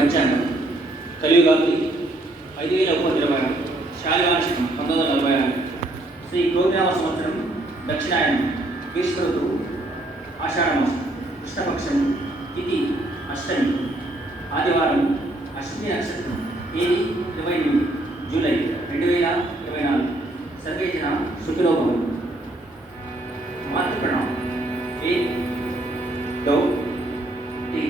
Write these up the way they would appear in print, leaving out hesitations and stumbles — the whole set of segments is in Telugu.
పంచాంగం కలియుగాకి 5120 శాలివార్షికం 1946 శ్రీ క్రోధినామ సంవత్సరం దక్షిణాయనం గ్రీష్మ ఋతువు ఆషాఢమాసం కృష్ణపక్షం తిథి అష్టమి ఆదివారం అశ్విని నక్షత్రం తేదీ 28 జూలై 2024 సర్వేజన శుక్రోభవం మాతృప్రణం ఏ దౌ tea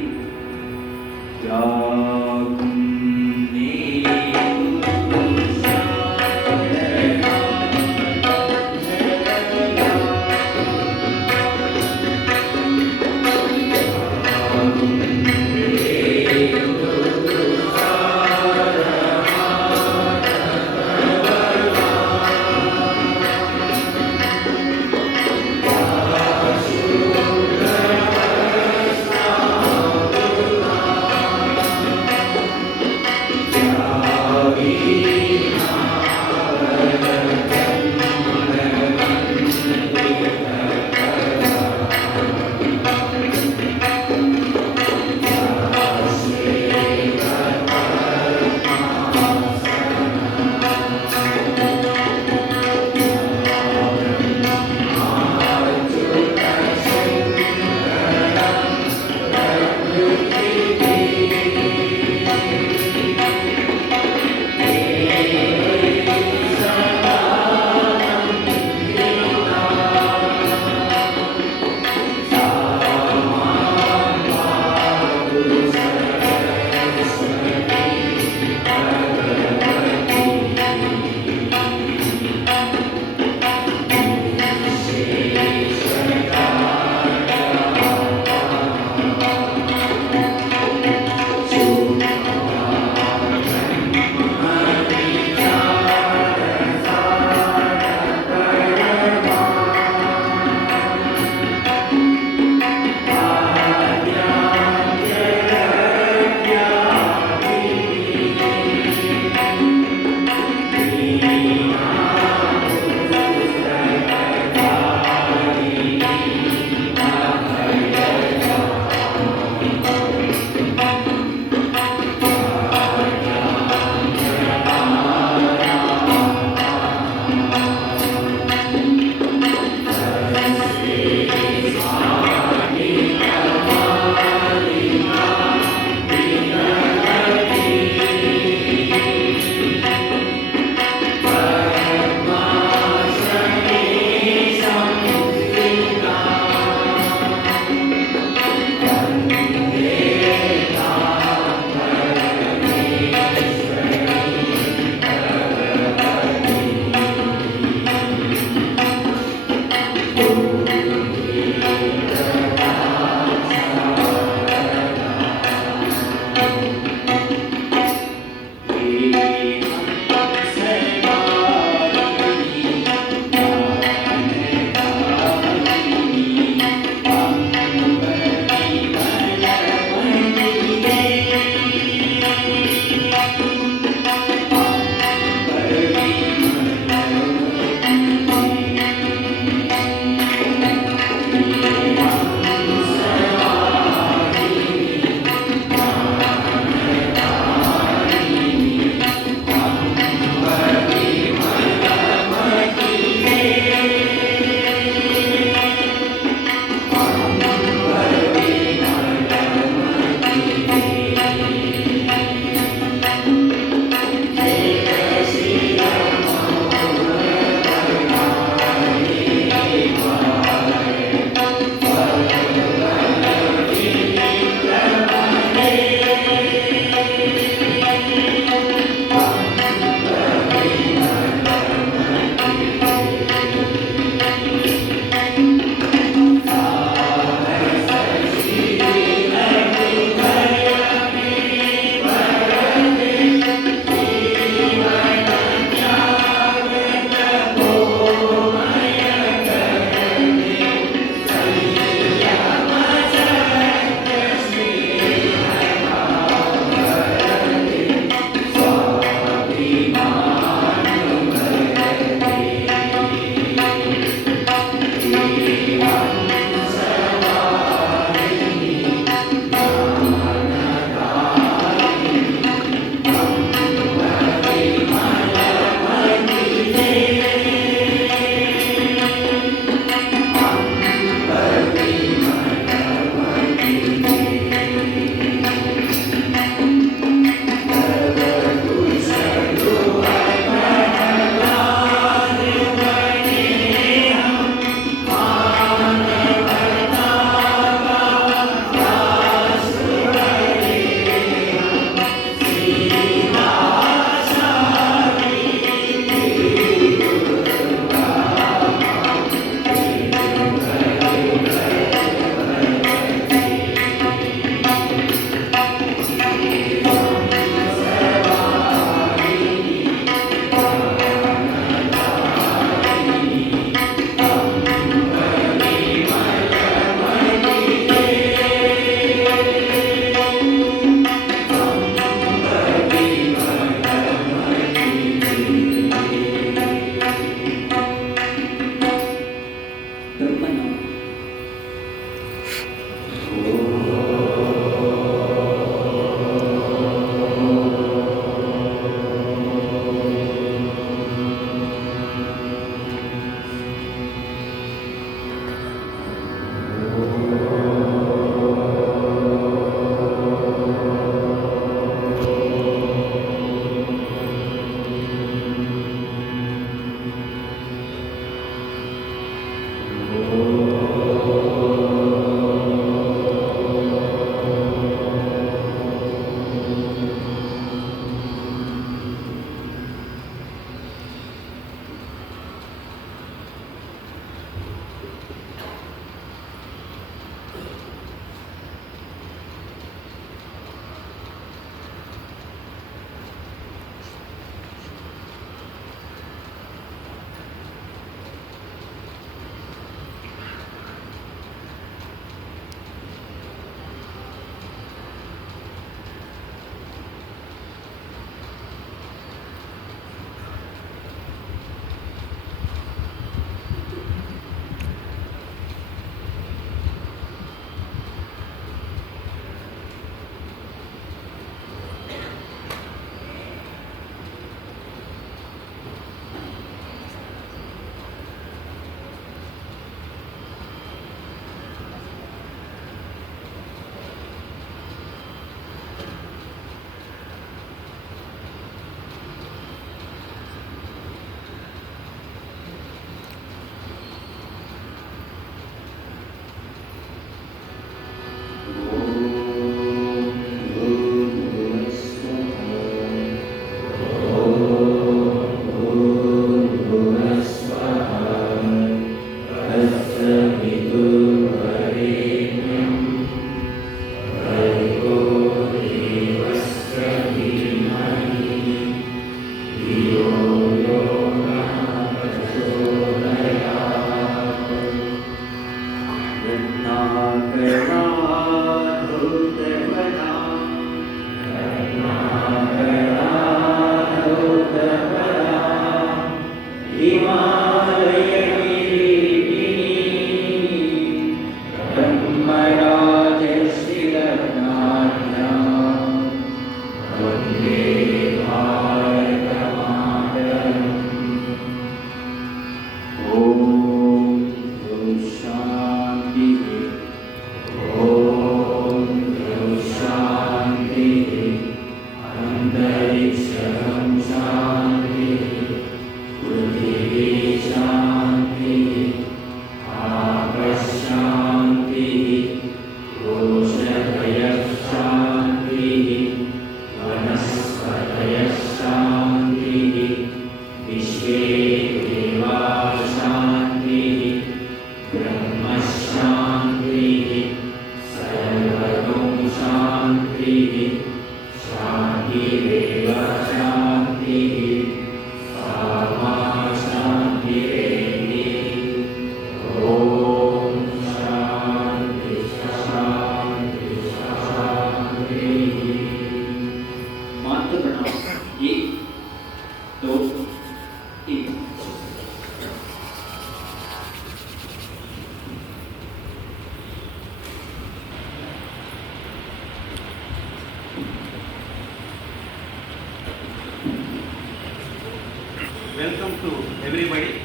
Welcome to everybody.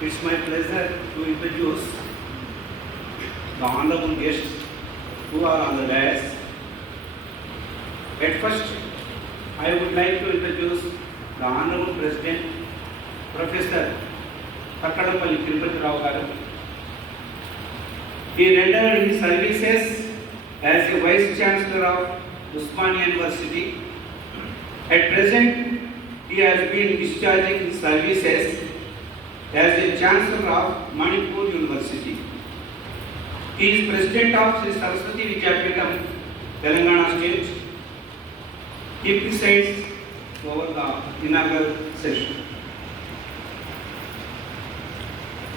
It's my pleasure to introduce the honorable guests who are on the dais. At first, I would like to introduce the honorable President, Professor Takkadapalli Tirupati Rao garu. He rendered his services as a Vice Chancellor of Osmania University. At present, he has been discharging his services as a Chancellor of Manipur University. He is President of Sri Saraswati Vidyapeetham, Telangana State. He presides over the inaugural session.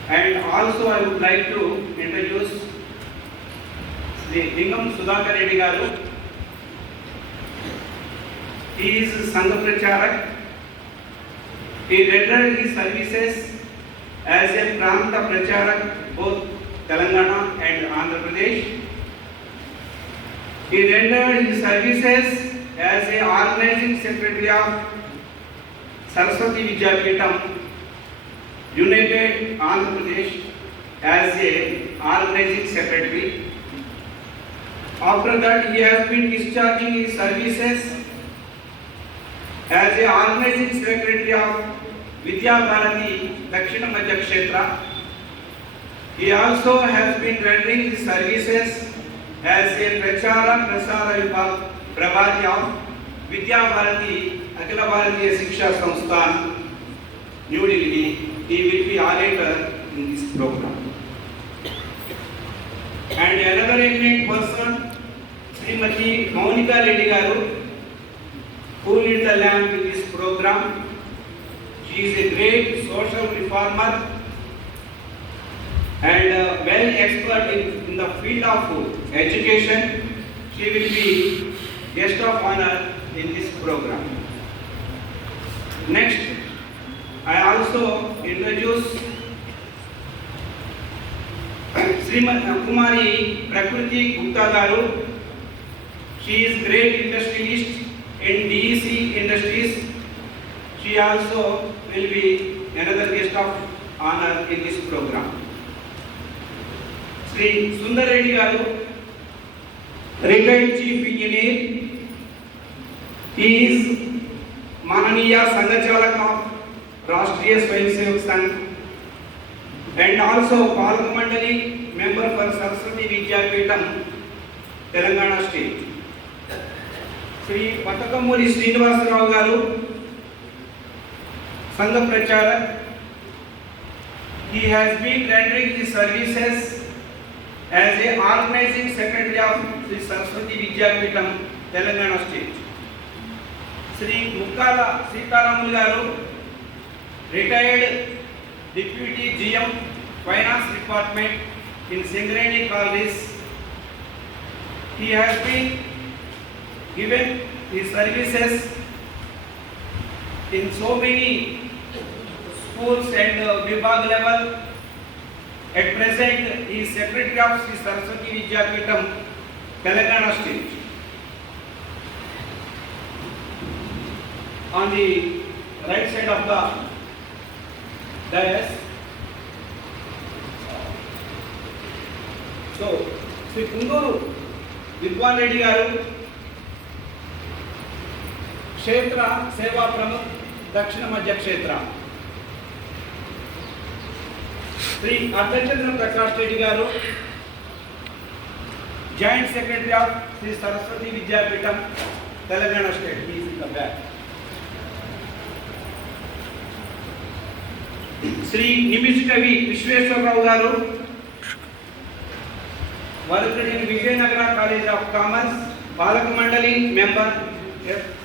And also I would like to introduce Sri Lingam Sudhakar Reddy garu. He is Sangha Pracharak. He rendered his services as a Pranta Pracharak both Telangana and Andhra Pradesh. He rendered his services as a Organizing Secretary of Saraswati Vidyapeetham, United Andhra Pradesh, as a Organizing Secretary. After that, he has been discharging his services as a Organizing Secretary of Vidya Bharati Dakshina Madhya Kshetra. He also has been rendering his services as a Prachara Prasara Vibhag Prabhati of Vidya Bharati Akhila Bharatiya Shiksha Samsthan, New Delhi. He will be orator in this program. And another eminent person, Srimati Maunika Reddy garu, who lit the lamp in this program. She is a great social reformer and well expert in the field of education. She will be guest of honor in this program. Next, I also introduce Srimati Kumari Prakriti Gupta garu. She is great industrialist in DEC Industries. She also will be another guest of honor in this program. Sri Sundar Reddy garu, retired Chief Engineer. He is Mananiya Sanghachalak of Rashtriya Swayamsevak Sangh and also Palak Mandali member for Saraswati Vidyapeetham, Telangana State. Sri Patakamuri Srinivasa Rao garu, Sangha Pracharak. He has been rendering his services as a organizing secretary of Sri Saraswati Vidyapeetham, Telangana State. Sri Mukkala Sitaramulu garu, retired Deputy GM Finance Department in Singareni College. He has been given his services in so many schools and Vibhag level. At present, he is Secretary of Sri Saraswati Vidyapeetham, Telangana State. On the right side of the dais, so Sri Kunduru Vidwan Reddy garu, Kshetra Seva Pramukh, Dakshina Madhya Kshetra. Sri Ardhachandra Prakash Reddy garu, Joint Secretary of Sri Saraswati Vidyapeetham, Telangana State. He is in the back. Sri Nimishkavi Vishweshwar Rao garu, worked in Vijayanagara College of Commerce, Palaka Mandali member,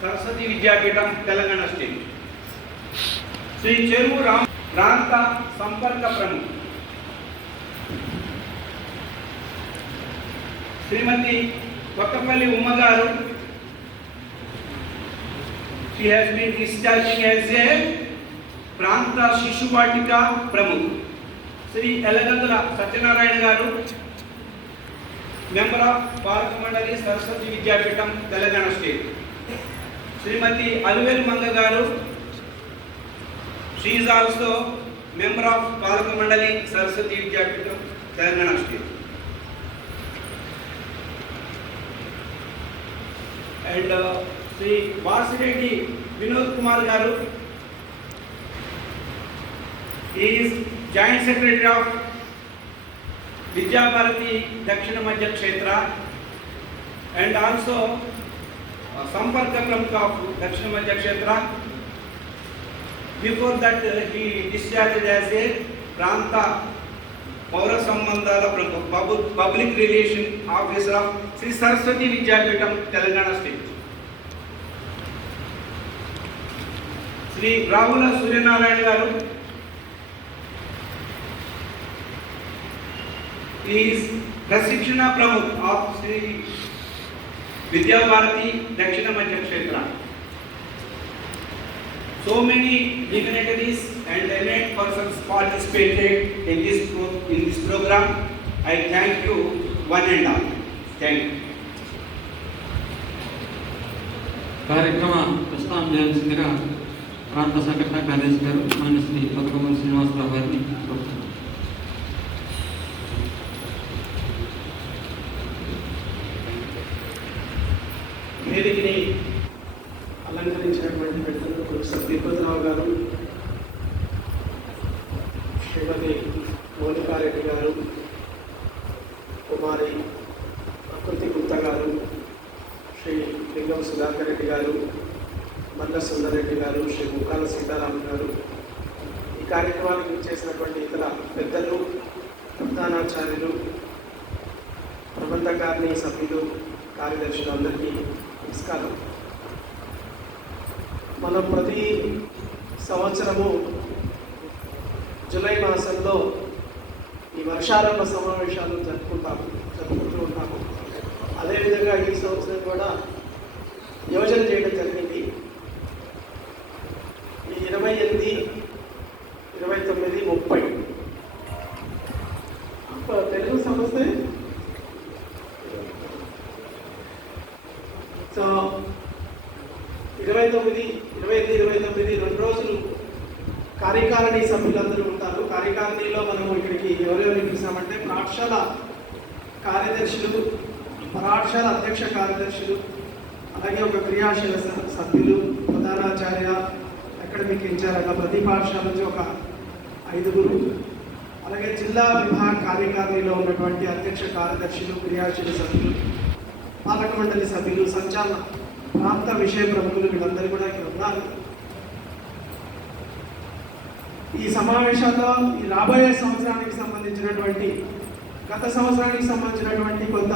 Saraswati Vidyapeetham, Telangana State. Sri Cheru Ram Pranta Samparka Pramukh. Srimati Vakapalli Uma garu, she has been discharging as a Pranta Shishu Vatika Pramukh. Sri Elagandala Satyanarayana garu, member of Palaka Mandali, Saraswati Vidyapeetham, Telangana State. Srimati Aluvel Manga garu, she is also member of Palaka Mandali, Saraswati Vidyapeetham, Telangana State. And Sri Vasireddy Vinod Kumar garu, he is Joint Secretary of Vidya Bharati Dakshina Madhya Kshetra and also Samparka Pramukh of Dakshina Madhya Kshetra. Before that, he discharged as a Pranta Paura Sambandhala Pramukh, Public Relation Officer of Sri Saraswati Vidyapeetham, Telangana State. Sri Rahula Suryanarayana garu, he is Prasikshana Pramukh of Sri Vidya Bharati Dakshina Madhya Kshetra. So many dignitaries and eminent persons participated in this program. I thank you one and all. Thank you. కార్యక్రమ ప్రస్థానం చేయాల్సిందిగా ప్రాంత సెక్రటరీ కార్యదర్శి గారు మాన్య శ్రీ పద్మమూర్తి శ్రీనివాసరావు గారిని కోరుతున్నాను. వేదికని అలంకరించినటువంటి పెద్దలు ప్రొఫెసర్ తిరుపతిరావు గారు, శ్రీమతి మౌనికారెడ్డి గారు, కుమారి ప్రకృతి గుప్తా గారు, శ్రీ లింగం సుధాకర్ రెడ్డి గారు, మల్ల సుందరెడ్డి గారు, శ్రీ ముక్కాల సీతారాం గారు, ఈ కార్యక్రమానికి చేసినటువంటి ఇతర పెద్దలు, ప్రధానాచార్యులు, ప్రబంధకారిణి సభ్యులు, కార్యదర్శులు అందరికీ నమస్కారం. మనం ప్రతి సంవత్సరము జూలై మాసంలో ఈ వర్షారంభ సమావేశాలు జరుపుకుంటూ ఉంటాము. అదేవిధంగా ఈ సంవత్సరం కూడా యోజన చేయడం జరిగింది. ఈ 28, 29, 30 తెలుగు సంస్థ. సో 29, 29 2 రోజులు కార్యకారిణి సభ్యులందరూ ఉంటారు. కార్యకారిణిలో మనం ఇక్కడికి ఎవరెవరికి పిలిచామంటే పాఠశాల కార్యదర్శులు, పాఠశాల అధ్యక్ష కార్యదర్శులు, అలాగే ఒక క్రియాశీల సభ్యులు, ప్రధానాచార్య, అకాడమిక్ ఇన్ఛార్జ్, ప్రతి పాఠశాల నుంచి ఒక 5గురు, అలాగే జిల్లా విభాగ కార్యకారిణిలో ఉన్నటువంటి అధ్యక్ష కార్యదర్శులు, క్రియాశీల సభ్యులు, పాలక మండలి సభ్యులు, సంచాలన ప్రాంత విషయ ప్రముఖులు, వీళ్ళందరూ కూడా ఇక్కడ ఉన్నారు. ఈ సమావేశాల్లో ఈ రాబోయే సంవత్సరానికి సంబంధించినటువంటి గత సంవత్సరానికి సంబంధించినటువంటి కొంత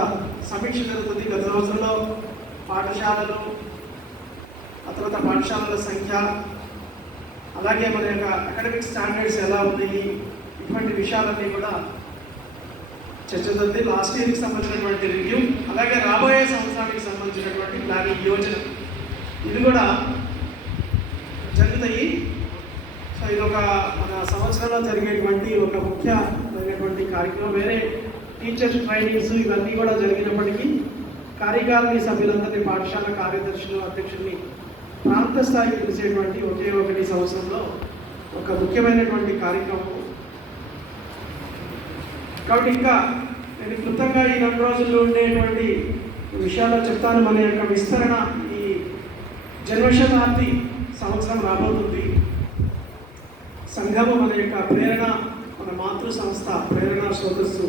సమీక్ష జరుగుతుంది. గత సంవత్సరంలో పాఠశాలలు, ఆ తర్వాత పాఠశాలల సంఖ్య, అలాగే మన యొక్క అకాడమిక్ స్టాండర్డ్స్ ఎలా ఉన్నాయి, ఇటువంటి విషయాలన్నీ కూడా చర్చ జరుగుతుంది. లాస్ట్ ఇయర్కి సంబంధించినటువంటి రివ్యూ, అలాగే రాబోయే సంవత్సరానికి సంబంధించినటువంటి ప్లానింగ్ యోజన, ఇది కూడా జరుగుతాయి. సో ఇది ఒక మన సంవత్సరంలో జరిగేటువంటి ఒక ముఖ్యమైనటువంటి కార్యక్రమం. వేరే టీచర్స్ ట్రైనింగ్స్ ఇవన్నీ కూడా జరిగినప్పటికీ కార్యకారిణి సభ్యులందరినీ, పాఠశాల కార్యదర్శులు, అధ్యక్షుల్ని ప్రాంత స్థాయికి పిలిచేటువంటి ఒకే ఒకటి సంవత్సరంలో ఒక ముఖ్యమైనటువంటి కార్యక్రమం. కాబట్టి ఇంకా నేను క్లుప్తంగా ఈ 2 రోజుల్లో ఉండేటువంటి విషయాల్లో చెప్తాను. మన యొక్క విస్తరణ, ఈ జన్మశతాబ్ది సంవత్సరం రాబోతుంది. సంఘము మన యొక్క ప్రేరణ, మన మాతృ సంస్థ ప్రేరణ సోదస్సు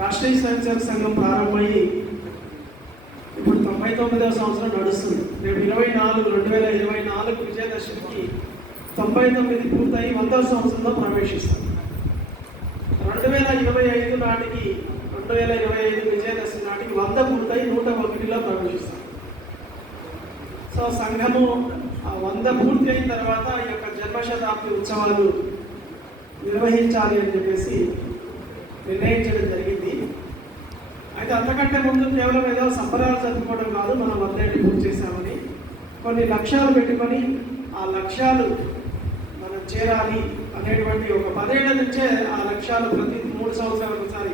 రాష్ట్రీయ స్వయంసేవక సంఘం ప్రారంభమయ్యి ఇప్పుడు 99వ సంవత్సరం నడుస్తుంది. రేపు 2024 విజయదశమికి 99 పూర్తయి 100వ సంవత్సరంలో ప్రవేశిస్తాం. 2025 నాటికి, 2025 విజయదశమి నాటికి 100 పూర్తయి 101లో ప్రవేశిస్తాం. సో సంఘము 100 పూర్తి అయిన తర్వాత ఈ యొక్క జన్మశతాబ్ది ఉత్సవాలు నిర్వహించాలి అని చెప్పేసి నిర్ణయించడం జరిగింది. అయితే అంతకంటే ముందు కేవలం ఏదో సంబరాలు జరుపుకోవడం కాదు, మనం 100 ఏళ్ళు పూర్తి చేశామని కొన్ని లక్ష్యాలు పెట్టుకొని ఆ లక్ష్యాలు మనం చేరాలి అనేటువంటి ఒక 10 ఏళ్ల నుంచే ఆ లక్ష్యాలు ప్రతి 3 సంవత్సరాలకు ఒకసారి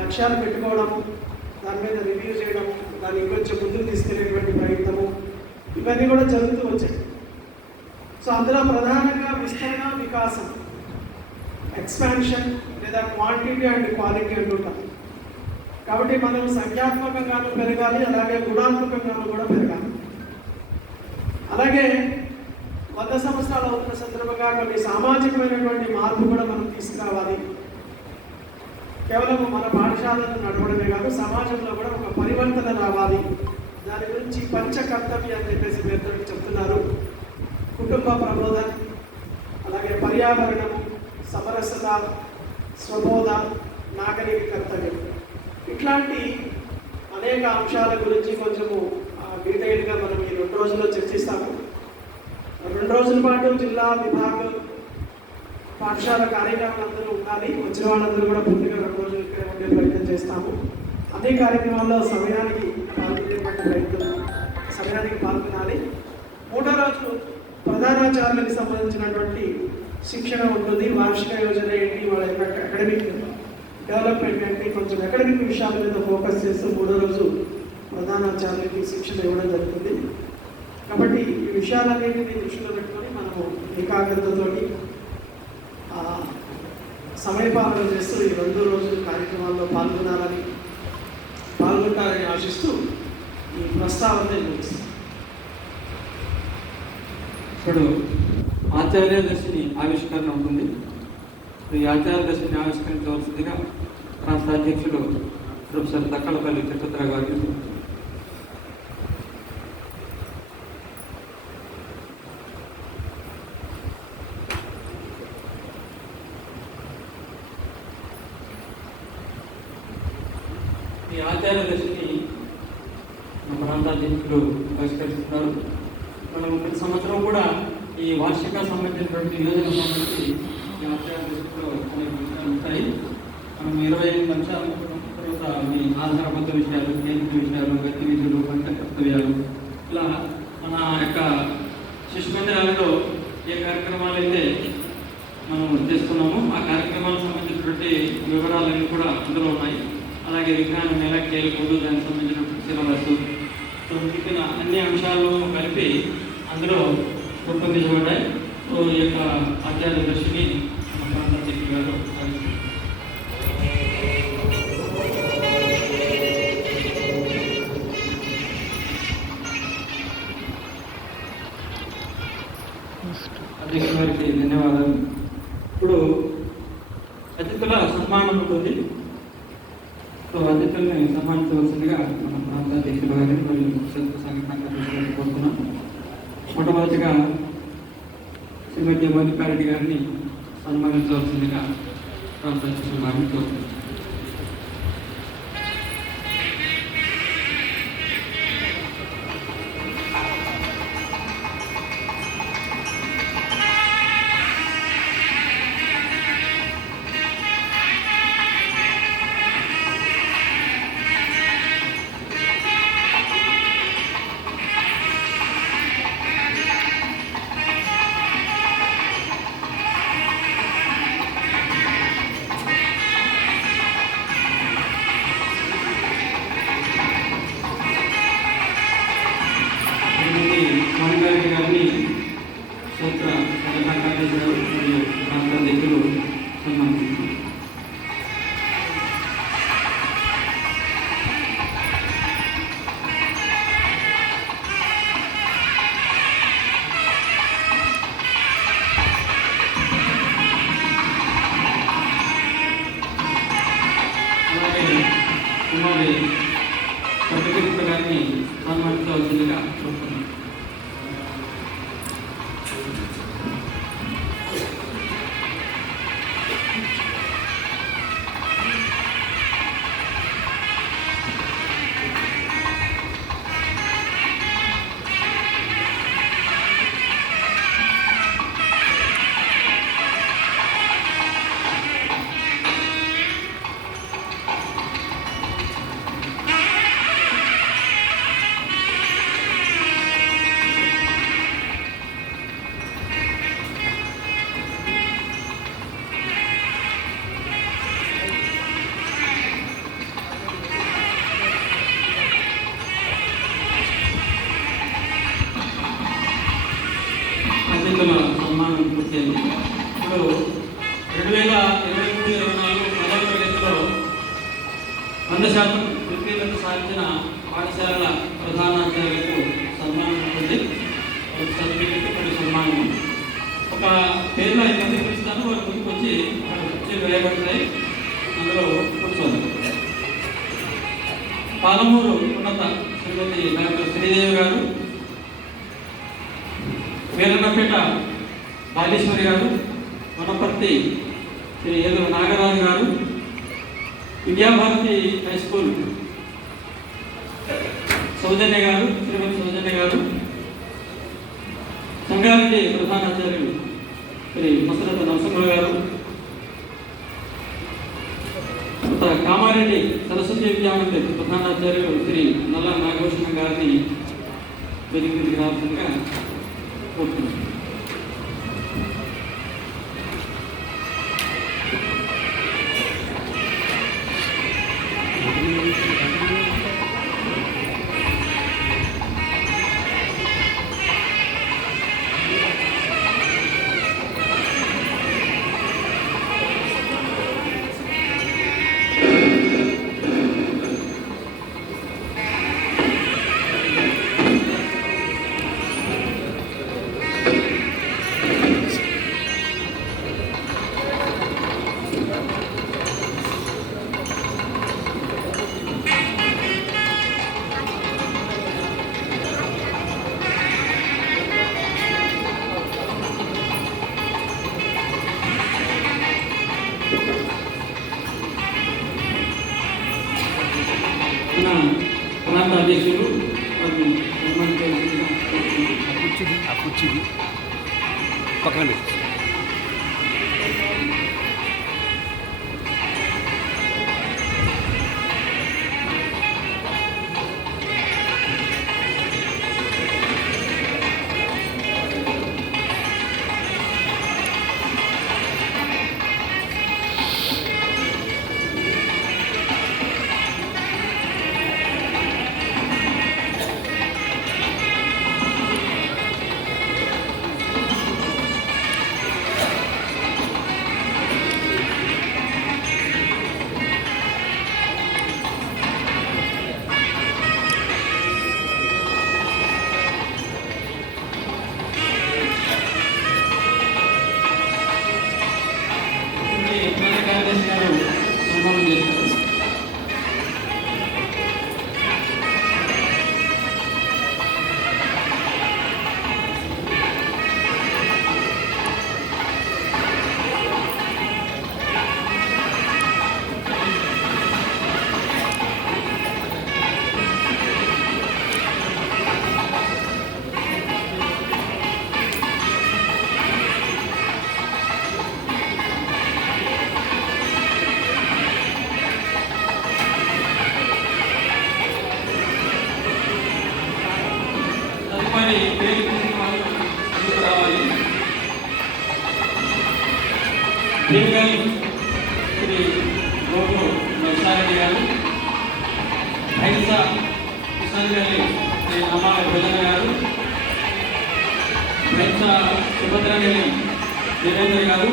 లక్ష్యాలు పెట్టుకోవడము, దాని మీద రివ్యూ చేయడము, దాన్ని ఇంకొంచెం ముందుకు తీసుకెళ్లేటువంటి ప్రయత్నము, ఇవన్నీ కూడా జరుగుతూ వచ్చాయి. సో అందులో ప్రధానంగా విస్తరణ, వికాసం, ఎక్స్పాన్షన్ లేదా క్వాంటిటీ అండ్ క్వాలిటీ అంటుంటాం. కాబట్టి మనం సంఖ్యాత్మకంగాను పెరగాలి, అలాగే గుణాత్మకంగాను కూడా పెరగాలి. అలాగే 100 సంవత్సరాలు అవుతున్న సందర్భంగా కొన్ని సామాజికమైనటువంటి మార్పు కూడా మనం తీసుకురావాలి. కేవలం మన పాఠశాలను నడవడమే కాదు, సమాజంలో కూడా ఒక పరివర్తన రావాలి. దాని గురించి పంచకర్తవ్యం అని చెప్పేసి పేరుతో చెప్తున్నారు. కుటుంబ ప్రబోధన, అలాగే పర్యావరణము, సమరసత, స్వబోధ, నాగరిక కర్తవ్యం, ఇట్లాంటి అనేక అంశాల గురించి కొంచెము డీటెయిల్గా మనం ఈ 2 రోజుల్లో చర్చిస్తాము. 2 రోజుల పాటు జిల్లా, విభాగ, పాఠశాల కార్యక్రమాలందరూ ఉండాలి. వచ్చిన వాళ్ళందరూ కూడా పూర్తిగా 2 రోజులు ఇక్కడే ఉండే ప్రయత్నం చేస్తాము. అదే కార్యక్రమాల్లో సమయానికి పాల్గొనాలి. 3వ రోజు ప్రధానాచార్యులకు సంబంధించినటువంటి శిక్షణ ఉంటుంది. వార్షిక యోజన ఏంటి, వాళ్ళ యొక్క అకాడమిక్ డెవలప్మెంట్ ఏంటి, కొంచెం అకాడమిక్ విషయాల మీద ఫోకస్ చేస్తూ 3వ రోజు ప్రధానాచార్యులకి శిక్షణ ఇవ్వడం జరుగుతుంది. కాబట్టి ఈ విషయాలన్నింటినీ దృష్టిలో పెట్టుకొని మనము ఏకాగ్రతతోటి సమయపాలన చేస్తూ ఈ 2 రోజుల కార్యక్రమాల్లో పాల్గొంటారని ఆశిస్తూ ఈ ప్రస్తావన ముగిస్తాం. ఇప్పుడు ఆచార్య దర్శిని ఆవిష్కరణ ఉంటుంది. ఈ ఆచార్య దర్శిని ఆవిష్కరించవలసిందిగా రాష్ట్ర అధ్యక్షుడు ప్రొఫెసర్ దక్కలపల్లి చక్రధర గారు. ఈ ఆచార్య దర్శిని మన ప్రాంత అధ్యక్షుడు ఆవిష్కరిస్తున్నారు. మనం ప్రతి సంవత్సరం కూడా ఈ వార్షిక సంబంధించినటువంటి యోజన సంబంధించి ఈ ఆచార్య దర్శిలో అనేక విషయాలు ఉంటాయి. మనం 28 అంశాలు, తర్వాత మీ ఆధారబద్ధ విషయాలు, నైతిక విషయాలు, గతివిధులు, పంట కర్తవ్యాలు, ఇలా మన యొక్క శిశు మందిరాలలో ఏ కార్యక్రమాలు అయితే మనం చేస్తున్నామో ఆ కార్యక్రమాలకు సంబంధించినటువంటి వివరాలన్నీ కూడా అందులో ఉన్నాయి. అలాగే విజ్ఞానం ఎలా చేయకూడదు, దానికి సంబంధించినటువంటి సిలబస్, మిగిలిన అన్ని అంశాలు కలిపి అందులో రూపొందించబడ్డాయి. ఈ యొక్క ఆచార్య దర్శిని మన ప్రాంత అధ్యక్షులు గారు అధ్యక్షుల గారికి ధన్యవాదాలు. ఇప్పుడు అతిథుల సన్మానం ఉంటుంది. అతిథుల్ని సన్మానించవలసిందిగా మన ప్రాంత అధ్యక్షుల గారిని మరియు సంఘటన కోరుతున్నాం. మొట్టమొదటిగా శ్రీమతి మల్లికారెడ్డి గారిని సన్మానించవలసిందిగా ప్రాంత అధ్యక్షుల గారిని కోరుతున్నాం. గారిని క్షేత్ర సలహా కార్యదర్శి గారు మరియు రాష్ట్ర అధ్యక్షులు సన్మానిస్తున్నారు. కుమారి పట్టుకృష్ణ గారిని సన్మానించవలసిందిగా కోరుతున్నాను. అతిథుల సన్మానం పూర్తయింది. ఇప్పుడు 2023-24 పదవ తరగతిలో 100% ఉత్తీర్ణత సాధించిన పాఠశాలల ప్రధానాచార్యులకు సన్మానం ఉంటుంది. సర్టిఫికెట్ మరియు సన్మానం. ఒక పేర్లు 5 మంది పిలుస్తాను, వారి ముందుకు వచ్చి కుర్చీలు వేయబడతాయి, అందులో కూర్చోండి. పాలమూరు ఉన్నత శ్రీమతి డాక్టర్ శ్రీదేవి గారు, వీరన్నపేట బాలేశ్వరి గారు, వనపర్తి శ్రీ ఏలూరు నాగరాజు గారు, విద్యాభారతి హై స్కూల్ సౌజన్య గారు, శ్రీమతి సౌజన్య గారు, సంగారెడ్డి ప్రధానాచార్యులు శ్రీ మసరత నరసింహ గారు, కామారెడ్డి సరస్వతి విద్యామందిర్ ప్రధానాచార్యులు శ్రీ నల్ల నాగభూషణ గారిని వేదికకి రావాల్సిందిగా కోరుతున్నాను. ప్రాంత అధ్యక్షులు కూర్చుది పక్కన కార్యదర్శి గారు సన్మానం చేస్తారు. తదుపరి పేరు తీసిన వాళ్ళు ముందుకు రావాలి. శ్రీ గోగు నరసారెడ్డి గారు, ఐసా కిషన్ గారి శ్రీ అమ్మాల భజన గారు, వైఎస్ సుభద్రానిలయం వీరేంద్ర గారు,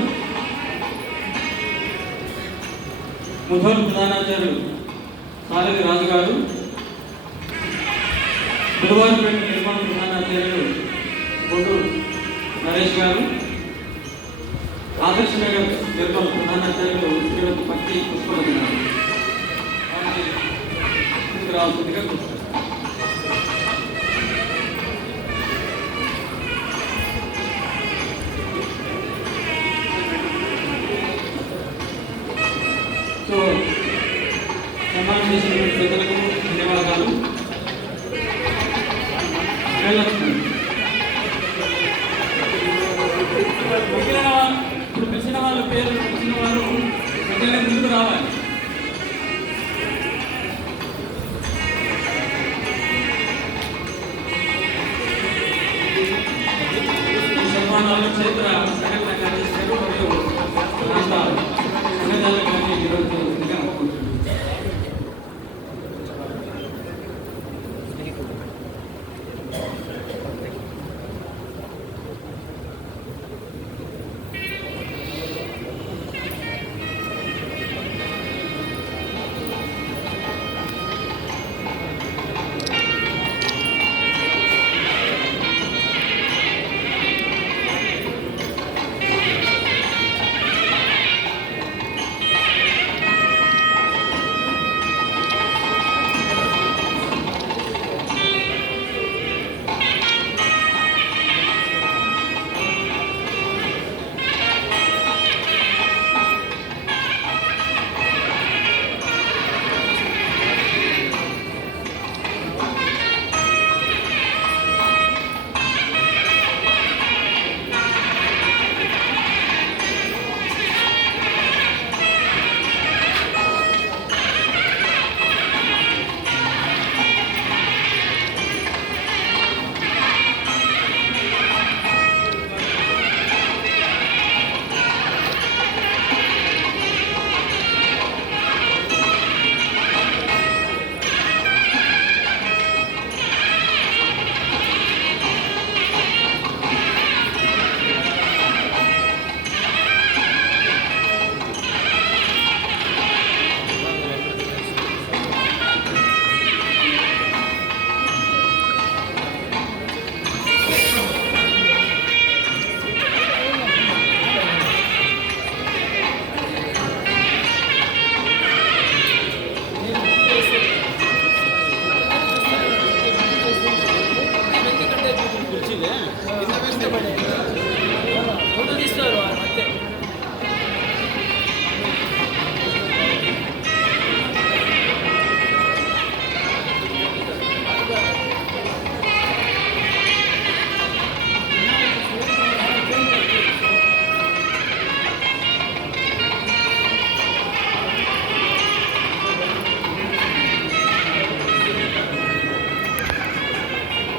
ముధోల్ ప్రధానాచార్యులు సారథి రాజు గారు, గురువారిపేట నిర్మాణ ప్రధానాచార్యులు బొడ్డు నరేష్ గారు, ఆదర్శ నగర్ నిర్మాణ ప్రధానాచార్యులు శ్రీమతి పట్టి పుష్పవతి గారు రావాల్సిందిగా కూర్చున్నారు. సో సన్మానం చేసినటువంటి పెద్దలకు ధన్యవాదాలు. ఇప్పుడు పిలిచిన వాళ్ళ పేరు పిలిచిన వారు పెద్దగా ముందుకు రావాలి. ఈ సన్మానాలు చరిత్ర సంఘటనగా చేశారు మరియు రాష్ట్ర సంఘాలు కానీ ఈరోజు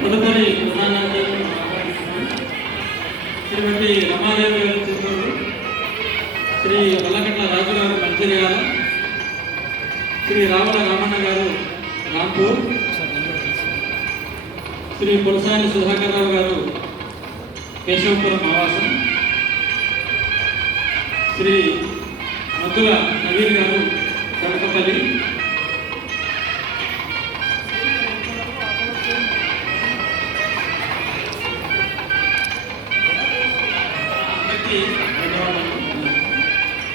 తదుపరి ప్రధానాచార్యులు శ్రీమతి రమాదేవి గారు చిత్తూరు, శ్రీ వల్లగట్ల రాజు గారు మంచిర్యాల, శ్రీ రావల రామన్న గారు రాంపూర్, శ్రీ పులసాని సుధాకర్ రావు గారు కేశవపురం ఆవాసం, శ్రీ మద్దుల నవీన్ గారు కనకపల్లి,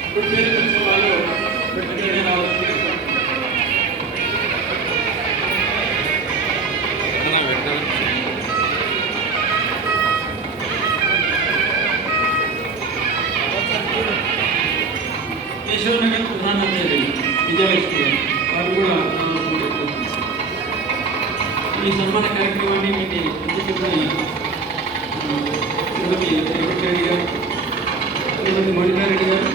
ఇప్పుడు పేరు వచ్చిన వాళ్ళు వెంటనే రావాల్సిందిగా కేశవనగర్ ప్రధానాచార్యులు విజయలక్ష్మి వారు కూడా ఈ సన్మాన కార్యక్రమాన్ని మీకు శ్రీమతి వెంకటరెడ్డి గారు, శ్రీమతి మణికారెడ్డి గారు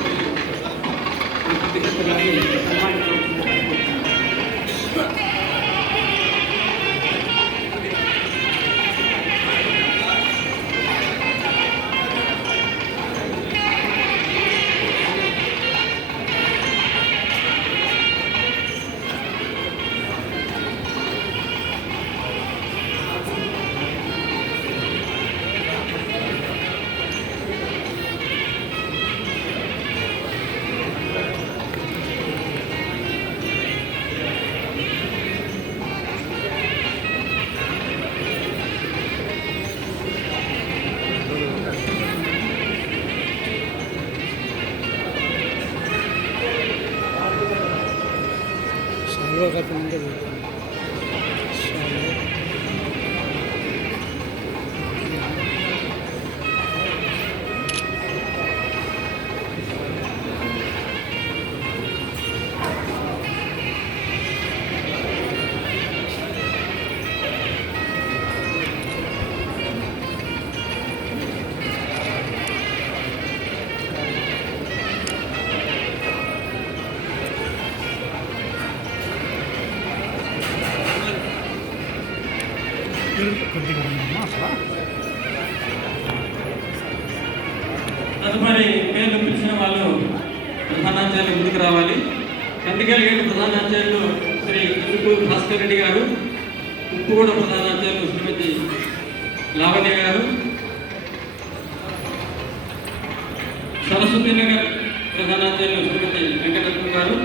తదుపరి పేర్లు పిలిచిన వాళ్ళు ప్రధానాచార్యులు ముందుకు రావాలి. కందికల్ గేటు ప్రధానాచార్యులు శ్రీ ఉప్పుగూడ భాస్కర్ రెడ్డి గారు, ఉప్పుగూడ ప్రధానాచార్యులు శ్రీమతి లావణ్య గారు, సరస్వతి నగర్ ప్రధానాచార్యులు శ్రీమతి వెంకటరత్న గారు,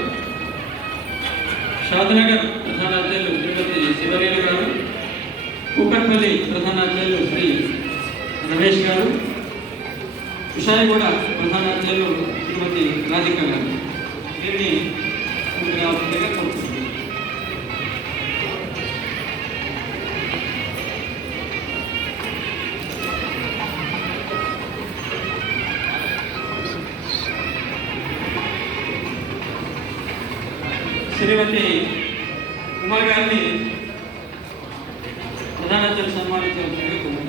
షాద్నగర్ ప్రధానాచార్యులు శ్రీమతి శివరేణు గారు, కూకట్పల్లి ప్రధానాచార్యులు శ్రీ రమేష్ గారు, విషాయగూడ ప్రధానాచార్యులు శ్రీమతి రాధిక గారు. దీన్ని ముందుకు రావాల్సిందిగా కోరుతున్నాను. శ్రీమతి ఉమా గారిని ప్రధానాచార్య సన్మానించవలసిందిగా కోరుతున్నాను.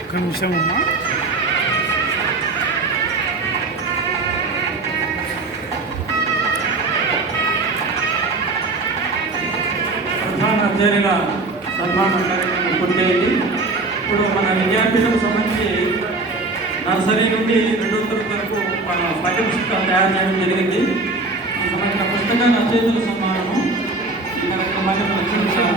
ఒక్క నిమిషం అమ్మా. ప్రధానాచార్యుల సన్మాన కార్యక్రమం పూర్తయింది. ఇప్పుడు మన విద్యార్థులకు సంబంధించి నర్సరీ నుండి 2వ తరగతి వరకు మన పాఠ్యపుస్తకాలు తయారు చేయడం జరిగింది. ఈ సంబంధించిన పుస్తక రచయితల సన్మానము ఈ కార్యక్రమాన్ని రచించిన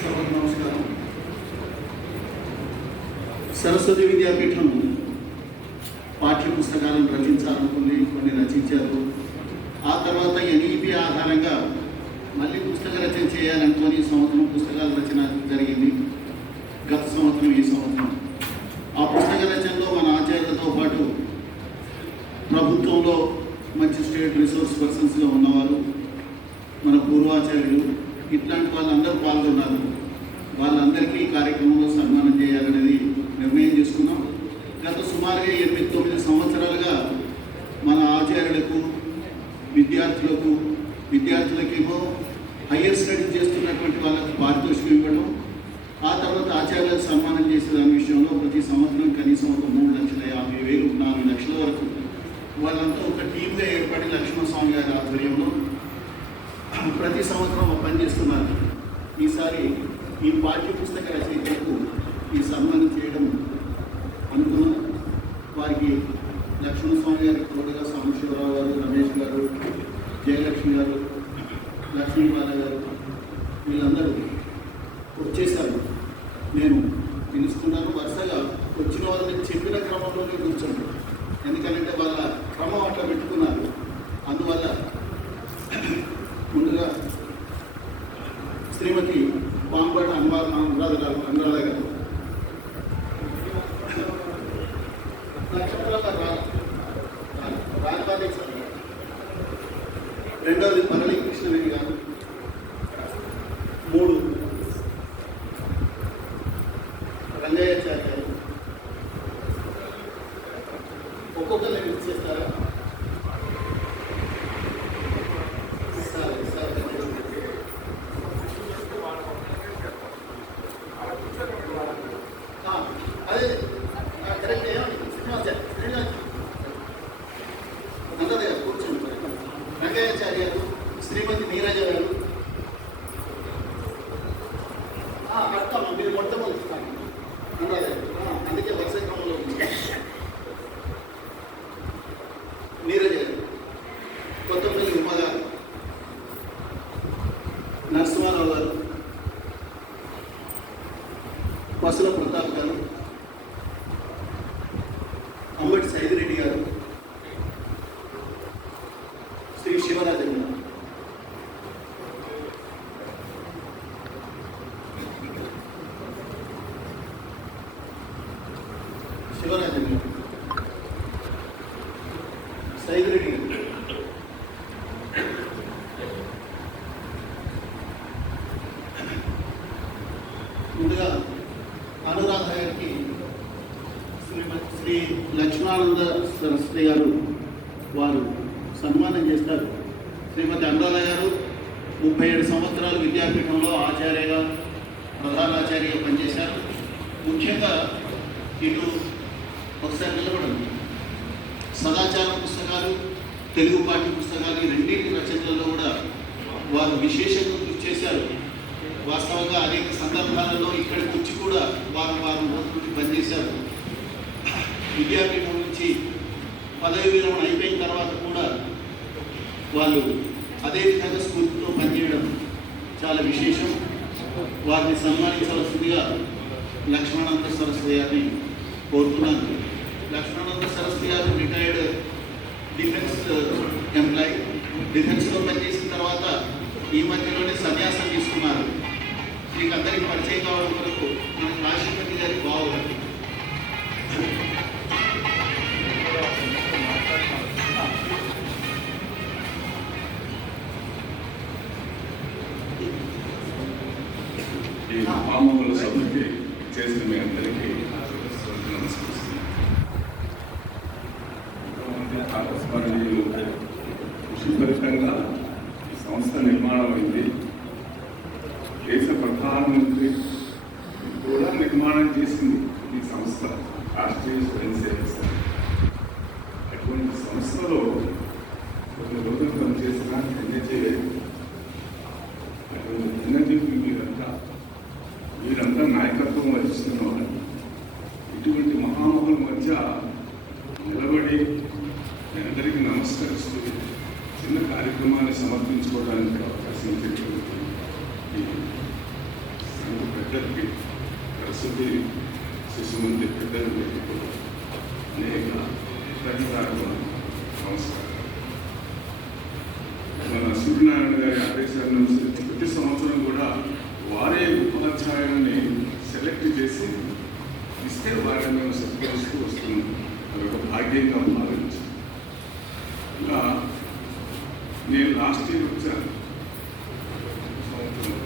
సభకు నమస్కారం. సరస్వతి విద్యాపీఠం పాఠ్య పుస్తకాలను రచించాలనుకుంది, కొన్ని రచించారు. ఆ తర్వాత ఎన్ఈపి ఆధారంగా మళ్ళీ పుస్తక రచన చేయాలనుకొని ఈ సంవత్సరం పుస్తకాల రచన జరిగింది. గత సంవత్సరం, ఈ సంవత్సరం ఆ పుస్తక రచనలో మన ఆచార్యులతో పాటు ప్రభుత్వంలో మంచి స్టేట్ రిసోర్స్ పర్సన్స్గా ఉన్నవారు, మన పూర్వాచార్యులు, ఇట్లాంటి వాళ్ళందరూ పాల్గొన్నారు. వాళ్ళందరికీ ఈ కార్యక్రమంలో సన్మానం చేయాలనేది నిర్ణయం చేసుకున్నాం. గత సుమారుగా 8-9 సంవత్సరాలుగా మన ఆచార్యులకు, విద్యార్థులకేమో హయ్యర్ స్టడీస్ చేస్తున్నటువంటి వాళ్ళకు పారితోషికం ఇవ్వడం, ఆ తర్వాత ఆచార్యులకు సన్మానం చేసే దాని విషయంలో ప్రతి సంవత్సరం కనీసం ఒక 3,50,000, 4 లక్షల వరకు వాళ్ళంతా ఒక టీమ్గా ఏర్పడి లక్ష్మణస్వామి గారి ఆధ్వర్యంలో ప్రతి సంవత్సరం పనిచేస్తున్నారు. ఈసారి ఈ పాఠ్య పుస్తక రచయితలకు ఈ సన్మానం చేయడం అనుకున్నాం. వారికి లక్ష్మణస్వామి గారి తోడుగా సాంబశివరావు గారు, రమేష్ గారు, జయలక్ష్మి గారు, లక్ష్మీబాల గారు వీళ్ళందరూ వచ్చేసారు. నేను పిలుస్తున్నాను. వరుసగా వచ్చిన వాళ్ళని చెప్పిన క్రమంలోనే కూర్చోండి, ఎందుకంటే వాళ్ళ క్రమం అట్లా పెట్టుకున్నారు. అందువల్ల ముందుగా శ్రీమతి పాంపట్ అనురాధ గారు రాజబాదేవి సార్, రెండవది మరళి కృష్ణవేణి గారు, 3 రంగయ్యాచార్య గారు. ఒక్కొక్కరిని మిక్స్ చేస్తారా? అదే కరెక్ట్. అందరి గారు కూర్చోండి. రంగయ్యాచార్య గారు, శ్రీమతి నీరజ గారు. అర్థం మీరు మొట్టమొదటి అందరి గారు, అందుకే వరుస క్రమంలో ఉంది. నీరజ గారు, కొత్తపల్లి ఉమ్మ గారు, నరసింహారావు గారు, బసుల ప్రతాప్ గారు, అంబటి సైదిరెడ్డి గారు, శ్రీ శివరాజన్ గారు. శివరాజన్ గారు, సైదిరెడ్డి గారు, ముందుగా అనురాధ గారికి శ్రీ లక్ష్మానంద సరస్వతి గారు వారు సన్మానం చేస్తారు. శ్రీమతి అనురాధ గారు 37 సంవత్సరాలు విద్యాపీఠంలో ఆచార్యగా, ప్రధానాచార్యగా పనిచేశారు. ముఖ్యంగా ఇటు ఒకసారి నిలబడండి, సదాచార పుస్తకాలు, తెలుగు పాఠ్య పుస్తకాలు, ఈ రెండింటి రచనలలో కూడా వారు విశేషంగా కృషి చేశారు. వాస్తవంగా అనేక సందర్భాలలో ఇక్కడికి వచ్చి కూడా వారం రోజులు పనిచేశారు. విద్యాపీఠం నుంచి పదవి విరమణ అయిపోయిన తర్వాత కూడా వాళ్ళు అదేవిధంగా స్ఫూర్తితో పనిచేయడం చాలా విశేషం. వారిని సన్మానించవలసిందిగా లక్ష్మణానంద సరస్వతి గారిని కోరుతున్నాను. లక్ష్మణానంద సరస్వతి గారు రిటైర్డ్ డిఫెన్స్ ఎంప్లాయీ. డిఫెన్స్లో పనిచేసిన తర్వాత ఈ మధ్యలోనే సన్యాసం తీసుకున్నారు. మీకు అందరికీ పరిచయం కావడం వరకు మన రాష్ట్రపతి గారి బాగుంది. ఈ మహామహుల సభకి చేసిన మీ అందరికీ నమస్కరిస్తున్నాను. ఆకస్మరణీయులు కృషిఫలితంగా ఈ సంస్థ నిర్మాణం అయింది. దేశ ప్రధానమంత్రి కూడా నిర్మాణం చేసింది ఈ సంస్థ, రాష్ట్రీయ స్వయం సేవక సంస్థ. అటువంటి సంస్థలో కొన్ని రోజులు పనిచేసిన కన్యచేయలేదు. అటువంటి చిన్నజీవి మీరంతా నాయకత్వం వహిస్తున్న వాళ్ళు. ఇటువంటి మహామహుల మధ్య నిలబడి మీ అందరికీ నమస్కరిస్తూ చిన్న కార్యక్రమాన్ని సమర్పించుకోవడానికి అవకాశం ఇచ్చినటువంటి ఈ సంఘ పెద్దలకి, ప్రస్తుతి శిశుమంది పెద్దలకి అనేక ధన్యవాదాలు, నమస్కారం. మన సూర్యనారాయణ గారి ఆదేశాన్ని అనుసరించి ప్రతి సంవత్సరం కూడా వారే ఉపాధ్యాయుల్ని సెలెక్ట్ చేసి ఇస్తే వారిని మేము సత్కరిస్తూ వస్తున్నాం. అదొక భాగ్యంగా భావించాం. ఇలా నేను లాస్ట్ ఇయర్ వచ్చాను సంవత్సరం.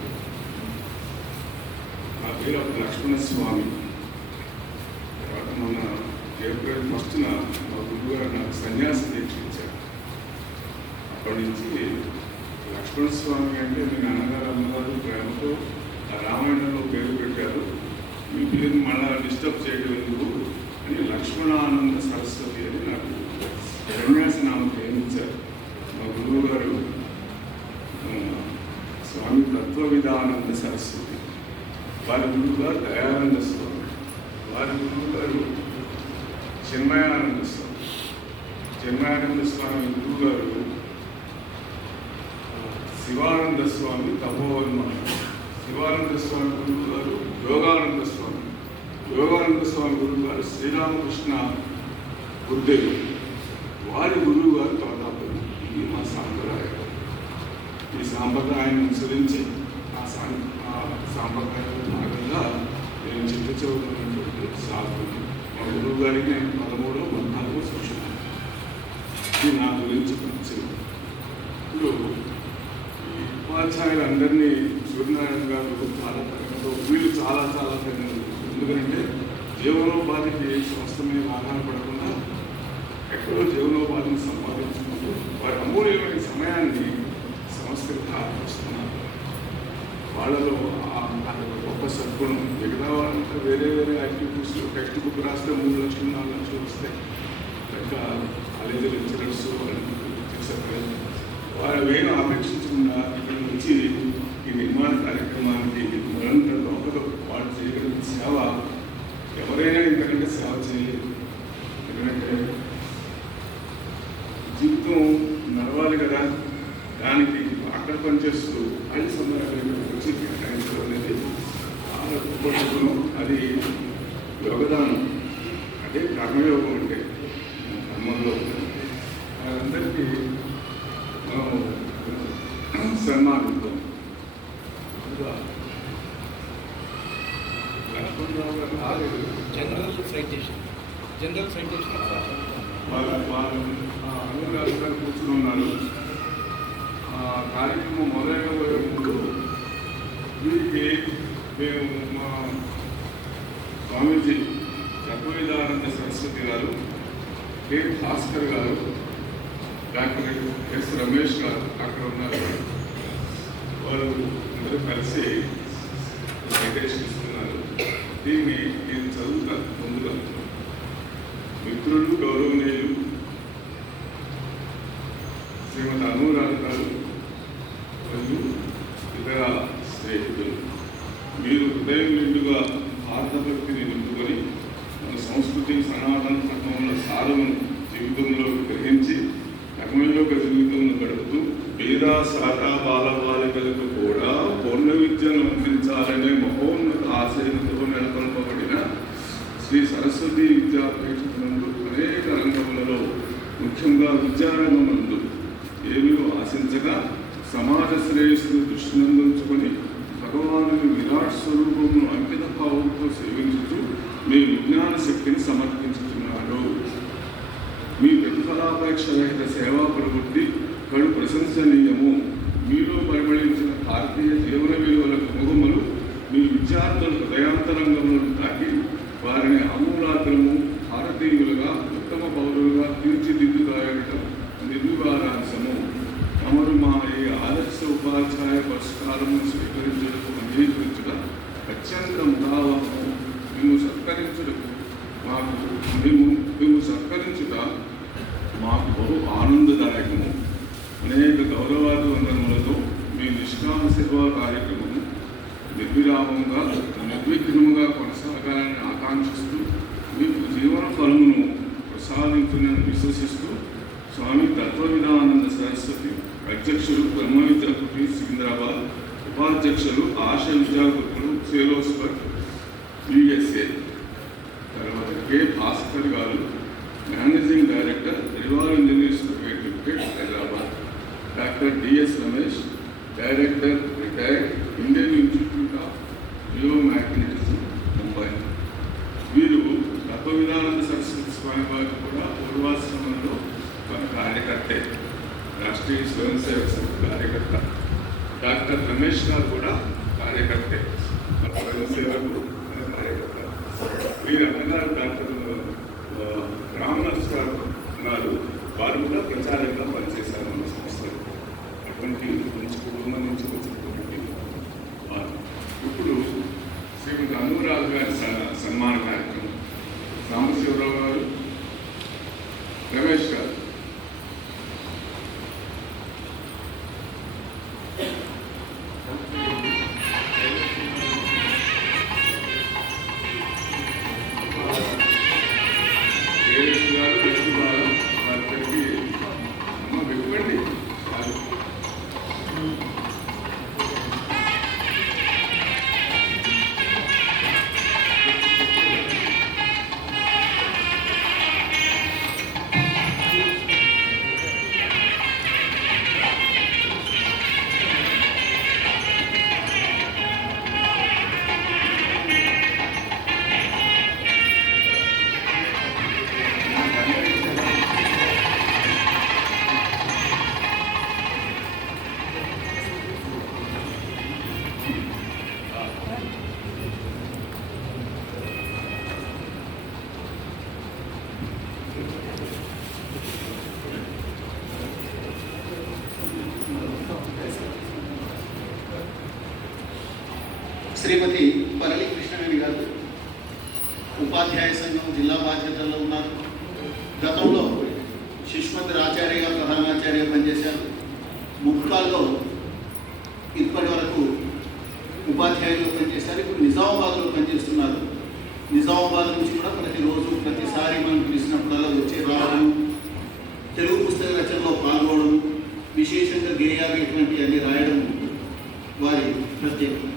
నా పేరు లక్ష్మణస్వామి. తర్వాత మన ఏప్రిల్ 1న మా గురువుగారు నాకు సన్యాస దీక్ష ఇచ్చారు. అప్పటి నుంచి లక్ష్మణస్వామి అంటే మీ నాన్నగారు అమ్మగారు ప్రేమతో ఆ రామాయణంలో పేరు పెట్టారు. మీ పేరు మళ్ళా డిస్టర్బ్ చేయడం ఎందుకు అని లక్ష్మణానంద సరస్వతి అని నాకు సన్యాసనామం ప్రేమించారు. మా గురువు గారు స్వామి తత్వవిధానంద సరస్వతి, వారి గురువు గారు దయానంద స్వామి, వారి గురువు గారు చిన్మయానంద స్వామి. చిన్మయానంద స్వామి గురువు గారు శివానంద స్వామి తపోవన్మ. శివానంద స్వామి గురువు గారు యోగానంద స్వామి. యోగానంద స్వామి గురువు గారు శ్రీరామకృష్ణ గురుదేవుడు. వారి గురువు గారు తోటాపల్లి. ఇది మా సాంప్రదాయాన్ని అనుసరించి ఆ సాంప్రదాయంలో భాగంగా నేను చిన్న చదువుతున్నటువంటి సాగుతుంది మా గురువు గారికి నేను 13, 14 సూచన ఇది నా గురించి పరిచయం. ఇప్పుడు ఈ ఉపాధ్యాయులందరినీ సూర్యనారాయణ గారు చాలా తరగతిలో వీళ్ళు చాలా తగినది. ఎందుకంటే జీవనోపాధికి సంస్థ మీద ఆధారపడకుండా ఎక్కడో జీవనోపాధిని సంపాదించుకుంటూ వారి అమూల్యమైన సమయాన్ని సంస్థకు ఆకర్షిస్తున్నారు. వాళ్ళలో గొప్ప సద్గుణం. మిగతా వాళ్ళంతా వేరే యాక్టివిటీస్లో టెక్స్ట్ బుక్ రాస్తే 3 లక్షలు 4 లక్షలు వస్తాయి. ఇంకా కాలేజీ లెక్చరర్స్ వారు ఏం ఆపేక్షించకుండా ఇక్కడ నుంచి ఈ నిర్మాణ కార్యక్రమానికి నిరంతర లోపల వాళ్ళు చేయగలిగిన సేవ ఎవరైనా ఇంతకంటే సేవ చేయలేదు. ఎందుకంటే జీవితం నడవాలి కదా, దానికి అక్కడ పనిచేస్తూ అది సందర్భంగా వచ్చి కేటాయించడం అనేది చాలా గొప్ప గుణం. అది యోగదానం, అదే కర్మయోగం అంటే కర్మలో అందరికీ సన్మానిద్దాం. జనరల్ సైటేషన్ అందరూ గారు కూర్చుని ఉన్నారు. కార్యక్రమం మొదలైన ముందు వీరికి మేము మా స్వామీజీ చక్రవిధానంద సరస్వతి గారు, కె భాస్కర్ గారు, డాక్టర్ ఎస్ రమేష్ గారు అక్కడ ఉన్నారు. వారు అందరూ కలిసి సైటేషన్ ఇస్తున్నారు. దీన్ని నేను చదువుతాను. ముందుగా మిత్రులు, గౌరవనీయులు శ్రీమతి అనురాధ గారు మరియు ఇతర స్నేహితులు, మీరు హృదయం నిండుగా భారతభక్తిని నింపుకొని మన సంస్కృతి సనాతన ధర్మముల సారమును జీవితంలో గ్రహించి కర్మయోగ జీవితంలో గడుపుతూ పేద సాదా బాలబాలికలకు కూడా పూర్ణ విద్యను అందించాలనే మహోన్నత ఆశయంతో నెలకొల్పబడిన శ్రీ సరస్వతి విద్యాపీఠమునందు అనేక రంగములలో ముఖ్యంగా విద్యారంగమందు ఏమీ ఆశించగా సమాజ శ్రేయస్సును దృష్టినందుంచుకొని భగవాను విరాట్ స్వరూపమును అంకిత భావంతో సేవించుతూ మీ విజ్ఞాన శక్తిని సమర్పించుతున్నాడు. మీ ప్రతిఫలాపేక్ష రహిత సేవా ప్రవృత్తి కడు ప్రశంసనీయము. మీలో పరిమళించిన భారతీయ జీవన విలువల గుణములు మీ విద్యార్థుల హృదయాంతరంగములను దాటి వారిని ఆమూలాగ్రము భారతీయులుగా ఉత్తమ పౌరులుగా తీర్చిదిద్దుతాయటం నిర్వివాదాంశము. తమరు మా ఈ ఆదర్శ ఉపాధ్యాయ పురస్కారము స్వీకరించుటకు అంగీకరించుట అత్యంత ముదావహము. మేము సత్కరించుట మాకు బహు ఆనందదాయకము. అనేక గౌరవాది వందనములతో మీ నిష్కామ సేవా కార్యక్రమము నిర్విరామంగా నిర్విఘ్నముగా కొనసాగాలని ఆకాంక్షిస్తూ మీకు జీవన ఫలమును ప్రసాదించునని విశ్వసిస్తూ స్వామి తత్వవిధానంద సరస్వతి అధ్యక్షులు బ్రహ్మ విద్యాపీఠ సికింద్రాబాద్, ఉపాధ్యక్షులు ఆశ విద్యాగురుకులు సేలోస్పర్ యుఎస్ఏ, తర్వాత K Bhaskar garu managing director Rival engineers private limited Hyderabad, doctor DS Ramesh director retired Indian institute of geomagnetism Mumbai. వీరు తత్వవిధానంద సరస్వతి స్వామి వారికి కూడా పూర్వాశ్రమంలో మన కార్యకర్తే, రాష్ట్రీయ స్వయం సేవక సంఘ కార్యకర్త. డాక్టర్ రమేష్ గారు కూడా కార్యకర్తే, మన స్వయం సేవకు కార్యకర్త. వీరు అన్నగారు డాక్టర్ రామదాస్ గారు ఉన్నారు, వారు కూడా ప్రచారంగా పనిచేశారు మన సంస్థలు. అటువంటి మంచి కుటుంబం నుంచి వచ్చినటువంటి వారు. ఇప్పుడు శ్రీమతి అనురాధ గారి సన్మాన కార్యక్రమం. సాంబశివరావు గారు, రమేష్ గారు. శ్రీమతి పరళి కృష్ణవేణి గారు ఉపాధ్యాయ సంఘం జిల్లా బాధ్యతల్లో ఉన్నారు. గతంలో శిశుమందిర్ ఆచార్యగా ప్రధానాచార్యగా పనిచేశారు. ముక్కాల్లో ఇప్పటి వరకు ఉపాధ్యాయులుగా పనిచేశారు. ఇప్పుడు నిజామాబాద్లో పనిచేస్తున్నారు. నిజామాబాద్ నుంచి కూడా ప్రతిసారి మనం పిలిచినప్పుడల్లా వచ్చి రావడం, తెలుగు పుస్తక రచనలో పాల్గొనడం, విశేషంగా గేయాలు ఇటువంటి అన్ని రాయడం వారి ప్రత్యేకత.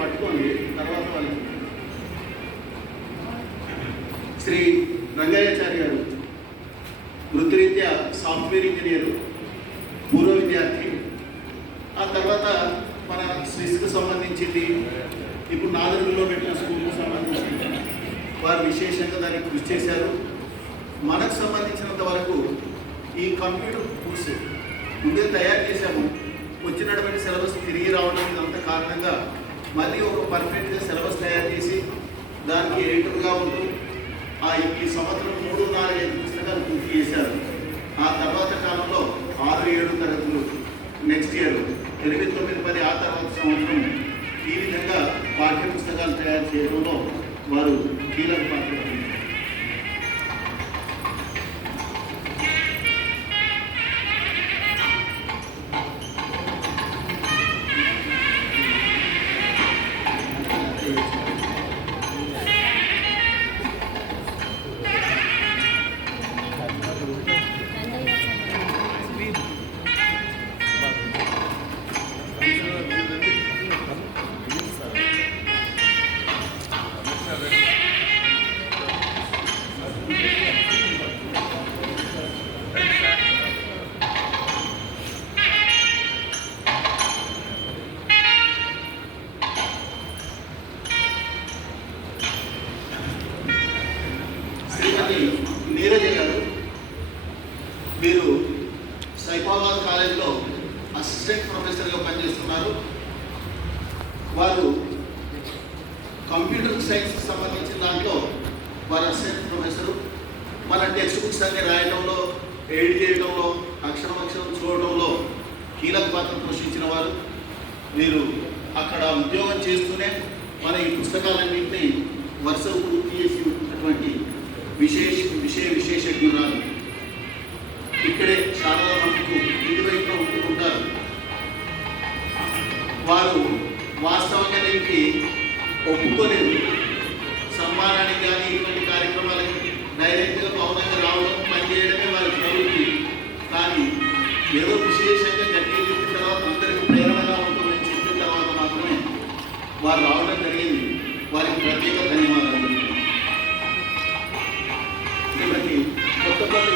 పట్టుకోండి తర్వాత వాళ్ళు. శ్రీ రంగయ్యాచార్య గారు వృత్తిరీత్యా సాఫ్ట్వేర్ ఇంజనీరు, పూర్వ విద్యార్థి. ఆ తర్వాత మన స్విస్కు సంబంధించింది, ఇప్పుడు నాదరులో పెట్టిన స్కూల్కు సంబంధించి వారు విశేషంగా దానికి కృషి చేశారు. మనకు సంబంధించినంత వరకు ఈ కంప్యూటర్ కోర్సు ముందే తయారు చేశాము. వచ్చినటువంటి సిలబస్ తిరిగి రావడం ఇదంతా కారణంగా మళ్ళీ ఒక పర్ఫెక్ట్గా సిలబస్ తయారు చేసి దానికి ఎడిటర్గా ఉంటూ ఈ సంవత్సరం 3-4-5 పుస్తకాలు పూర్తి చేశారు. ఆ తర్వాత కాలంలో 6-7 తరగతులు, నెక్స్ట్ ఇయర్ 8-9-10 ఆ తర్వాత సంవత్సరం ఈ విధంగా పాఠ్య పుస్తకాలు తయారు చేయడంలో వారు కీలక పాత్ర వహించారు. నీరజ గారు వీరు సైఫాబాద్ కాలేజ్లో అసిస్టెంట్ ప్రొఫెసర్గా పనిచేస్తున్నారు. వారు కంప్యూటర్ సైన్స్కి సంబంధించిన దాంట్లో వారు అసిస్టెంట్ ప్రొఫెసరు. మన టెక్స్ట్ బుక్స్ అన్ని రాయడంలో, ఎడిట్ చేయడంలో, అక్షరం చూడడంలో కీలక పాత్ర పోషించిన వారు. వీరు అక్కడ ఉద్యోగం చేస్తూనే మన ఈ పుస్తకాలన్నింటినీ వరుస పూర్తి చేసినటువంటి విశేషజ్ఞురాలు. ఇక్కడే చాలా మందికి ఇంటివైపులో ఉంటూ ఉంటారు. వారు వాస్తవంగా దీనికి ఒప్పుకోలేదు. సన్మానానికి కానీ ఇటువంటి కార్యక్రమాలకి డైరెక్ట్గా మౌనంగా రావడం, పనిచేయడమే వారికి ప్రవృత్తి. కానీ ఏదో విశేషంగా గట్టిగా చెప్పిన తర్వాత అందరికీ ప్రేరణగా ఉంటుందని చెప్పిన తర్వాత మాత్రమే వారు రావడం జరిగింది. వారికి ప్రత్యేక ధన్యవాదాలు. శ్రీమతి కొత్తపల్లి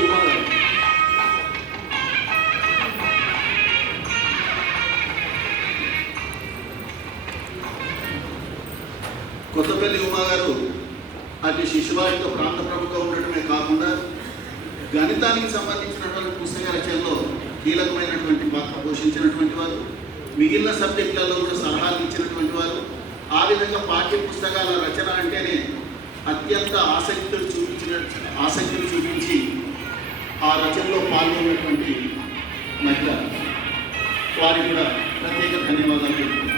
ఉమా గారు అటు శిశువాడితో ప్రాంత ప్రభుత్వం ఉండటమే కాకుండా గణితానికి సంబంధించినటువంటి పుస్తక రచనలో కీలకమైనటువంటి పాత్ర పోషించినటువంటి వారు. మిగిలిన సబ్జెక్టులలో కూడా సలహాలు ఇచ్చినటువంటి వారు. ఆ విధంగా పాఠ్య పుస్తకాల రచన అంటేనే అత్యంత ఆసక్తులు చూపించి ఆ రచనలో పాల్గొన్నటువంటి మహిళ. వారికి కూడా ప్రత్యేక ధన్యవాదాలు తెలుపుతున్నాను.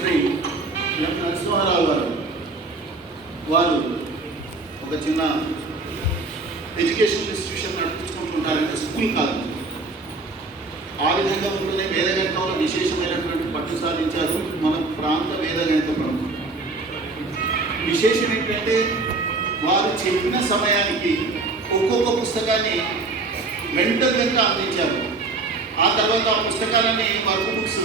శ్రీ ఎం నరసింహారావు గారు వారు ఒక చిన్న ఎడ్యుకేషన్ ఇన్స్టిట్యూషన్ నడిపించుకుంటుంటారంటే స్కూల్ కాదు. ఆ విధంగా ఉంటూనే వేదగణితంలో విశేషమైనటువంటి పట్టు సాధించారు మన ప్రాంత వేదగణిత ప్రముఖులు. విశేషం ఏంటంటే వారు చెప్పిన సమయానికి ఒక్కొక్క పుస్తకాన్ని వెంట అందించారు. ఆ తర్వాత ఆ పుస్తకాలని వర్క్ బుక్స్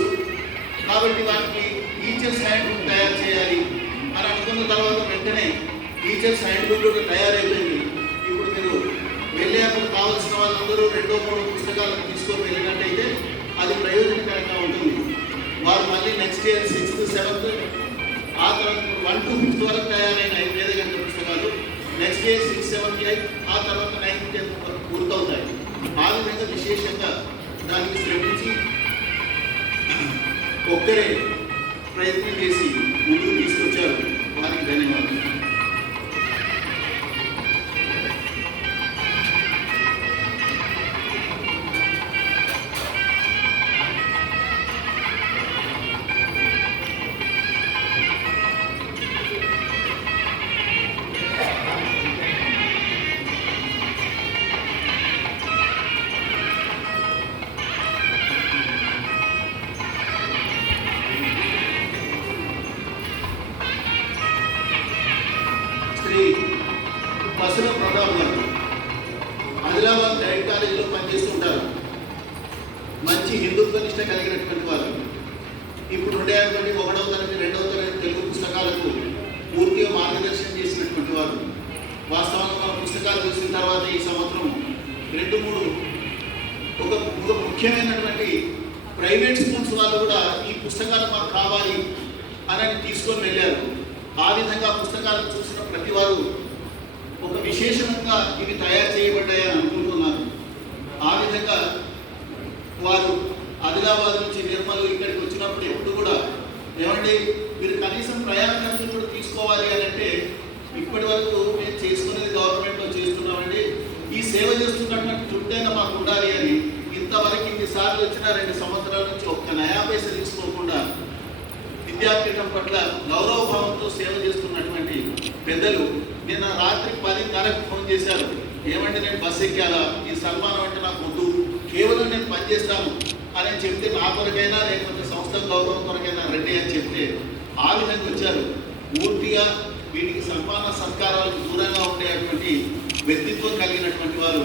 కాబట్టి వాటికి టీచర్స్ హ్యాండ్ బుక్ తయారు చేయాలి అని అనుకున్న తర్వాత వెంటనే టీచర్స్ హ్యాండ్ బుక్ తయారైపోయింది. ఇప్పుడు మీరు వెళ్ళేప్పుడు కావాల్సిన వాళ్ళందరూ 2-3 పుస్తకాలను తీసుకొని వెళ్ళినట్టయితే అది ప్రయోజనకరంగా ఉంటుంది. వారు మళ్ళీ నెక్స్ట్ ఇయర్ 6th, 7th ఆ తర్వాత 1 to 5th వరకు తయారైన 5 వేదగణిత పుస్తకాలు నెక్స్ట్ ఇయర్ 6, 7, 8 ఆ తర్వాత 9th, 10th వరకు పూర్తవుతాయి. ఆ విధంగా విశేషంగా దానికి శ్రమించి ఒక్కరే ప్రయత్నం చేసి ముందుకు తీసుకొచ్చారు. వారికి ధన్యవాదాలు. శ్రీ పసుల ప్రతాప్ గారు ఆదిలాబాద్ డైట్ కాలేజీలో పనిచేస్తుంటారు. మంచి హిందుత్వ నిష్ట కలిగినటువంటి వారు. ఇప్పుడు ఉండేటువంటి 1వ తరగతి 2వ తరగతి తెలుగు పుస్తకాలకు పూర్తిగా మార్గదర్శనం చేసినటువంటి వారు. వాస్తవంగా మన పుస్తకాలు చూసిన తర్వాత ఈ సంవత్సరం 2-3 ఒక ముఖ్యమైనటువంటి ప్రైవేట్ స్కూల్స్ వాళ్ళు కూడా ఈ పుస్తకాలు మాకు కావాలి అని తీసుకొని వెళ్ళారు. ఆ విధంగా పుస్తకాలను చూసిన ప్రతి వారు ఒక విశేషంగా ఇవి తయారు చేయబడ్డాయని అనుకుంటున్నారు. ఆ విధంగా వారు ఆదిలాబాద్ నుంచి నిర్మల్ ఇక్కడికి వచ్చినప్పుడు ఎప్పుడు కూడా ఏమంటే మీరు కనీసం ప్రయాణ ఖర్చులు కూడా తీసుకోవాలి అని అంటే ఇప్పటి వరకు మేము చేసుకునేది గవర్నమెంట్లో చేస్తున్నామండి, ఈ సేవ చేస్తున్నటువంటి చుట్టైనా మాకు ఉండాలి అని ఇంతవరకు ఇన్నిసార్లు వచ్చిన 2 సంవత్సరాల నుంచి ఒక్క నయా పైస తీసుకోకుండా విద్యాపీఠం పట్ల గౌరవభావంతో సేవ చేస్తున్నటువంటి పెద్దలు నిన్న రాత్రి 10:30కు ఫోన్ చేశారు. ఏమంటే నేను బస్సు ఎక్కాలా, ఈ సన్మానం అంటే నాకు వద్దు, కేవలం నేను పనిచేస్తాను అని చెప్తే నా కొరకైనా లేకపోతే సంస్థ గౌరవం కొరకైనా రండి అని చెప్తే ఆ విధంగా వచ్చారు. పూర్తిగా వీటికి సన్మాన సత్కారాలకు దూరంగా ఉండేటువంటి వ్యక్తిత్వం కలిగినటువంటి వారు.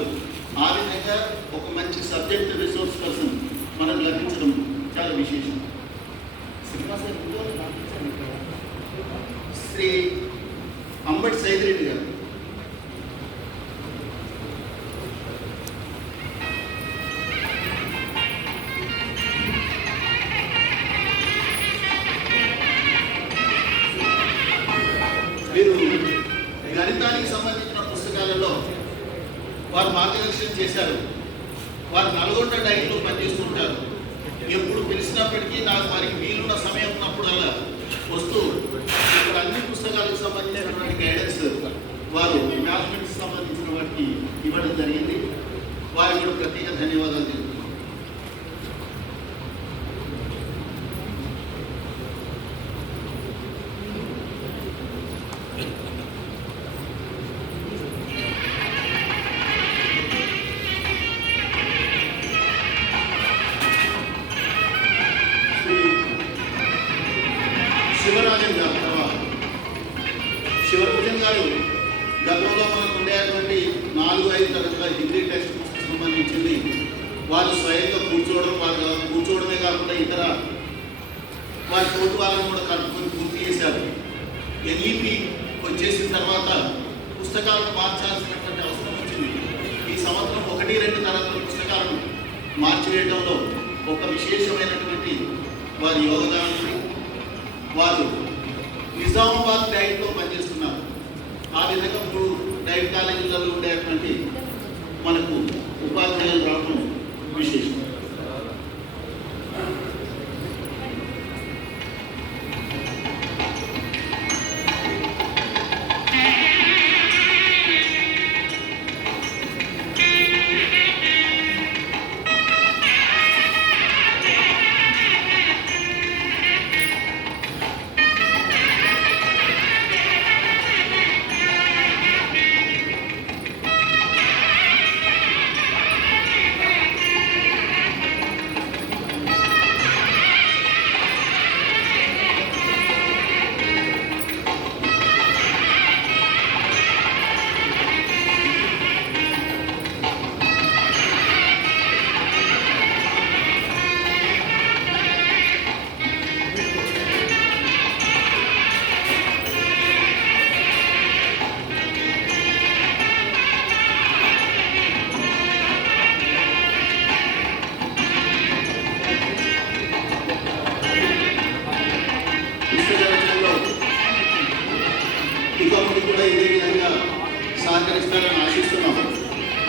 ఆ విధంగా ఒక మంచి సబ్జెక్ట్ రిసోర్స్ పర్సన్ మనకు లభించడం చాలా విశేషం. శ్రీ అంబటి సైదిరెడ్డి గారు వీరు గణితానికి సంబంధించిన పుస్తకాలలో వారు మార్గదర్శనం చేశారు. వారు నల్గొండ డైట్లో పనిచేస్తుంటారు. ఎప్పుడు పిలిచినప్పటికీ నాకు వారికి వీలున్న సమయం ఉన్నప్పుడల్లా వస్తూ ఇక్కడ అన్ని పుస్తకాలకు సంబంధించినటువంటి గైడెన్స్ వారు మ్యాథమెటిక్స్ సంబంధించిన వాటికి ఇవ్వడం జరిగింది. వారికి కూడా ప్రత్యేక ధన్యవాదాలు తెలుపుతున్నాను. శివరాజన్ గారు శివరాజన్ గారు గతంలో మనకు ఉండేటువంటి 4-5 తరగతుల హిందీ టెక్స్ట్ బుక్స్ సంబంధించింది వారు స్వయంగా కూర్చోవడమే కాకుండా ఇతర వారి తోటి వాళ్ళని కూడా కలుపుకొని పూర్తి చేశారు. ఎన్ఈపి వచ్చేసిన తర్వాత పుస్తకాలను మార్చాల్సినటువంటి అవసరం వచ్చింది. ఈ సంవత్సరం 1-2 తరగతుల పుస్తకాలను మార్చివేయడంలో ఒక విశేషమైనటువంటి వారి యోగదానాన్ని వారు నిజామాబాద్ డైట్లో పనిచేస్తున్నారు. ఆ విధంగా 3 డైట్ కాలేజీలలో ఉండేటువంటి మనకు ఉపాధ్యాయులు రావడం విశేషం. ఇస్తారని ఆశిస్తున్నాము.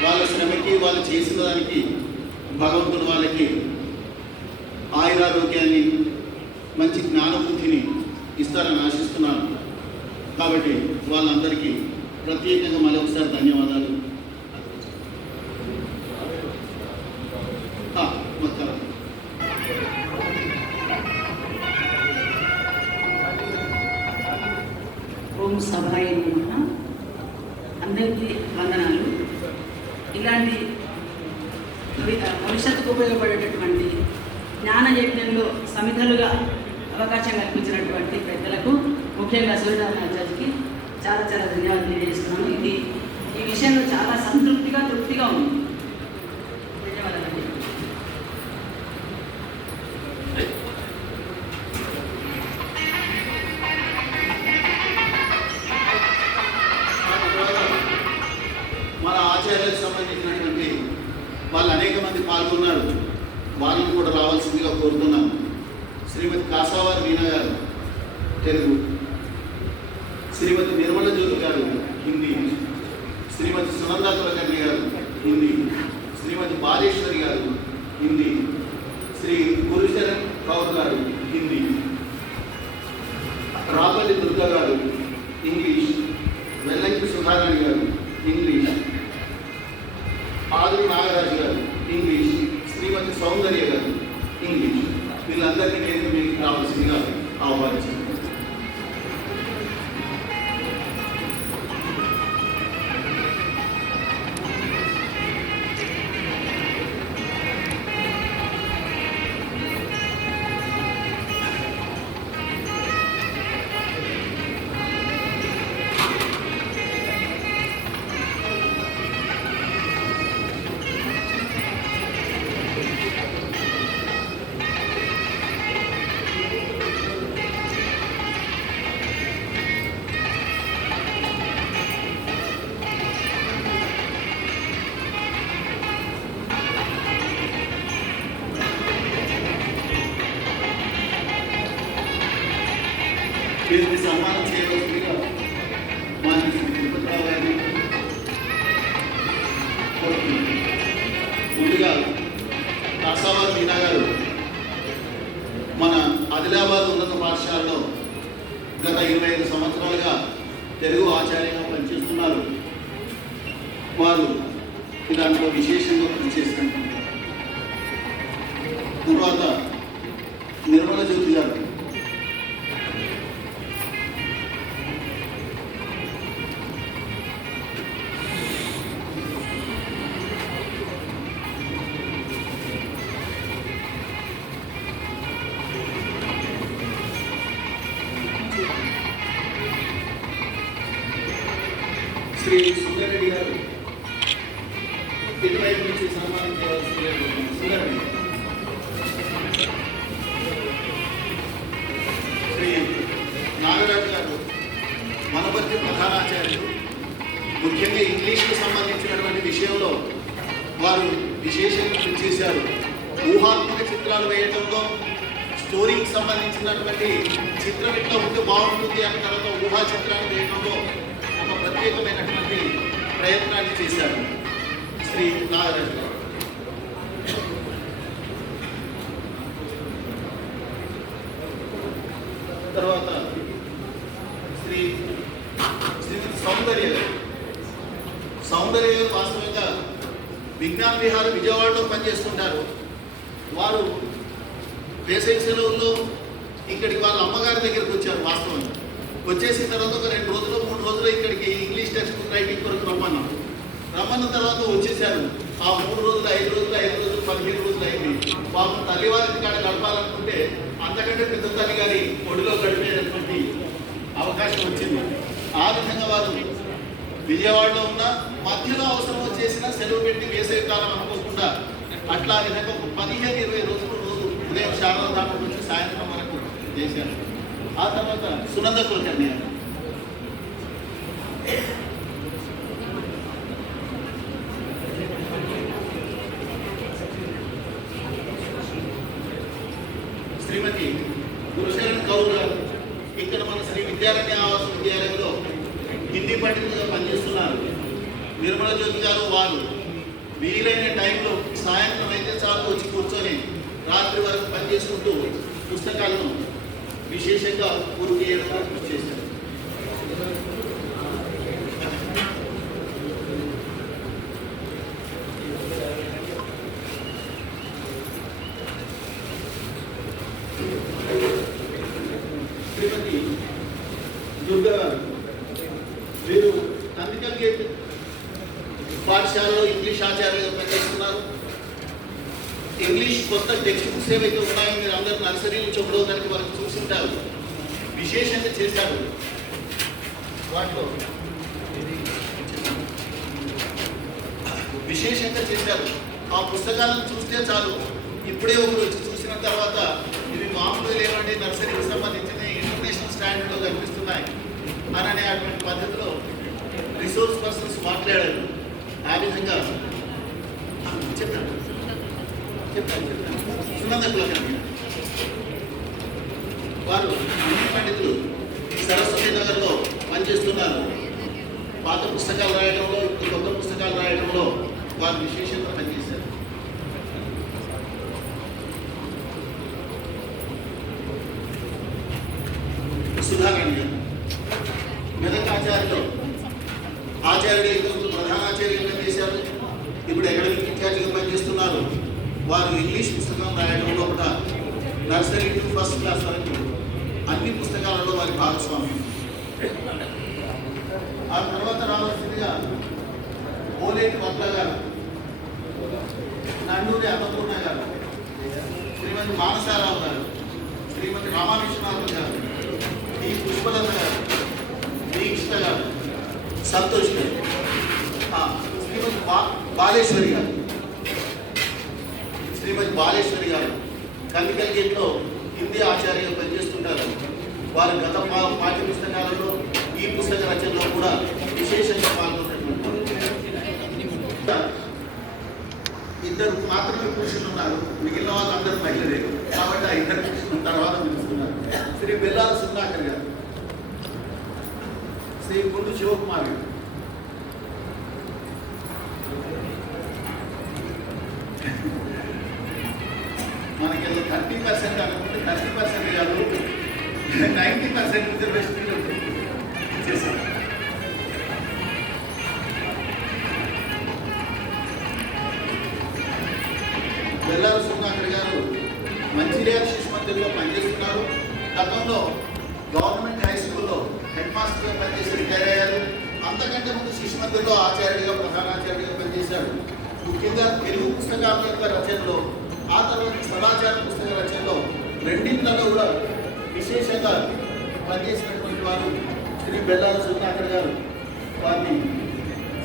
వాళ్ళ శ్రమకి వాళ్ళు చేసిన దానికి భగవంతుడు వాళ్ళకి ఆయురారోగ్యాన్ని మంచి జ్ఞానబుద్ధిని ఇస్తారని ఆశిస్తున్నాను. కాబట్టి వాళ్ళందరికీ ప్రత్యేకంగా మరొకసారి ధన్యవాదాలు. మొత్తం ఓం సభాయ నమః. అందరికీ వందనాలు. ఇలాంటి భవిష్యత్తుకు ఉపయోగపడేటటువంటి జ్ఞాన యజ్ఞంలో సమిధలుగా అవకాశం కల్పించినటువంటి పెద్దలకు, ముఖ్యంగా సూర్యనారాయణ ఆచార్యకి చాలా చాలా ధన్యవాదాలు తెలియజేస్తున్నాను. ఈ విషయంలో చాలా తృప్తిగా ఉంది. ధన్యవాదాలండి. మన ఆచార్యాలకు సంబంధించినటువంటి వాళ్ళు అనేక మంది పాల్గొన్నారు. వాళ్ళని కూడా రావాల్సిందిగా కోరుతున్నాము. శ్రీమతి కాసావారి మీనా గారు తెలుగు, శ్రీమతి నిర్మల జ్యోతి గారు హిందీ, శ్రీమతి సునందా కులకర్ణి గారు హిందీ, శ్రీమతి బాలేశ్వరి గారు హిందీ, శ్రీ గురుశరణ్ కౌర్ గారు హిందీ, రాపల్లి దుర్గా గారు ఇంగ్లీష్, వెల్లంకి సుధారాణి గారు ఇంగ్లీష్, ఆదురు నాగరాజు గారు ఇంగ్లీష్, శ్రీమతి సౌందర్య గారు ఇంగ్లీష్. వీళ్ళందరినీ నేను మీకు రావాల్సిందిగా ఆహ్వానించాను. వీరిని సన్మానం చేయవలసిందిగా మా తిరుపతిరావు గారిని కోరుతున్నాను. ముందుగా కాసావారి మీనా గారు మన ఆదిలాబాద్ ఉన్నత పాఠశాలలో గత 25 సంవత్సరాలుగా తెలుగు ఆచార్యంగా పనిచేస్తున్నారు. వారు దాంట్లో విశేషంగా పనిచేస్తారు. తర్వాత నిర్మల జ్యోతి గారు శ్రీ సుందరెడ్డి గారు ఇటువైపు నుంచి సన్మానించవలసింది. సుందరెడ్డి శ్రీ నాగరాజు గారు మనపర్తి ప్రధానాచార్యులు. ముఖ్యంగా ఇంగ్లీష్కు సంబంధించినటువంటి విషయంలో వారు విశేషంగా కృషి చేశారు. ఊహాత్మక చిత్రాలు వేయడంలో, స్టోరీకి సంబంధించినటువంటి చిత్రం ఇట్లా ఉంటే బాగుంటుంది అన్న తర్వాత ఊహా చిత్రాలు వేయడంలో ఒక ప్రత్యేకమైనటువంటి ప్రయత్నాన్ని చేశారు శ్రీ నాగరాజు గారు. తర్వాత శ్రీమతి సౌందర్య గారు. సౌందర్య గారు వాస్తవంగా విజ్ఞాన విహార్ విజయవాడలో పనిచేస్తుంటారు. వారు వేసవి సెలవుల్లో ఇక్కడికి వాళ్ళ అమ్మగారి దగ్గరికి వచ్చారు. వాస్తవంగా వచ్చేసిన తర్వాత ఒక 2 రోజులు 3 రోజులు ఇక్కడికి ఇంగ్లీష్ టెక్స్ట్ బుక్ రైటింగ్ కొరకు రమ్మన్న తర్వాత వచ్చేసారు. ఆ 3 రోజులు 5 రోజులు 15 రోజులు అయింది. పాపం తల్లివారి కాడ గడపాలనుకుంటే అంతకంటే పెద్ద తల్లి గారి ఒడిలో గడిపేటటువంటి అవకాశం వచ్చింది. ఆ విధంగా వారు విజయవాడలో ఉన్న మధ్యలో అవసరం వచ్చేసిన సెలవు పెట్టి వేసవి కాలం అనుకోకుండా అట్లా విధంగా ఒక 15-20 రోజులు ఉదయం శారదాదాపు నుంచి సాయంత్రం వరకు చేశారు. ఆ తర్వాత సునంద కులకర్ణి శ్రీమతి గురుశరణ్ కౌర్ గారు ఇక్కడ మన శ్రీ విద్యారణ్య ఆవాస విద్యాలయంలో హిందీ పండితులుగా పనిచేస్తున్నారు. నిర్మల జ్యోతి గారు వారు వీలైన టైంలో సాయంత్రం అయితే చాలు వచ్చి కూర్చొని రాత్రి వరకు పనిచేసుకుంటూ పుస్తకాలను విశేషంగా పూర్తి చేయడం కృషి చేశారు. శ్రీమతి దుర్గా గారు వీరు నందికల్ గేట్ పాఠశాలలో ఇంగ్లీష్ ఆచార్యులుగా పనిచేస్తున్నారు. ఇంగ్లీష్ కొత్త టెక్స్ట్ బుక్స్ ఏవైతే ఉన్నాయో మీరు అందరూ నర్సరీ నుంచి ఒకటో తరగతి వరకు చూసింటారు. విశేషంగా చేశారు వాటిలో విశేషంగా చేశారు. ఆ పుస్తకాలను చూస్తే చాలు, ఇప్పుడే ఒకరు వచ్చి చూసిన తర్వాత ఇవి మామూలుగా లేవండి, నర్సరీకి సంబంధించిన ఇంటర్నేషనల్ స్టాండర్డ్లో కనిపిస్తున్నాయి అని అనేటువంటి పద్ధతిలో రిసోర్స్ పర్సన్స్ మాట్లాడారు. ఆ విధంగా చెప్తాను సునంద కులకర్ణి వారు పండితులు సరస్వతి నగర్లో పనిచేస్తున్నారు. పాత పుస్తకాలు రాయడంలో, ఇప్పుడు కొత్త పుస్తకాలు రాయడంలో వారు విశేషంగా పనిచేశారు. సుధాకర్ గారు మెదక్ ఆచార్యులు ఇంతకుముందు ప్రధానాచార్యులుగా చేశారు, ఇప్పుడు అకాడమిక్ ఇన్ఛార్జిగా పనిచేస్తున్నారు. వారు ఇంగ్లీష్ పుస్తకం రాయడంలో కూడా నర్సరీ టు ఫస్ట్ క్లాస్ వరకు అన్ని పుస్తకాలలో వారి భాగస్వామ్యం. ఆ తర్వాత రావాల్సిందిగా ఓలేటి వడ్ల గారు, నండూరి అన్నపూర్ణ గారు, శ్రీమతి మానసారావు గారు, శ్రీమతి రామావిశ్వనాథన్ గారు, డి పుష్పలత గారు, దీక్షిత గారు, సంతోష్ గారు, శ్రీమతి బాలేశ్వరి గారు, శ్రీమతి బాలేశ్వరి గారు కందికల్ గేట్లో హిందీ ఆచార్యులు పనిచేస్తుంటారు. వారు గత పాఠ్య పుస్తకాలలో ఈ పుస్తక రచనలో కూడా విశేషంగా పాల్గొన్నటువంటి ఇద్దరు మాత్రమే పురుషులు ఉన్నారు, మిగిలిన వాళ్ళందరూ మహిళలే కాబట్టి ఆ ఇద్దరు పురుషుల తర్వాత పిలుస్తున్నారు. శ్రీ బెల్లాల సుధాకర్ గారు, శ్రీ గుండు శివకుమార్ గారు, మనకి 30% అనుకుంటే 30% కాదు 90% రిజర్వేషన్ చేశారు. బెల్లాల సుధాకర్ గారు మంచిర్యాల శిశు మందిర్లో పనిచేస్తున్నారు. గతంలో గవర్నమెంట్ హై స్కూల్లో హెడ్ మాస్టర్గా పనిచేసి రిటైర్ అయ్యారు. అంతకంటే ముందు శిశు మందిర్లో ఆచార్యుడిగా ప్రధానాచార్యుడిగా పనిచేశారు. ముఖ్యంగా తెలుగు పుస్తకాల యొక్క రచనలో, ఆ తర్వాత సదాచార పుస్తక రచనలో రెండింటిలో కూడా విశేషంగా పనిచేసినటువంటి వారు శ్రీ బెల్లాల సుధాకర్ గారు. వారిని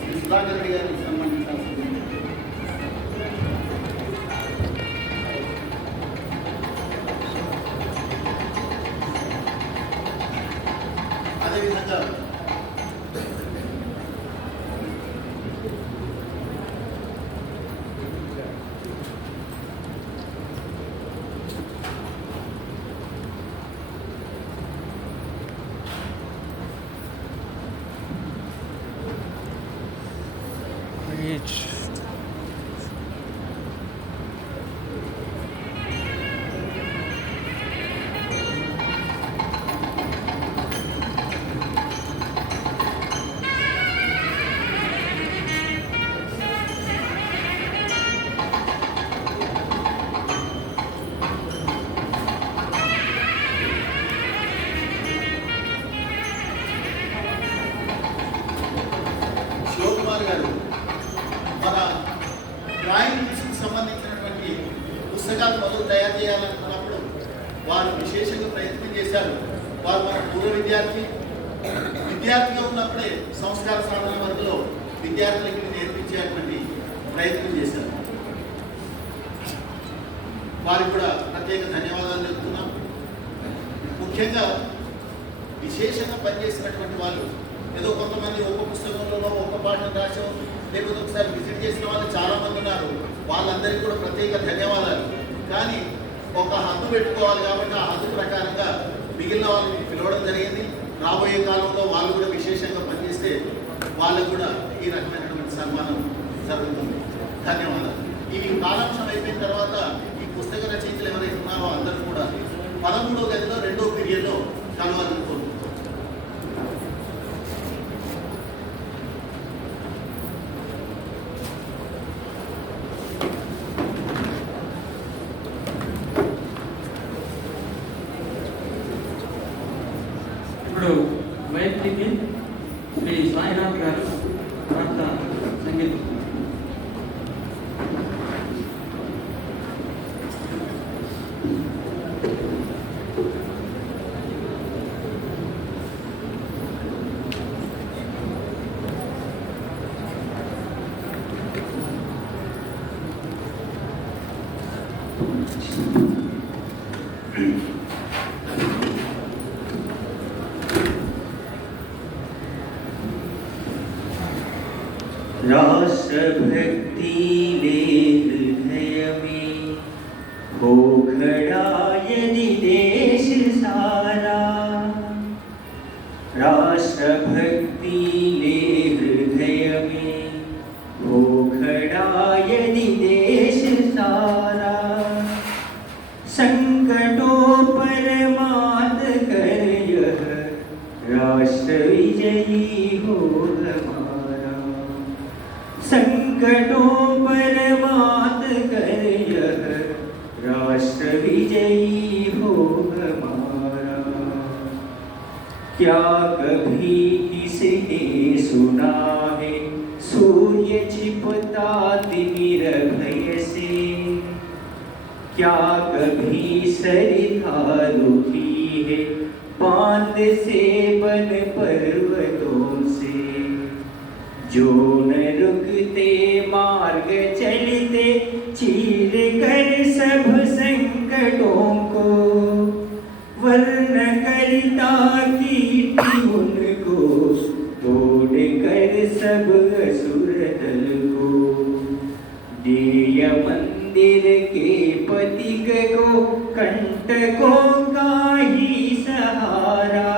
శ్రీ సుధాకర్ రెడ్డి గారికి సన్మానించాల్సింది. అదేవిధంగా శివకుమార్ గారు మన డ్రాయింగ్కి సంబంధించినటువంటి పుస్తకాలు మొదలు తయారు చేయాలనుకున్నప్పుడు వారు విశేషంగా ప్రయత్నం చేశారు. వారు మన పూర్వ విద్యార్థిగా ఉన్నప్పుడే సంస్కార సాధన వర్గంలో విద్యార్థులకి నేర్పించేటువంటి ప్రయత్నం చేశారు. వారికి కూడా ప్రత్యేక ధన్యవాదాలు చెప్తున్నాం. ముఖ్యంగా విశేషంగా పనిచేసినటువంటి వాళ్ళు ఏదో కొంతమంది ఒక్క పుస్తకంలోనో ఒక్క పాఠం రాసాం, లేకపోతే ఒకసారి విజిట్ చేసిన వాళ్ళు చాలామంది ఉన్నారు. వాళ్ళందరికీ కూడా ప్రత్యేక ధన్యవాదాలు. కానీ ఒక హద్దు పెట్టుకోవాలి కాబట్టి ఆ హద్దు ప్రకారంగా మిగిలిన వాళ్ళని పిలవడం జరిగింది. రాబోయే కాలంలో వాళ్ళు కూడా విశేషంగా పనిచేస్తే వాళ్ళకు కూడా ఈ రకమైనటువంటి సన్మానం జరుగుతుంది. ధన్యవాదాలు. ఈ కాలాంశం అయిపోయిన తర్వాత ఈ పుస్తక రచయితలు ఎవరైతే ఉన్నారో అందరూ కూడా 13వ గదిలో 2వ పీరియడ్లో కలవాలని కోరుకుంటున్నాం. ఇప్పుడు మైత్రికి శ్రీ సాయినాథ్ గారు ప్రార్థ సంగీతం. राष्ट्रभक्ति ले हृदय में हो खड़ा यदि देश सारा, राष्ट्रभक्ति ले हृदय में हो खड़ा यदि देश सारा, संकटों पर मात कर यह राष्ट्र विजयी हो हमारा, संकटों पर मात कर यह राष्ट्र विजयी हो हमारा। क्या कभी किसने सुना है सूर्य छिपता निर्भय से, क्या कभी सरिता रुकी है बांध से बन पर्वतों से, जो न रुकते मार्ग चलते चीर कर सब संकटों को, वर्ण करता कीर्ति उनको तोड़ कर सब असुर दल को, दिव्य मंदिर के पथिक को कंटकों का ही सहारा,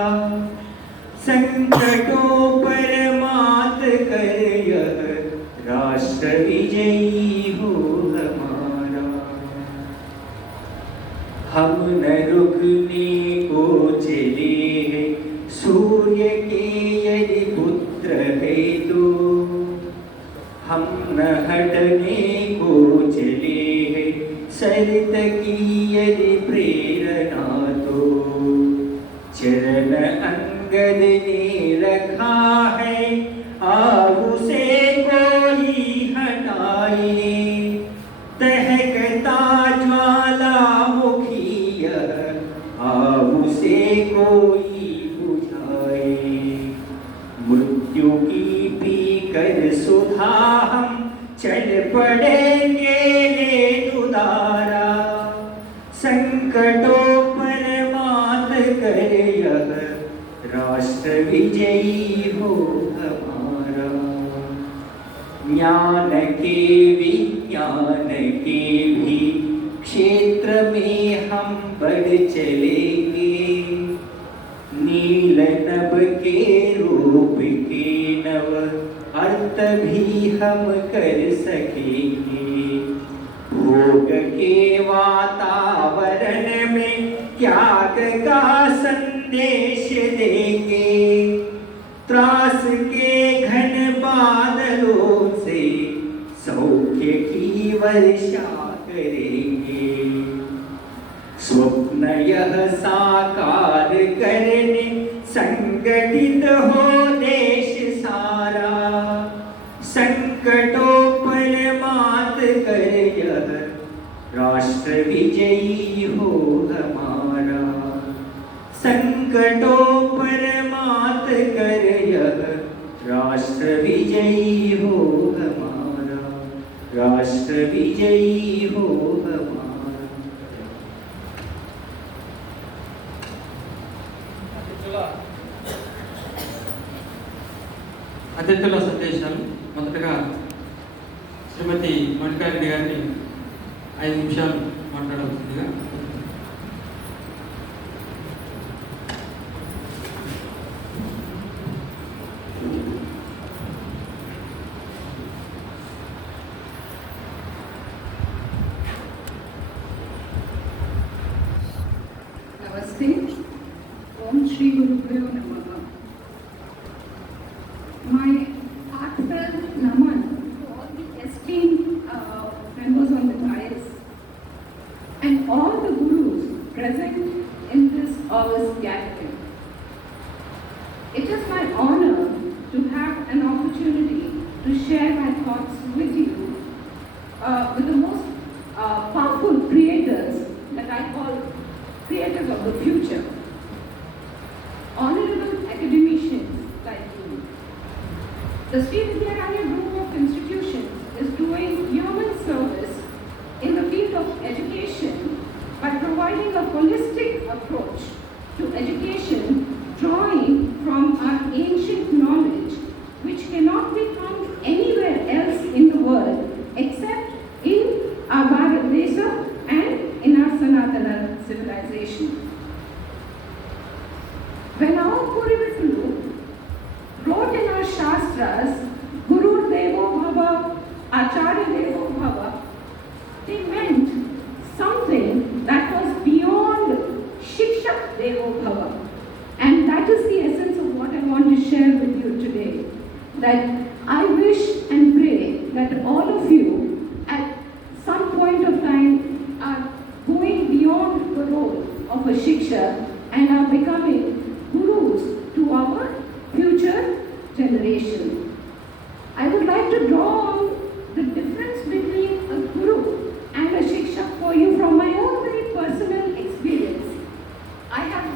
संकटों पर मात कर यह राष्ट्र विजयी हो हमारा। हम न रुकने को चले हैं सूर्य के यदि पुत्र है तो, हम न हटने को चले हैं सरित की यदि प्रेरणा तो, चरण अंगद ने रखा है आग से कोई हटाए, दहकता ज्वालामुखी आग से कोई बुझाए, मृत्यु की पी कर सुधा हम चल पड़ेंगे ये दुदारा, संकटों पर मात कर यह राष्ट्र विजयी हो हमारा। ज्ञान के विज्ञान के भी क्षेत्र में हम बढ़ चलेंगे, नील नभ के रूप के नव अर्थ भी हम कर सकेंगे, भोग के वातावरण में त्याग का संदेश देंगे, त्रास के घन बादलों से सौख्य की वर्षा करेंगे, स्वप्न यह साकार करने संगठित हो देश सारा, संकटों पर मात कर यह राष्ट्र विजयी हो हमारा, संकटों पर मात कर यह राष्ट्र विजयी हो हमारा, राष्ट्र विजयी हो हमारा। అతిథుల సందేశాలు. మొదటగా శ్రీమతి మణికారెడ్డి గారిని 5 నిమిషాలు మాట్లాడవలసిందిగా. Namaha. My heartfelt naman to all the esteemed members on the dais and all the gurus present in this august gathering. It is my honor to have an opportunity to share my thoughts with you, with the most powerful creators that I call creators of the future. Honorable academicians like you. The Sri Vidyaranya Group of Institutions is doing human service in the field of education by providing a holistic approach to education, drawing from our ancient knowledge, which cannot be found anywhere else in the world except in our Bharat Desha and in our Sanatana civilization. When our Purivakulu wrote in our Shastras, Guru Devo Bhava, Acharya Devo Bhava, they meant something that was beyond Shikshak Devo Bhava. And that is the essence of what I want to share with you today. That I wish and pray that all of you at some point of time are going beyond the role of a Shiksha and are becoming gurus to our future generation. I would like to draw on the difference between a guru and a Shiksha for you from my own very personal experience. I have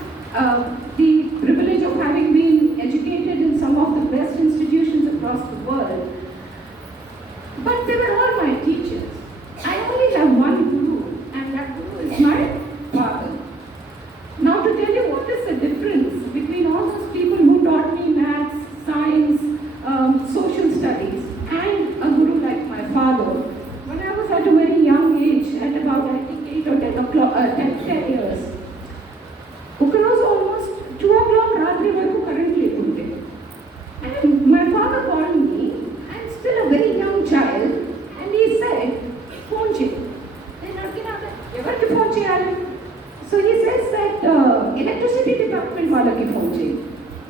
the privilege of having been educated in some of the best institutions across the world, but they were all my teachers. I only have one guru, and that guru is my father. Now, to tell you what is the difference between all those people who taught me maths, science, social studies, and a guru like my father, when I was at a very young age, at about I think 8 or 10 years, ఒకరోజు almost 2 o'clock రాత్రి వరకు కరెంట్ లేకుంటే, and my father called me, I'm still a very young child, and he said, phone చేయి. నేను అడిగినా ఎవరికి ఫోన్ చేయాలి? So he says that electricity department వాళ్ళకి ఫోన్ చేయి.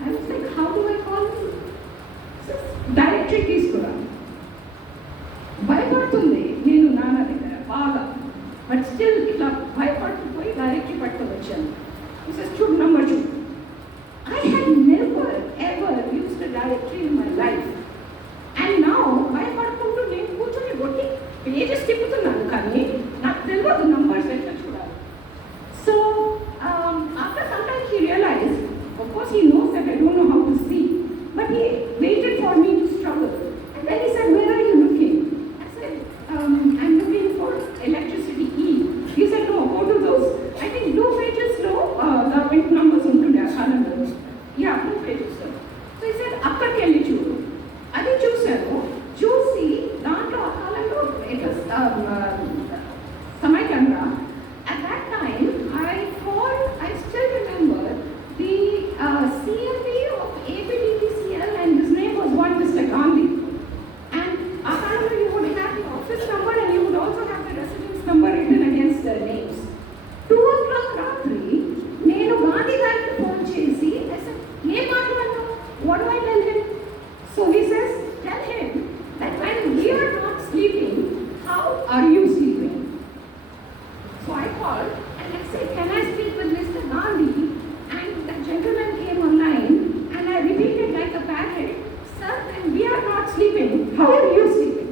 I was like, how do I call him? Directory తీసుకురా. భయపడుతుంది నేను నాన్న దగ్గర బాగా, బట్ స్టిల్ ఇట్లా భయపడుతుపోయి డైరెక్టరీ పట్టుకొని వచ్చాను. He says, choose number 2. I had never ever used a directory in my life. And now, భయపడుకుంటూ నేను కూర్చొని కొట్టి పేజెస్ తిప్పుతున్నాను, కానీ నాకు తెలియదు నంబర్స్ ఎట్లా చూడాలి. So, after some time he realized, of course he knows that I don't know how to see, but he waited for me to struggle. And then he said, where are you looking? I said, I'm looking for electricity E. He said, no, go to those, I think blue pages లో గవర్నమెంట్ నంబర్స్ ఉంటుండే ఆ కాలంలో. Yeah, blue pages. So he said, అక్కడికి వెళ్ళి చూడు. అది చూశాను, చూసి దాంట్లో ఆ కాలంలో సమైక్యంగా at that time I still remember the CMD of APDPCL, and his name was one Mr. Gandhi. And at that time you would have the office number and you would also have the residence number written against their names. 2 o'clock రాత్రి నేను గాంధీ గారికి ఫోన్ చేసి I said, ఏం మాట్లాడతావు? What do I tell him? So he says, tell him that when we are not sleeping, how are you sleeping? So I called and I said, can I speak with Mr. Gandhi? And the gentleman came online and I repeated like a parrot, sir, when we are not sleeping, how are you sleeping?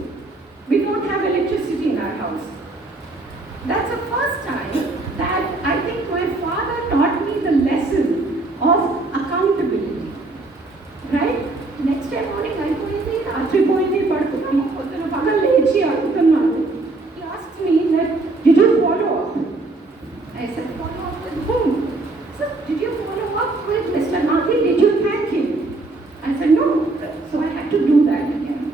We don't have electricity in our house. That's the first time that I think my father taught me the lesson of accountability. Right? Next day morning అయిపోయింది, రాత్రి పోయింది, పడుకున్నాము, పొద్దున పగలు లేచి అడుగుతున్నాను. He asked me that, did you follow up? I said, follow up with whom? So, did you follow up with Mr. Gandhi? Did you thank him? I said, no. So I had to do that again.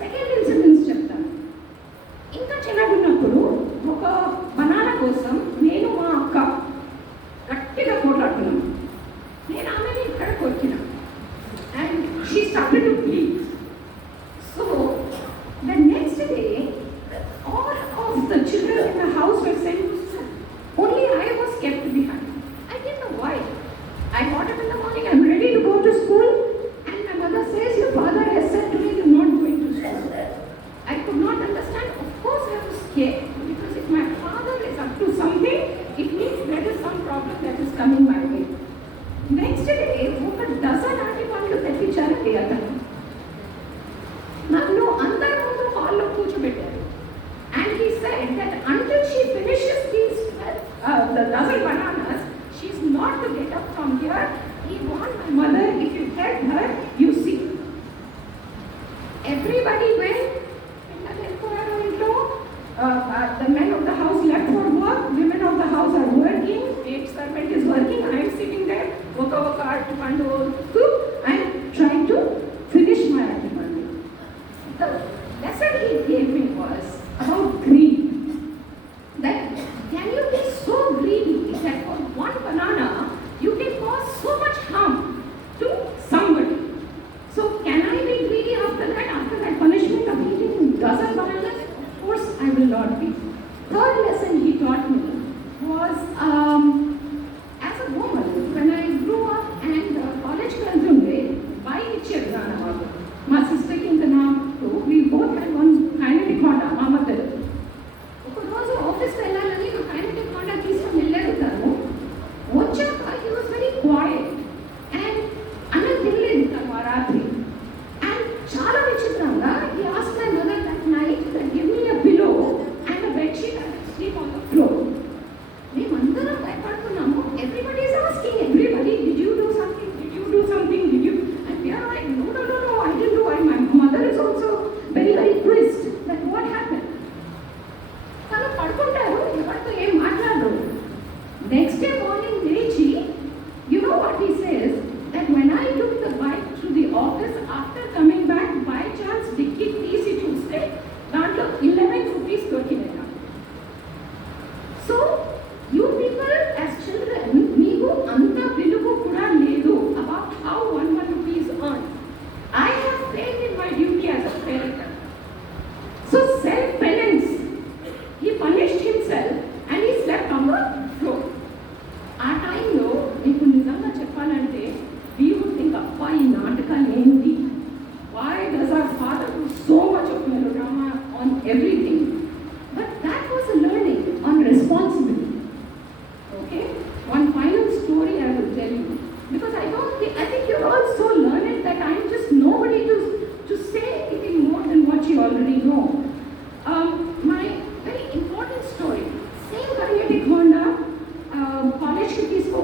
Second incident చెప్తాను. ఇంకా చిన్నగున్నప్పుడు She's not to get up from here. He warned my mother, if you help her, you see. Everybody went. The men of the house left for work. Women of the house are working. Maid servant is working. I am sitting there. I'm trying to finish my activity. The lesson he gave me was about greed. That can you be so greedy that for one banana you can cause so much harm to somebody? So can I be greedy after that punishment of eating dozen bananas? Of course I will not be. Third lesson he taught me was as a woman, when I grew up and college consumed by my sister కింద నాకు we both had one kinetic Honda మా మధ్య ఒక రోజు ఆఫీస్కి వెళ్ళాలని ఒక kinetic Honda తీసుకొని వెళ్ళాడు తను వచ్చాక he was very quiet and అన్నం తినలేదు తను ఆ రాత్రి and చాలా విచిత్రంగా he asked my mother that night that give me a pillow and a bed sheet and sleep on the floor. మేమందరం భయపడుతున్నాము. Everybody is asking everybody, did you do something, did you, and we are like, no, I didn't do. And my mother is also very pissed that what happened. తను పడుకుంటారు, ఎవరితో ఏం మాట్లాడరు. Next day morning లేచి, you know what he says, that when I took the bike to the office after coming back, by chance dicky తీసి చూస్తే దాంట్లో 11 rupees దొరికినాయి. So you people as children, meeku anta viluvu kuda ledu about how 1 rupee is earned. I have failed in my duty as a parent. So self-penance, he punished himself and he slept on the floor. ఆ టైంలో మీకు నిజంగా చెప్పాలంటే we would think అబ్బా ఈ నాటకాలు ఏంటి, why does our father do so much of melodrama on everything? But that was a learning on responsibility. Okay, one final story I will tell you, because I think you're all so learned that I'm just nobody to say anything more than what you already know. My very important story, same kinetic Honda, college ki తీసుకో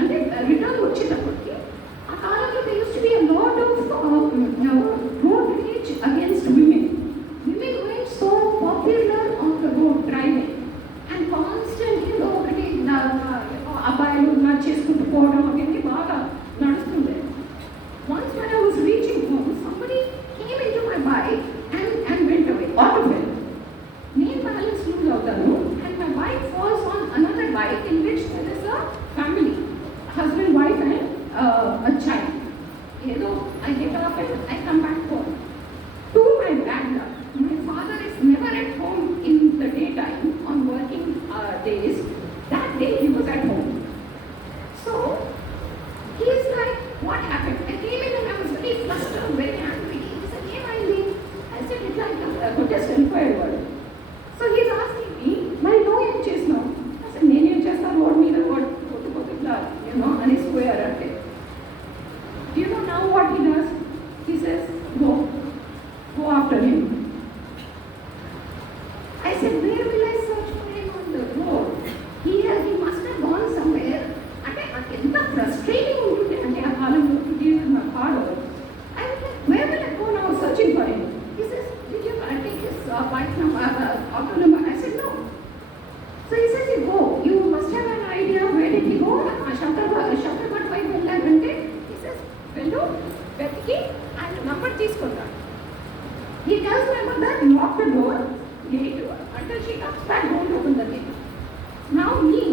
అంటే రిటర్న్ వచ్చేటప్పటికి ఆ కాలంలో there used to be a lot of road rage against women. Women were so popular on the road driving and constantly ఒకటి అబ్బాయిలు చేసుకుంటూ పోవడం అవన్నీ బాగా నడుస్తుండే. Once when I was reaching home, somebody came into my bike and went away, auto fell. నేను balance lose అవుతాను and my bike falls on another bike in which there is a family, husband, wife and a child. ఏదో I get off and I come back home. To my bad luck, my father is never at home in the daytime on working days. That day he was at home. So he is like, what happened? I came in and I was very flustered, very angry. He said, hey Miley. I said, it's like a protest inquiry word. So he's asking me, మరి నువ్వు ఏం చేసినావు? I said, నేనేం చేస్తాను, రోడ్ మీద ఇట్లా అని స్క్వేర్ అంటే. Do you know now what he does? He says, go after him. I said, where will I search for him on the road? He must have gone somewhere. అంటే ఎంత ఫ్రస్ట్రేటింగ్ ఉంటుంది అంటే ఆ కాలంలో to deal with my father. I was like, where will I go now searching for him? He says, did you take his bike number, auto number? I said, no. So he says, you go. You must have an idea where did he go? Shankar bike వెళ్ళారంటే he says, వెళ్ళు వెతికి ఆయన నంబర్ తీసుకుంటా. He tells my mother, lock the door, gate until she comes back, don't open the gate. Now me,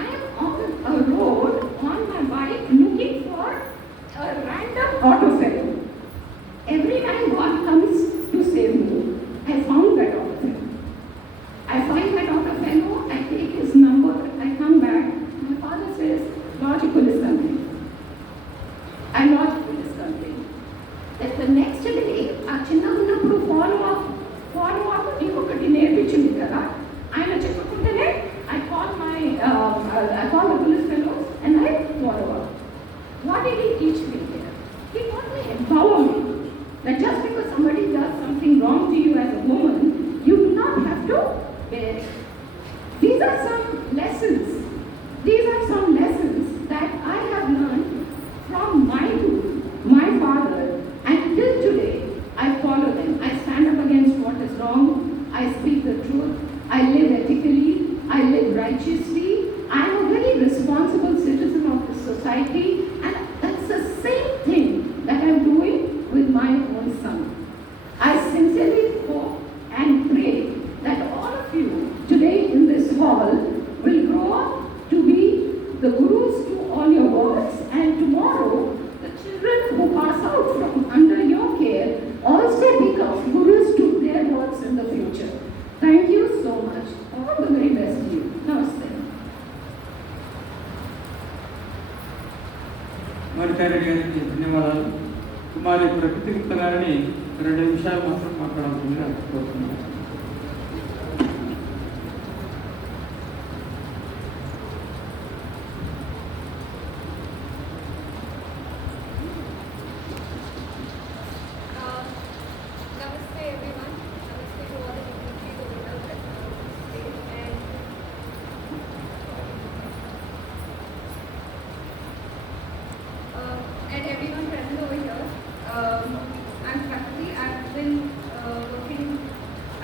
I am on a road on my bike looking for a random auto fellow. Every time God comes to save me, I found that auto fellow. I find that auto fellow, I take his number, I come back. My father says, lodge a police complaint. I lodge a police complaint. That the next day, ఆ చిన్న ఉన్నప్పుడు ఫాలో అప్ ఇంకొకటి నేర్పించింది కదా, ఆయన చెప్పకుండానే I call my రామారెడ్డి గారికి ధన్యవాదాలు. కుమారి ప్రకృతి గుప్త గారిని 2 నిమిషాలు మాత్రం మాట్లాడాల్సిందిగా కోరుతున్నాను. Namaste everyone. Namaste to all the dignitaries who are with us today. And everyone present over here. I'm Prakriti. I've been working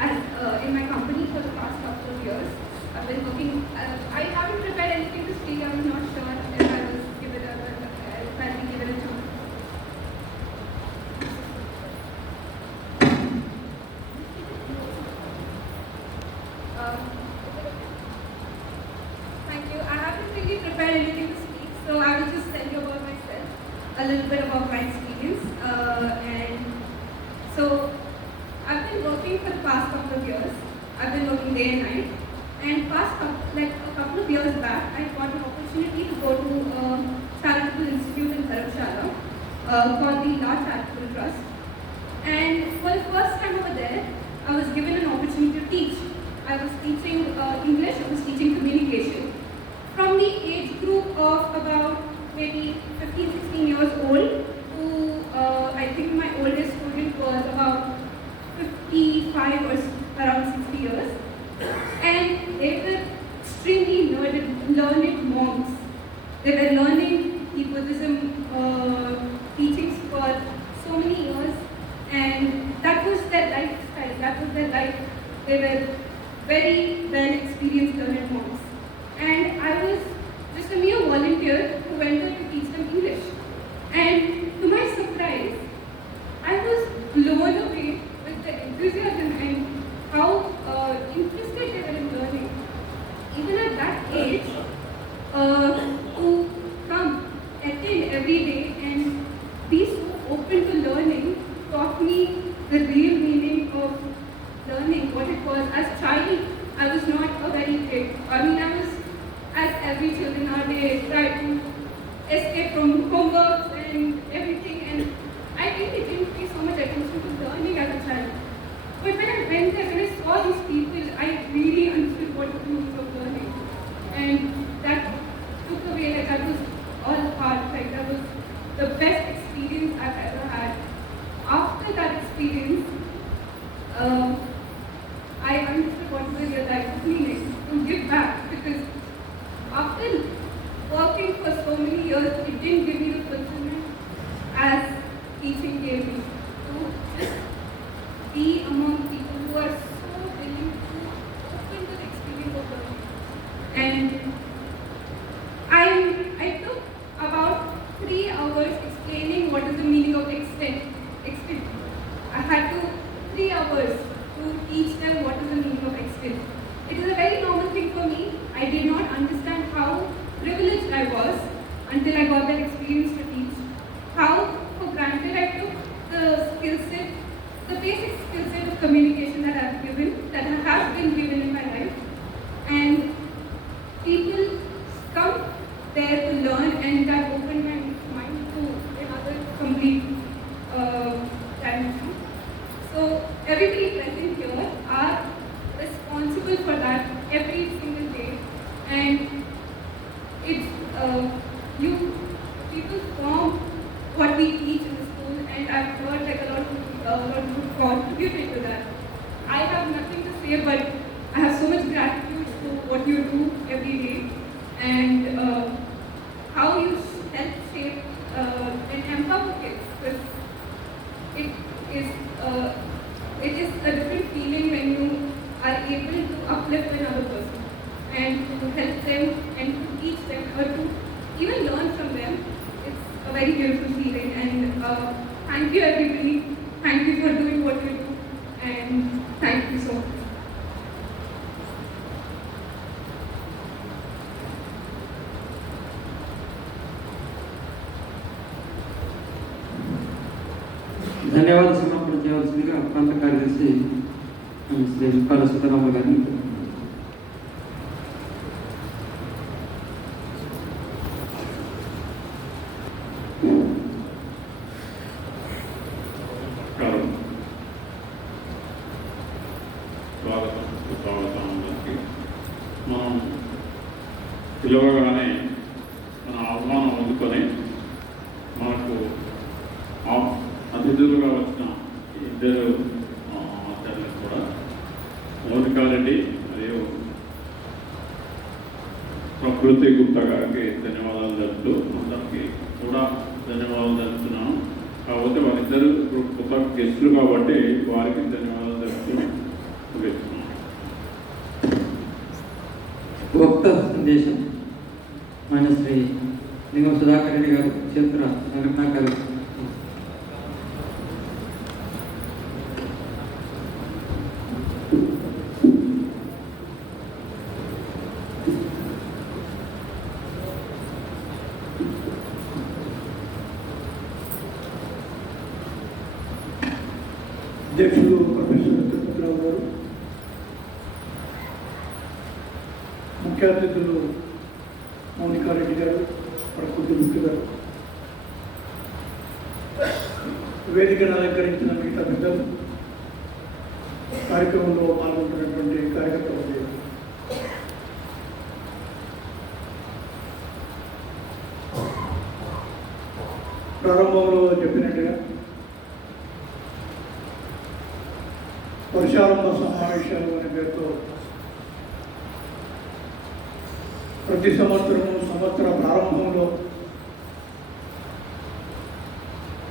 as in my company for the past couple of years. I've been working. I haven't prepared anything to speak. I was not sure if I was given a chance. Thank you. I haven't really prepared anything to speak, so I will just tell you about myself, a little bit about my experience. And so, I've been working for the past couple of years. I've been working day and night. And a couple of years back, I got an opportunity to go to a charitable institute in Dharamshala called the La Charitable Trust. And for the first time over there, I was given an opportunity to teach. I was teaching English, I was teaching communication. From the age group of about maybe 15, 16 years old to I think my oldest student was about 55 or around 60 years. And they were extremely learned monks. They were learning the Buddhism teachings for so many years, and that was their lifestyle, that was their life. They were very well experienced learned monks. And I was just a mere volunteer who went there to teach them English. And to my surprise, I was blown away with the enthusiasm and how interested they were in learning. Even at that age, to come, attend every day and be so open to learning taught me the real meaning of learning, what it was. As a child, I was not a very big, I was, as every children nowadays, try to escape from homework and everything, and I really didn't pay so much attention to learning as a child. But when I went there, when I saw these people, I really understood what the meaning of learning. And that took away, like, that was all part, like, that was the best experience I've ever had. After that experience, I understood what was your life's meaning, to give back, because after working for so many years, it didn't give me the fulfillment as teaching gave me. To just be among people who are so willing to open to the experience of learning. And I took about 3 hours explaining what is the meaning of extent. I had to 3 hours to teach them what is the meaning of extent. It is a very normal thing for me. I did not understand how privileged I was until I got that experience to teach. How for granted I took the skill set, the basic skill set of communication that I have been given in my life. And people come there to learn, and that opened my mind to another complete dimension. So everybody present here are responsible for that every single day, and it's people form what we teach in the school, and I've heard like a lot of people contributed to that. I have nothing to say, but I have so much gratitude to what you do every day, and how you help shape and empower kids. Because it is a different feeling when you are able to uplift another person and to help them and to teach them or to even learn from them. It's a very beautiful feeling, and thank you everybody. Thank you for doing what you do, and thank you so much. ధన్యవాద సమర్పణ చేయవలసిందిగా ప్రాంత కార్యదర్శి శ్రీ ముక్కాల సుబ్బరామ గారిని స్వాగతం సుస్వాగతం అందరికీ. మనం పిలవగానే మన ఆహ్వానం అందుకొని మనకు అతిథులుగా వచ్చిన ఇద్దరు ఆచార్యులకు కూడా మౌనికారెడ్డి మరియు ప్రకృతి గుప్తా గారికి ధన్యవాదాలు తెలుపుతూ అందరికీ కూడా ధన్యవాదాలు తెలుపుతున్నాను. కాకపోతే వాళ్ళిద్దరు ఇప్పుడు కొత్త గెస్టులు కాబట్టి వారికి ధన్యవాదాలు తెలుపుతూ ముగిస్తున్నాను. వక్త సందేశం మన శ్రీ లింగం సుధాకర్ రెడ్డి గారు, క్షేత్ర సంఘటనాకారు. అధ్యక్షులు ప్రొఫెసర్ తిరుపతిరావు గారు, ముఖ్య అతిథులు మౌనికారెడ్డి గారు, ప్రకృతి ముఖ్య గారు, వేదికను అలంకరించిన మిగతా పెద్దలు, కార్యక్రమంలో పాల్గొంటున్నటువంటి కార్యకర్తలు, ప్రారంభంలో చెప్పినట్టుగా వర్షారంభ సమావేశాలు అనే పేరుతో ప్రతి సంవత్సర ప్రారంభంలో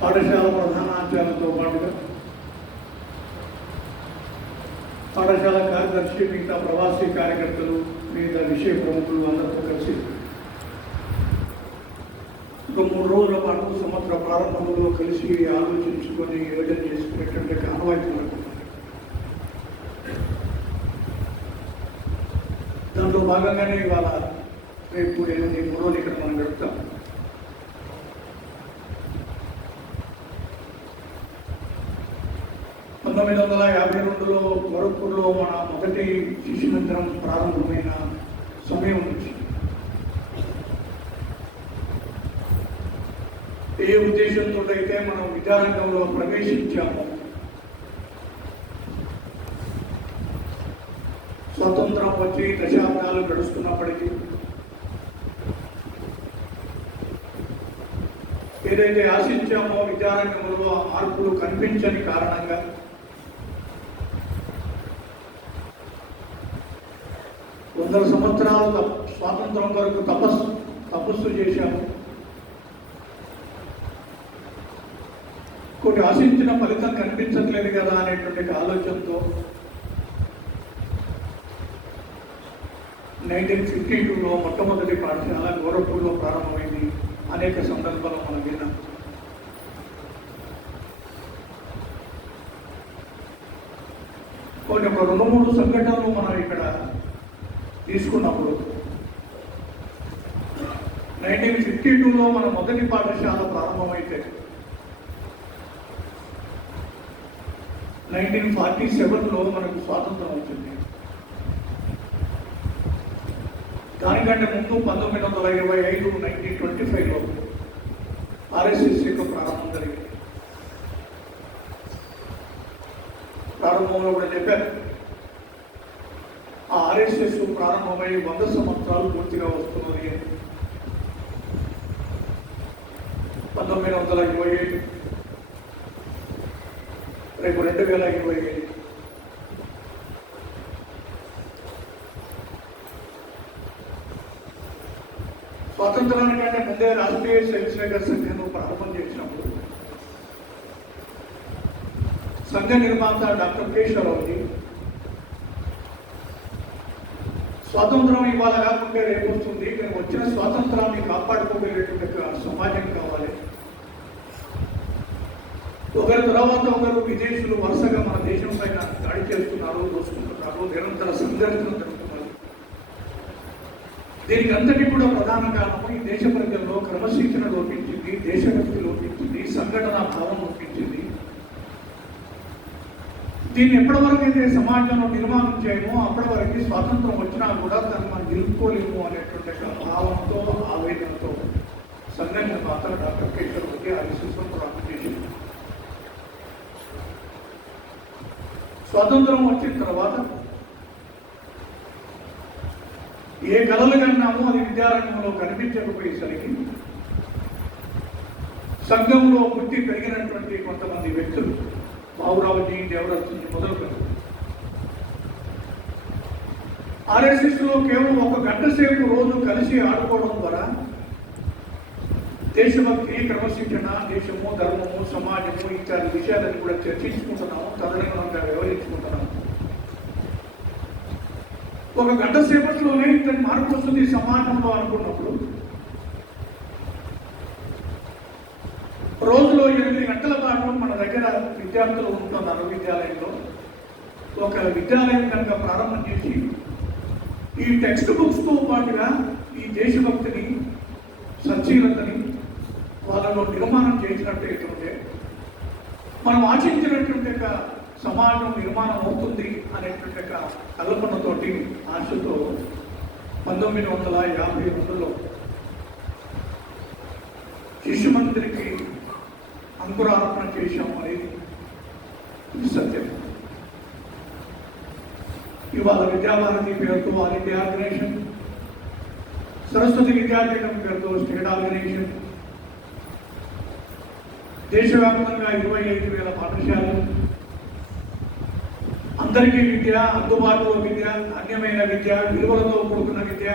పాఠశాల ప్రధానాచార్యులతో పాటుగా పాఠశాల కార్యదర్శి, మిగతా ప్రవాసీ కార్యకర్తలు, మిగతా విషయ ప్రముఖులు అందరితో కలిసి ఒక 3 రోజుల పాటు సంవత్సర ప్రారంభంలో కలిసి ఆలోచించుకొని యోజన చేసుకునేటువంటి ఆనవాయితీ ఉంటుంది. దాంట్లో భాగంగానే ఇవాళ రేపు 8 రోజులు ఇక్కడ మనం గడుపుతాం. లో గోరఖ్పూర్లో మన మొదటి శిశు మందిరం ప్రారంభమైన సమయం నుంచి ఏ ఉద్దేశంతో అయితే మనం విద్యారంగంలో ప్రవేశించాము, స్వతంత్రం వచ్చి దశాబ్దాలు గడుస్తున్నప్పటికీ ఏదైతే ఆశించామో విద్యారంగంలో మార్పులు కనిపించని కారణంగా వందల సంవత్సరాలు స్వాతంత్రం వరకు తపస్సు చేశాము. కొన్ని ఆశించిన ఫలితం కనిపించట్లేదు కదా అనేటువంటి ఆలోచనతో 1952లో మొట్టమొదటి పాఠశాల గోరఖ్పూర్లో ప్రారంభమైంది. అనేక సందర్భాలు మనం విన్నాం. కొన్ని 2-3 సంఘటనలు మనం ఇక్కడ తీసుకున్నప్పుడు 1952లో మన మొదటి పాఠశాల ప్రారంభమైతే 1947లో మనకు స్వాతంత్రం వచ్చింది. దానికంటే ముందు 1925 1925లో ఆర్ఎస్ఎస్ యొక్క ప్రారంభం జరిగింది. ప్రారంభంలో కూడా చెప్పారు, ఆ ఆర్ఎస్ఎస్ ప్రారంభమై 100 సంవత్సరాలు పూర్తిగా వస్తున్నది. 1925 రేపు 2025 స్వాతంత్రానికంటే ముందే రాష్ట్రీయ స్వయంసేవక సంఘం ప్రారంభం చేసినప్పుడు సంఘ నిర్మాత డాక్టర్ కేశవరావుజీ స్వాతంత్రం ఇవాళ కాకుంటే రేపు వస్తుంది, కానీ వచ్చిన స్వాతంత్రాన్ని కాపాడుకోగలిగేటువంటి సమాజం కావాలి. ఒకరి తర్వాత ఒకరు విదేశీయులు వరుసగా మన దేశం పైన దాడి చేస్తున్నారు, దోచుకుంటున్నారు, నిరంతర సంఘర్షణ జరుగుతున్నారు. దీనికి అంతటి కూడా ప్రధాన కారణం ఈ దేశ ప్రజల్లో క్రమశిక్షణ లోపించింది, దేశభక్తి లోపించింది, సంఘటన భావం లోపించింది. దీన్ని ఎప్పటి వరకైతే సమాజంలో నిర్మాణం చేయమో అప్పటి వరకు స్వాతంత్రం వచ్చినా కూడా దాన్ని మనం నిలుపుకోలేము అనేటువంటి భావంతో, ఆవేదనతో సంఘ నిర్మాత డాక్టర్ కేశవరావుజీ ఆర్ఎస్ఎస్ ప్రారంభం చేసింది. స్వాతంత్రం వచ్చిన తర్వాత ఏ కళలు కన్నామో అది విద్యారంగంలో కనిపించకపోయేసరికి సంఘంలో పుట్టి పెరిగినటువంటి కొంతమంది వ్యక్తులు బాబురావుజీ దేవరత్ని మొదలుపెట్టారు. RSSలో కేవలం 1 గంట సేపు రోజు కలిసి ఆడుకోవడం ద్వారా దేశభక్తి, క్రమశిక్షణ, దేశము, ధర్మము, సమాజము ఇత్యాది విషయాలను కూడా చర్చించుకుంటున్నాము, తదనుగుణంగా వ్యవహరించుకుంటున్నాము. 1 గంట సేపట్లోనే ఇంత మార్పు వస్తుంది సమాజంలో అనుకున్నప్పుడు రోజులో 8 గంటల పాటు మన దగ్గర విద్యార్థులు ఉంటున్నారు. విద్యాలయంలో ఒక విద్యాలయం కనుక ప్రారంభం చేసి ఈ టెక్స్ట్ బుక్స్తో పాటుగా ఈ దేశభక్తిని, సచ్చీలతని వాళ్ళలో నిర్మాణం చేసినట్టయితే మనం ఆశించినటువంటి సమాజం నిర్మాణం అవుతుంది అనేటువంటి కల్పనతోటి, ఆశతో 1952లో శిశు మందిరికి అంకురార్పణ చేశాము అనేది ఇది సత్యం. ఇవాళ విద్యాభారతి పేరుతో ఆల్ ఇండియా ఆర్గనైజేషన్, సరస్వతి విద్యాపీఠం పేరుతో స్టేట్ ఆర్గనైజేషన్, దేశవ్యాప్తంగా 25,000 పాఠశాలలు, అందరికీ విద్య, అందుబాటులో విద్య, నాణ్యమైన విద్య, విలువలతో కూడుకున్న విద్య,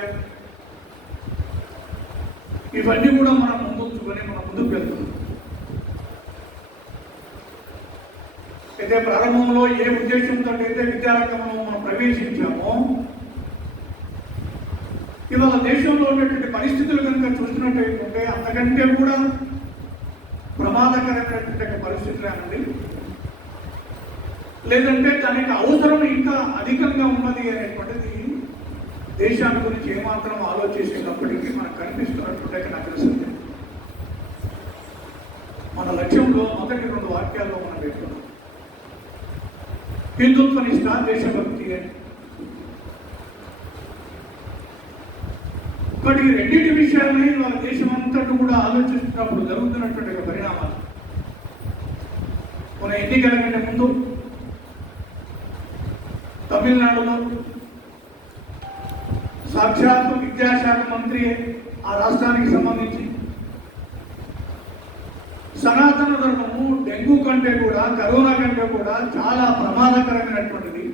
ఇవన్నీ కూడా మనం ముందుంచుకొని మనం ముందుకు వెళ్తున్నాం. అయితే ప్రారంభంలో ఏ ఉద్దేశంతో అయితే విద్యారంగంలో మనం ప్రవేశించామో ఇవాళ దేశంలో ఉన్నటువంటి పరిస్థితులు కనుక చూసినట్టయితే అంతకంటే కూడా ప్రమాదకరమైనటువంటి పరిస్థితులు అన్నది, లేదంటే దానికి అవసరం ఇంకా అధికంగా ఉన్నది అనేటువంటిది దేశాన్ని గురించి ఏమాత్రం ఆలోచించినప్పటికీ మనకు కనిపిస్తున్నటువంటి నాకు తెలుస్తుంది. మన లక్ష్యంలో మొదటి 2 వాక్యాల్లో మనం పెట్టుకున్నాం. హిందుత్వ నిష్ఠ, దేశభక్తి అని. బట్ ఈ రెండింటి విషయాన్ని వాళ్ళ దేశం అంతటా కూడా ఆలోచిస్తున్నప్పుడు జరుగుతున్నటువంటి పరిణామాలు. మన ఎన్నికల కంటే ముందు తమిళనాడులో సాక్షాత్ విద్యాశాఖ మంత్రి ఆ రాష్ట్రానికి సంబంధించి సనాతన ధర్మము డెంగ్యూ కంటే కూడా, కరోనా కంటే కూడా చాలా ప్రమాదకరమైనటువంటిది,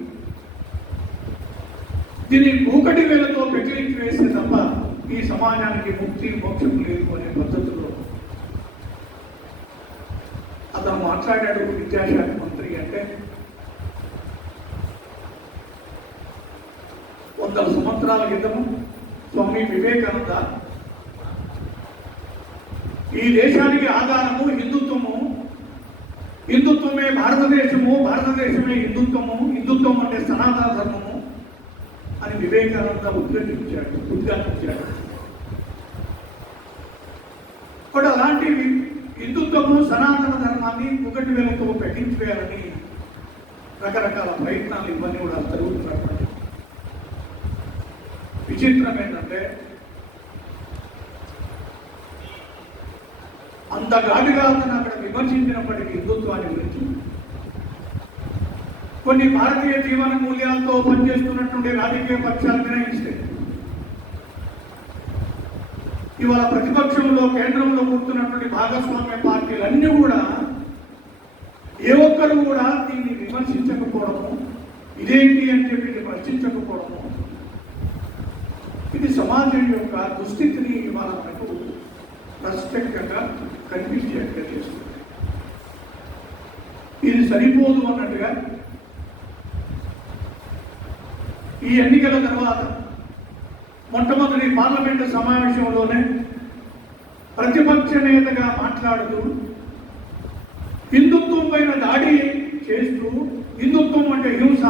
దీన్ని 1 వేలతో పెకిలించి వేస్తే తప్ప ఈ సమాజానికి ముక్తి మోక్షం లేదు అనే పద్ధతిలో అతను మాట్లాడాడు. విద్యాశాఖ మంత్రి అంటే 100 సంవత్సరాల క్రితము స్వామి వివేకానంద ఈ దేశానికి ఆధారము హిందుత్వము, హిందుత్వమే భారతదేశము, భారతదేశమే హిందుత్వము, హిందుత్వం అంటే సనాతన ధర్మము అని వివేకానంద ఉద్ఘాటించాడు. బట్ అలాంటి హిందుత్వము, సనాతన ధర్మాన్ని 1 వేలతో పెట్టించేయాలని రకరకాల ప్రయత్నాలు ఇవన్నీ కూడా జరుగుతున్నటువంటి విచిత్రం ఏంటంటే అంత ఘాటుగా అతను అక్కడ విమర్శించినప్పటికీ హిందుత్వాన్ని గురించి కొన్ని భారతీయ జీవన మూల్యాలతో పనిచేస్తున్నటువంటి రాజకీయ పక్షాలు నిర్ణయిస్తే ఇవాళ ప్రతిపక్షంలో కేంద్రంలో కూర్చున్నటువంటి భాగస్వామ్య పార్టీలన్నీ కూడా ఏ ఒక్కరు కూడా దీన్ని విమర్శించకపోవడము, ఇదేంటి అని చెప్పి ప్రశ్నించకపోవడము, ఇది సమాజం యొక్క దుస్థితిని ఇవాళ మనకు ప్రత్యేకంగా కనిపించేట్టుగా చేస్తుంది. ఇది సరిపోదు అన్నట్టుగా ఈ ఎన్నికల తర్వాత మొట్టమొదటి పార్లమెంటు సమావేశంలోనే ప్రతిపక్ష నేతగా మాట్లాడుతూ హిందుత్వం పైన దాడి చేస్తూ, హిందుత్వం అంటే హింస,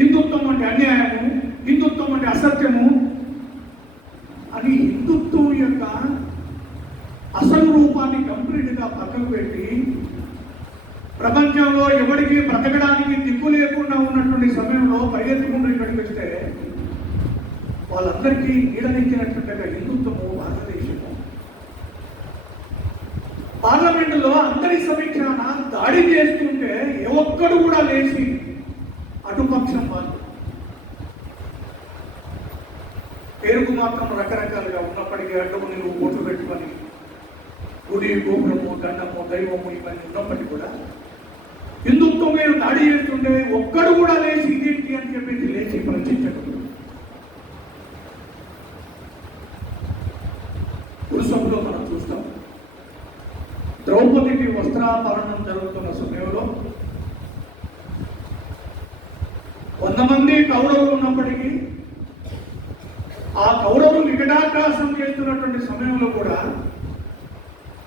హిందుత్వం అంటే అన్యాయము, హిందుత్వం అంటే అసత్యము అని హిందుత్వం యొక్క అసలు రూపాన్ని కంప్లీట్గా పక్కకు పెట్టి ప్రపంచంలో ఎవరికి బ్రతకడానికి దిక్కు లేకుండా ఉన్నటువంటి సమయంలో పరిగెత్తుకుంటూ ఇక్కడికి వస్తే వాళ్ళందరికీ నీడనిచ్చినట్టుగా హిందుత్వము, భారతదేశము పార్లమెంటులో అందరి సమీక్షణ దాడి చేస్తుంటే ఏ ఒక్కడు కూడా లేచి అటుపక్షం వాళ్ళు మాత్రం రకరకాలుగా ఉన్నప్పటికీ అడ్డము నువ్వు ఓట్లు పెట్టుకొని గుడి గోపురము దండము దైవము ఇవన్నీ ఉన్నప్పటికీ కూడా హిందుత్వం మీద దాడి చేస్తుంటే ఒక్కడు కూడా లేచి ఇదేంటి అని చెప్పేసి లేచి ప్రశ్నించకూడదు. పురుషంలో మనం చూస్తాం, ద్రౌపదికి వస్త్రాపహరణం జరుగుతున్న సమయంలో 100 మంది కౌరవులు ఉన్నప్పటికీ ఆ కౌరవులు వికటాకాశం చేస్తున్నటువంటి సమయంలో కూడా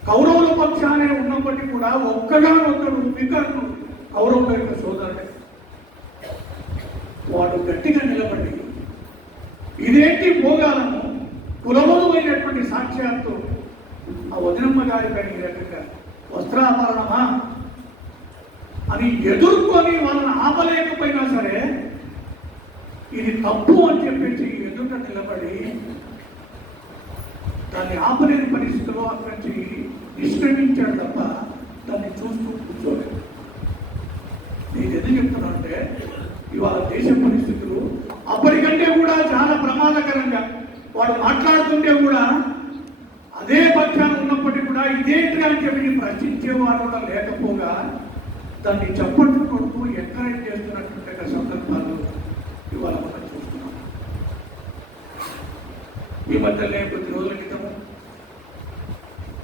కౌరవుల పక్షానే ఉన్నప్పటికీ కూడా ఒక్కడు వికర్ణుడు కౌరవుల యొక్క సోదరుడే వాడు గట్టిగా నిలబడి ఇదేంటి భోగాలను కులములు అయినటువంటి సాక్ష్యాలతో ఆ వదినమ్మ గారి పైన ఈ రకంగా వస్త్రాభరణమా అని ఎదుర్కొని వాళ్ళని ఆపలేకపోయినా సరే ఇది తప్పు అని చెప్పేసి ఎదుట నిలబడి దాన్ని ఆపలేని పరిస్థితిలో అక్కడి నుంచి నిష్క్రమించాడు తప్ప దాన్ని చూస్తూ కూర్చోలేదు. నేను ఎందుకు చెప్తున్నానంటే ఇవాళ దేశ పరిస్థితులు అప్పటికంటే కూడా చాలా ప్రమాదకరంగా వాడు మాట్లాడుతుంటే కూడా అదే పక్షాన్ని ఉన్నప్పటికీ కూడా ఇదేంటి అని చెప్పి ప్రశ్నించేవాడు కూడా లేకపోగా దాన్ని చప్పట్లు కొడుతూ ఎంకరేజ్ చేస్తున్నటువంటి సందర్భాలు ఇవాళ మనం చూస్తున్నాం. ఈ మధ్యనే కొద్ది రోజుల క్రితము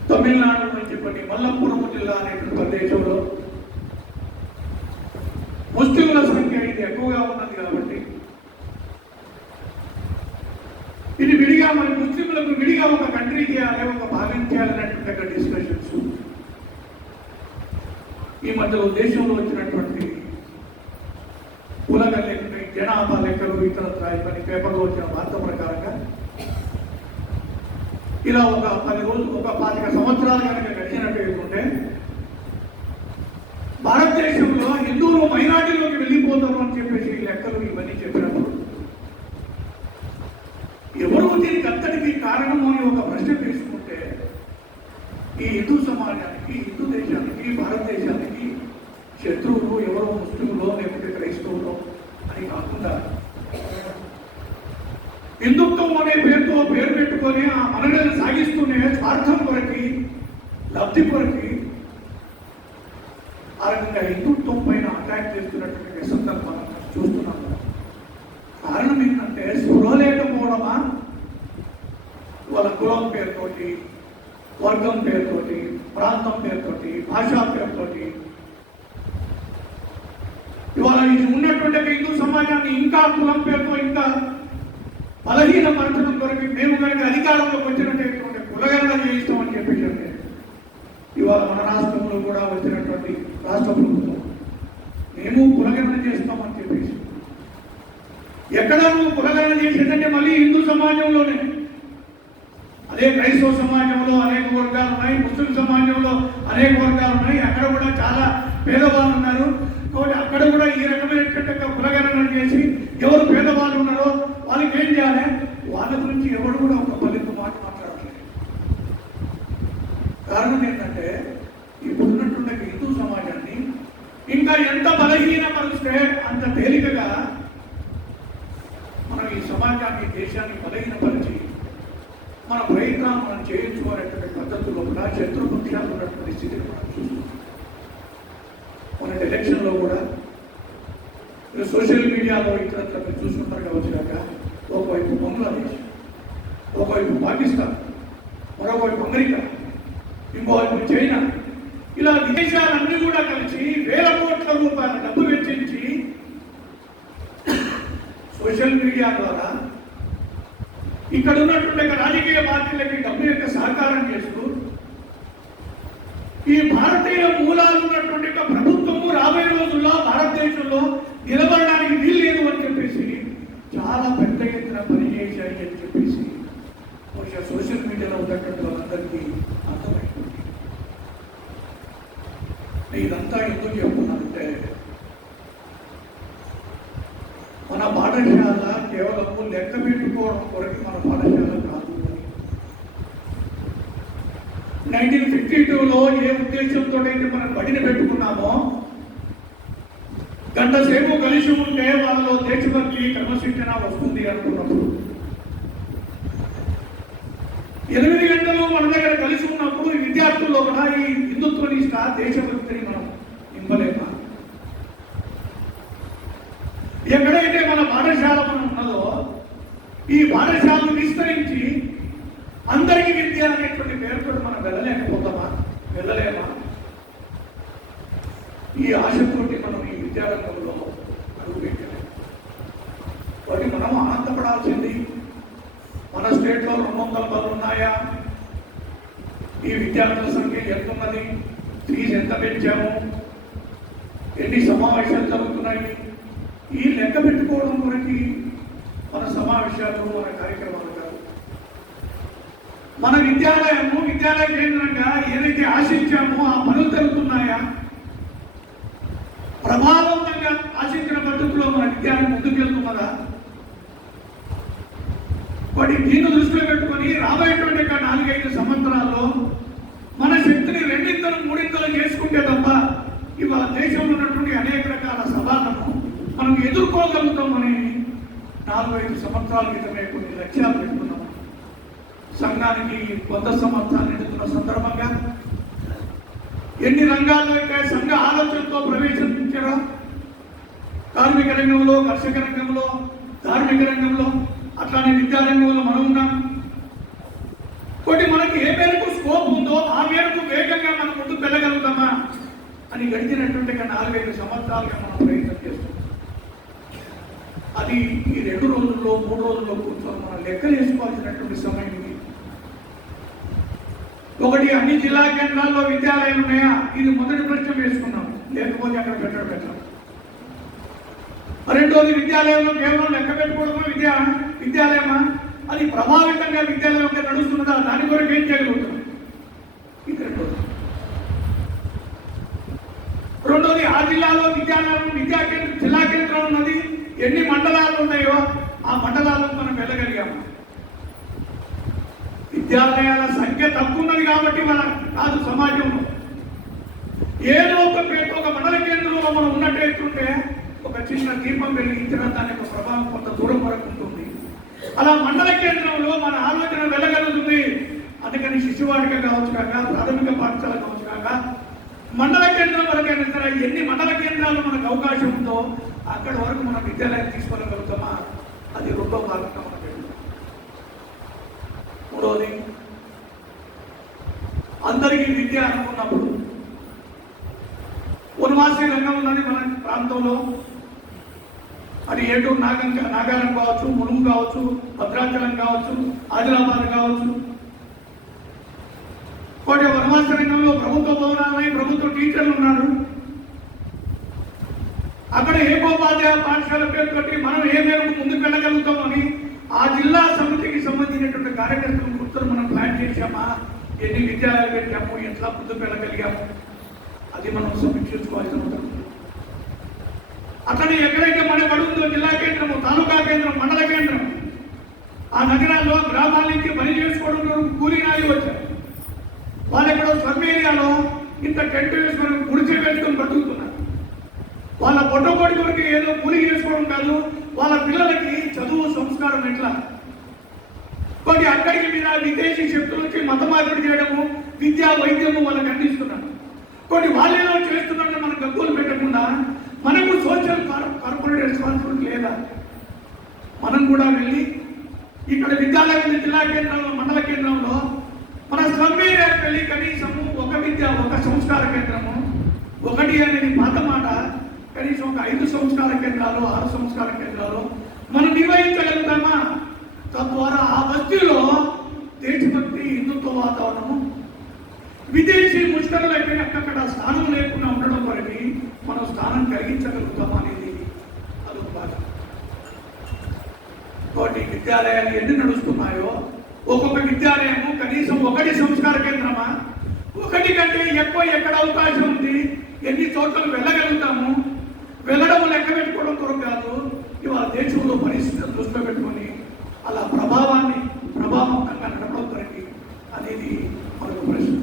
తమిళనాడు నుంచి కొన్ని మల్లపురం జిల్లా అనేటువంటి ప్రదేశంలో ముస్లింల సంఖ్య ఇది ఎక్కువగా ఉన్నది కాబట్టి ఇది విడిగా మరి ముస్లింలకు విడిగా ఒక కంట్రీ చేయాలి, ఒక భాగం చేయాలనేటువంటి డిస్కషన్స్ ఈ మధ్యలో దేశంలో వచ్చినటువంటి కులగ లెక్కలు, జనాభా లెక్కలు, ఇతరత్ర ఇవన్నీ పేపర్లో వచ్చిన వార్త ప్రకారంగా ఇలా ఒక 10 రోజులు, ఒక 25 సంవత్సరాలు కనుక గడిచినట్టు భారతదేశంలో హిందువులు మైనార్టీలోకి వెళ్ళిపోతారు అని చెప్పేసి లెక్కలు ఇవన్నీ చెప్పినప్పుడు ఎవరు దీనికి అంతటికి కారణము అని ఒక ప్రశ్న వేసుకుంటే ఈ హిందూ సమాజానికి, హిందూ దేశానికి, భారతదేశానికి శత్రువులు ఎవరో ముస్లింలో లేకపోతే క్రైస్తవులో అని కాకుండా హిందుత్వం అనే పేరుతో పేరు పెట్టుకొని ఆ మనల్ని సాగిస్తూనే స్వార్థం కొరకి, లబ్ధి కొరకి ఆ రకంగా హిందుత్వం పైన అటాక్ చేస్తున్నటువంటి సందర్భాలను చూస్తున్నాం. కారణం ఏంటంటే స్పృహ లేకపోవడమా, వాళ్ళ కులం పేరుతోటి, వర్గం పేరుతోటి, ప్రాంతం పేరుతోటి, భాషా పేరుతోటి ఇవాళ ఇది ఉన్నటువంటి హిందూ సమాజాన్ని ఇంకా కులం పేరుతో ఇంకా బలహీనపరచడం కొరకు మేము కనుక అధికారంలోకి వచ్చినటువంటి కులగణన చేయిస్తామని చెప్పేసి ఇవాళ మన రాష్ట్రంలో కూడా వచ్చినటువంటి రాష్ట్ర ప్రభుత్వం మేము కులగణన చేస్తామని చెప్పేసి ఎక్కడ నువ్వు కులగణన చేసేదంటే మళ్ళీ హిందూ సమాజంలోనే, అదే క్రైస్తవ సమాజంలో అనేక వర్గాలు ఉన్నాయి, ముస్లిం సమాజంలో అనేక వర్గాలు ఉన్నాయి, అక్కడ కూడా చాలా పేదవాళ్ళు ఉన్నారు. కాబట్టి అక్కడ కూడా ఈ రకమైనటువంటి కులగణన చేసి ఎవరు పేదవాళ్ళు ఉన్నారో వాళ్ళకి ఏం చేయాలి, వాళ్ళ గురించి ఎవరు కూడా ఒక పల్లెకు మాట మాట్లాడలేదు. కారణం ఏంటంటే ఇప్పుడున్నటువంటి హిందూ సమాజాన్ని ఇంకా ఎంత బలహీనపరిస్తే అంత తేలికగా మనం ఈ సమాజాన్ని, దేశాన్ని బలహీనపరిచి మన ప్రయత్నాలు మనం చేయించుకునేటువంటి పద్ధతుల్లో కూడా శత్రుపక్షాలు ఉన్నటువంటి స్థితిని మనం చూస్తున్నాం. మన ఎలక్షన్లో కూడా సోషల్ మీడియాలో ఇతరత్ర మీరు చూసుకుంటారు కావచ్చుగాక ఒకవైపు బంగ్లాదేశ్, ఒకవైపు పాకిస్తాన్, మరోవైపు అమెరికా, ఇంకోవైపు చైనా, ఇలా విదేశాలన్నీ కూడా కలిసి వేల కోట్ల రూపాయల డబ్బు వెచ్చించి సోషల్ మీడియా ద్వారా ఇక్కడ ఉన్నటువంటి రాజకీయ పార్టీలకి డబ్బు యొక్క సహకారం చేస్తూ ఈ భారతీయ మూలాలు ఉన్నటువంటి ప్రభుత్వము రాబోయే రోజుల్లో భారతదేశంలో నిలబడడానికి వీల్లేదు అని చెప్పేసి చాలా పెద్ద ఎత్తున పనిచేశాయి అని చెప్పేసి బహుశా సోషల్ మీడియాలో ఉన్నటువంటి వాళ్ళందరికీ అర్థమైంది. ఇదంతా ఎందుకు చెప్తున్నానంటే మన పాఠశాల కేవలము లెక్క పెట్టుకోవడం కొరకు మన పాఠశాల కాదు. 1952లో ఏ ఉద్దేశంతో అయితే మనం బడిని పెట్టుకున్నామో, గంట సేపు కలిసి ఉంటే వాళ్ళలో దేశభక్తి, క్రమశిక్షణ వస్తుంది అనుకున్నప్పుడు 8 గంటలు మన దగ్గర కలిసి ఉన్నప్పుడు ఈ విద్యార్థుల్లో కూడా ఈ హిందుత్వ నిష్ట దేశభక్తిని మనం నింపలేమా? ఎక్కడైతే మన పాఠశాల మనం ఉన్నదో ఈ పాఠశాలను విస్తరించి అందరికీ విద్య అనేటువంటి పేరుతో మనం వెళ్ళలేకపోతామా? వెళ్ళలేమా? ఈ ఆశతోటి మనం ఈ విద్యారంగంలో అడుగుపెట్టలేము. కాబట్టి మనం ఆనందపడాల్సింది మన స్టేట్లో 200 బళ్ళు ఉన్నాయా? ఈ విద్యార్థుల సంఖ్య ఎంత ఉన్నది? ఫీజు ఎంత పెంచాము? ఎన్ని సమావేశాలు జరుగుతున్నాయి? ఈ లెక్క పెట్టుకోవడం గురించి మన సమావేశాలు, మన కార్యక్రమాలు కాదు. మన విద్యాలయ కేంద్రంగా ఏదైతే ఆశించామో ఆ పనులు జరుగుతున్నాయా? ప్రభావవంతంగా ఆశించిన పద్ధతిలో మన విద్యాలయం ముందుకెళ్తున్నదా? వాటి దీన్ని దృష్టిలో పెట్టుకొని రాబోయేటువంటి 4-5 సంవత్సరాల్లో మన శక్తిని 2-3 చేసుకుంటే తప్ప ఇవాళ దేశంలో ఉన్నటువంటి అనేక రకాల సవాళ్లను మనం ఎదుర్కోగలుగుతామని 4-5 సంవత్సరాల క్రితమే కొన్ని లక్ష్యాలు పెట్టుకున్నాం. సంఘానికి 100 సంవత్సరాలు నిండుతున్న సందర్భంగా ఎన్ని రంగాల్లో అయితే సంఘ ఆలోచనతో ప్రవేశించారో, కార్మిక రంగంలో, కర్షక రంగంలో, ధార్మిక రంగంలో, అట్లానే విద్యారంగంలో మనం ఉన్నాం. కాబట్టి మనకి ఏ మేరకు స్కోప్ ఉందో ఆ మేరకు వేగంగా మనం ముందుకు వెళ్ళగలుగుతామా అని గడిచినటువంటి 4-5 సంవత్సరాలుగా మనం ప్రయత్నం చేస్తున్నాం. అది ఈ 2 రోజుల్లో 3 రోజుల్లో కూర్చొని మనం లెక్కలు వేసుకోవాల్సినటువంటి సమయం ఇది. ఒకటి, అన్ని జిల్లా కేంద్రాల్లో విద్యాలయాలు ఉన్నాయా? ఇది మొదటి ప్రశ్న వేసుకున్నాం. లేకపోతే అక్కడ పెట్టడం. రెండోది, విద్యాలయంలో కేవలం లెక్క పెట్టుకోవడమా విద్యాలయమా? అది ప్రభావితంగా విద్యాలయం నడుస్తున్నదా? దాని కొరకు ఏం చేయగలుగుతున్నాం? ఇది రెండోది, ఆ జిల్లాలో జిల్లా కేంద్రం ఉన్నది, ఎన్ని మండలాలు ఉన్నాయో ఆ మండలాలకు మనం వెళ్ళగలిగాము. విద్యాలయాల సంఖ్య తక్కువ ఉన్నది కాబట్టి మన కాదు సమాజంలో ఏదో ఒక మండల కేంద్రంలో మనం ఉన్నట్టుంటే ఒక చిన్న దీపం వెలిగించిన దాని యొక్క ప్రభావం కొంత దూరం వరకు ఉంటుంది. అలా మండల కేంద్రంలో మన ఆలోచన వెళ్ళగలుగుతుంది. అందుకని శిశువాటిక కావచ్చు కాక, ప్రాథమిక పాఠశాల కావచ్చు కాక, మండల కేంద్రం వరకైనా సరే ఎన్ని మండల కేంద్రాలు మనకు అవకాశం ఉందో అక్కడ వరకు మనం విద్యాలయాన్ని తీసుకోగలుగుతామా? అది 2వ భాగంగా మనం పెడతాం. 3వది, అందరికీ విద్య అనుకున్నప్పుడు వనవాసి రంగం ఉన్నది మన ప్రాంతంలో. అది ఏటూరు నాగారం కావచ్చు, ములుగు కావచ్చు, భద్రాచలం కావచ్చు, ఆదిలాబాద్ కావచ్చు. ఒకటి వనవాస రంగంలో ప్రభుత్వ భవనాలు, ప్రభుత్వ టీచర్లు ఉన్నారు. అక్కడ ఏకోపాధ్యాయ పాఠశాల పేరుతోటి మనం ఏ మేరకు ముందుకు వెళ్ళగలుగుతామని ఆ జిల్లా సమితికి సంబంధించినటువంటి కార్యకర్తలు కూర్చొని మనం ప్లాన్ చేశామా? ఎన్ని విద్యాలయాలు పెట్టాము? ఎట్లా ముందుకు వెళ్ళగలిగాము? అది మనం సమీక్షించుకోవాల్సిన అవసరం. అట్లనే ఎక్కడైతే మన పడుతుందో జిల్లా కేంద్రము, తాలూకా కేంద్రం, మండల కేంద్రం, ఆ నగరాల్లో గ్రామాల నుంచి పని చేసుకోవడం కూలీనాలి వచ్చారు. వాళ్ళు ఎక్కడో స్లమ్ ఏరియాలో ఇంత టెంట్ వేసుకొని గుడిసె వేసుకొని బతుకుతున్నారు. వాళ్ళ పొట్టకోడి కొరికి ఏదో కూలి చేసుకోవడం కాదు, వాళ్ళ పిల్లలకి చదువు సంస్కారం ఎట్లా? కొన్ని అక్కడికి మీద విదేశీ శక్తుల నుంచి మత మార్పిడి చేయడము, విద్యా వైద్యము వాళ్ళకి అందిస్తున్నారు. కొన్ని వాళ్ళేదో చేస్తున్నారని మనం గగ్గోలు పెట్టకుండా మనకు సోషల్ కార్పొరేట్ రెస్పాన్సిబిలిటీ లేదా? మనం కూడా వెళ్ళి ఇక్కడ విద్యాలయం జిల్లా కేంద్రంలో, మండల కేంద్రంలో మన స్లమ్ ఏరియాకి వెళ్ళి కనీసము ఒక సంస్కార కేంద్రము, 1 అనేది పాత మాట, కనీసం ఒక 5 సంస్కార కేంద్రాలు, 6 సంస్కార కేంద్రాలు మనం నిర్వహించగలుగుతామా? తద్వారా ఆ బస్తీలో దేశభక్తి, హిందుత్వ వాతావరణము, విదేశీ ముష్కరులైతే అక్కడ స్థానం లేకుండా ఉండడం వరకు మనం స్థానం కలిగించగలుగుతాం అనేది అదొక బాధ. కాబట్టి విద్యాలయాలు ఎన్ని నడుస్తున్నాయో ఒక్కొక్క విద్యాలయము కనీసం 1 సంస్కార కేంద్రమా, 1 కంటే ఎక్కువ ఎక్కడ అవకాశం ఉంది, ఎన్ని చోట్లకు వెళ్ళగలుగుతాము, వెళ్ళడం లెక్క పెట్టుకోవడం కొరకు కాదు. ఇవాళ దేశంలో పరిస్థితులను దృష్టిలో పెట్టుకొని అలా ప్రభావవంతంగా నడపడం కొరకు అనేది మరొక ప్రశ్న.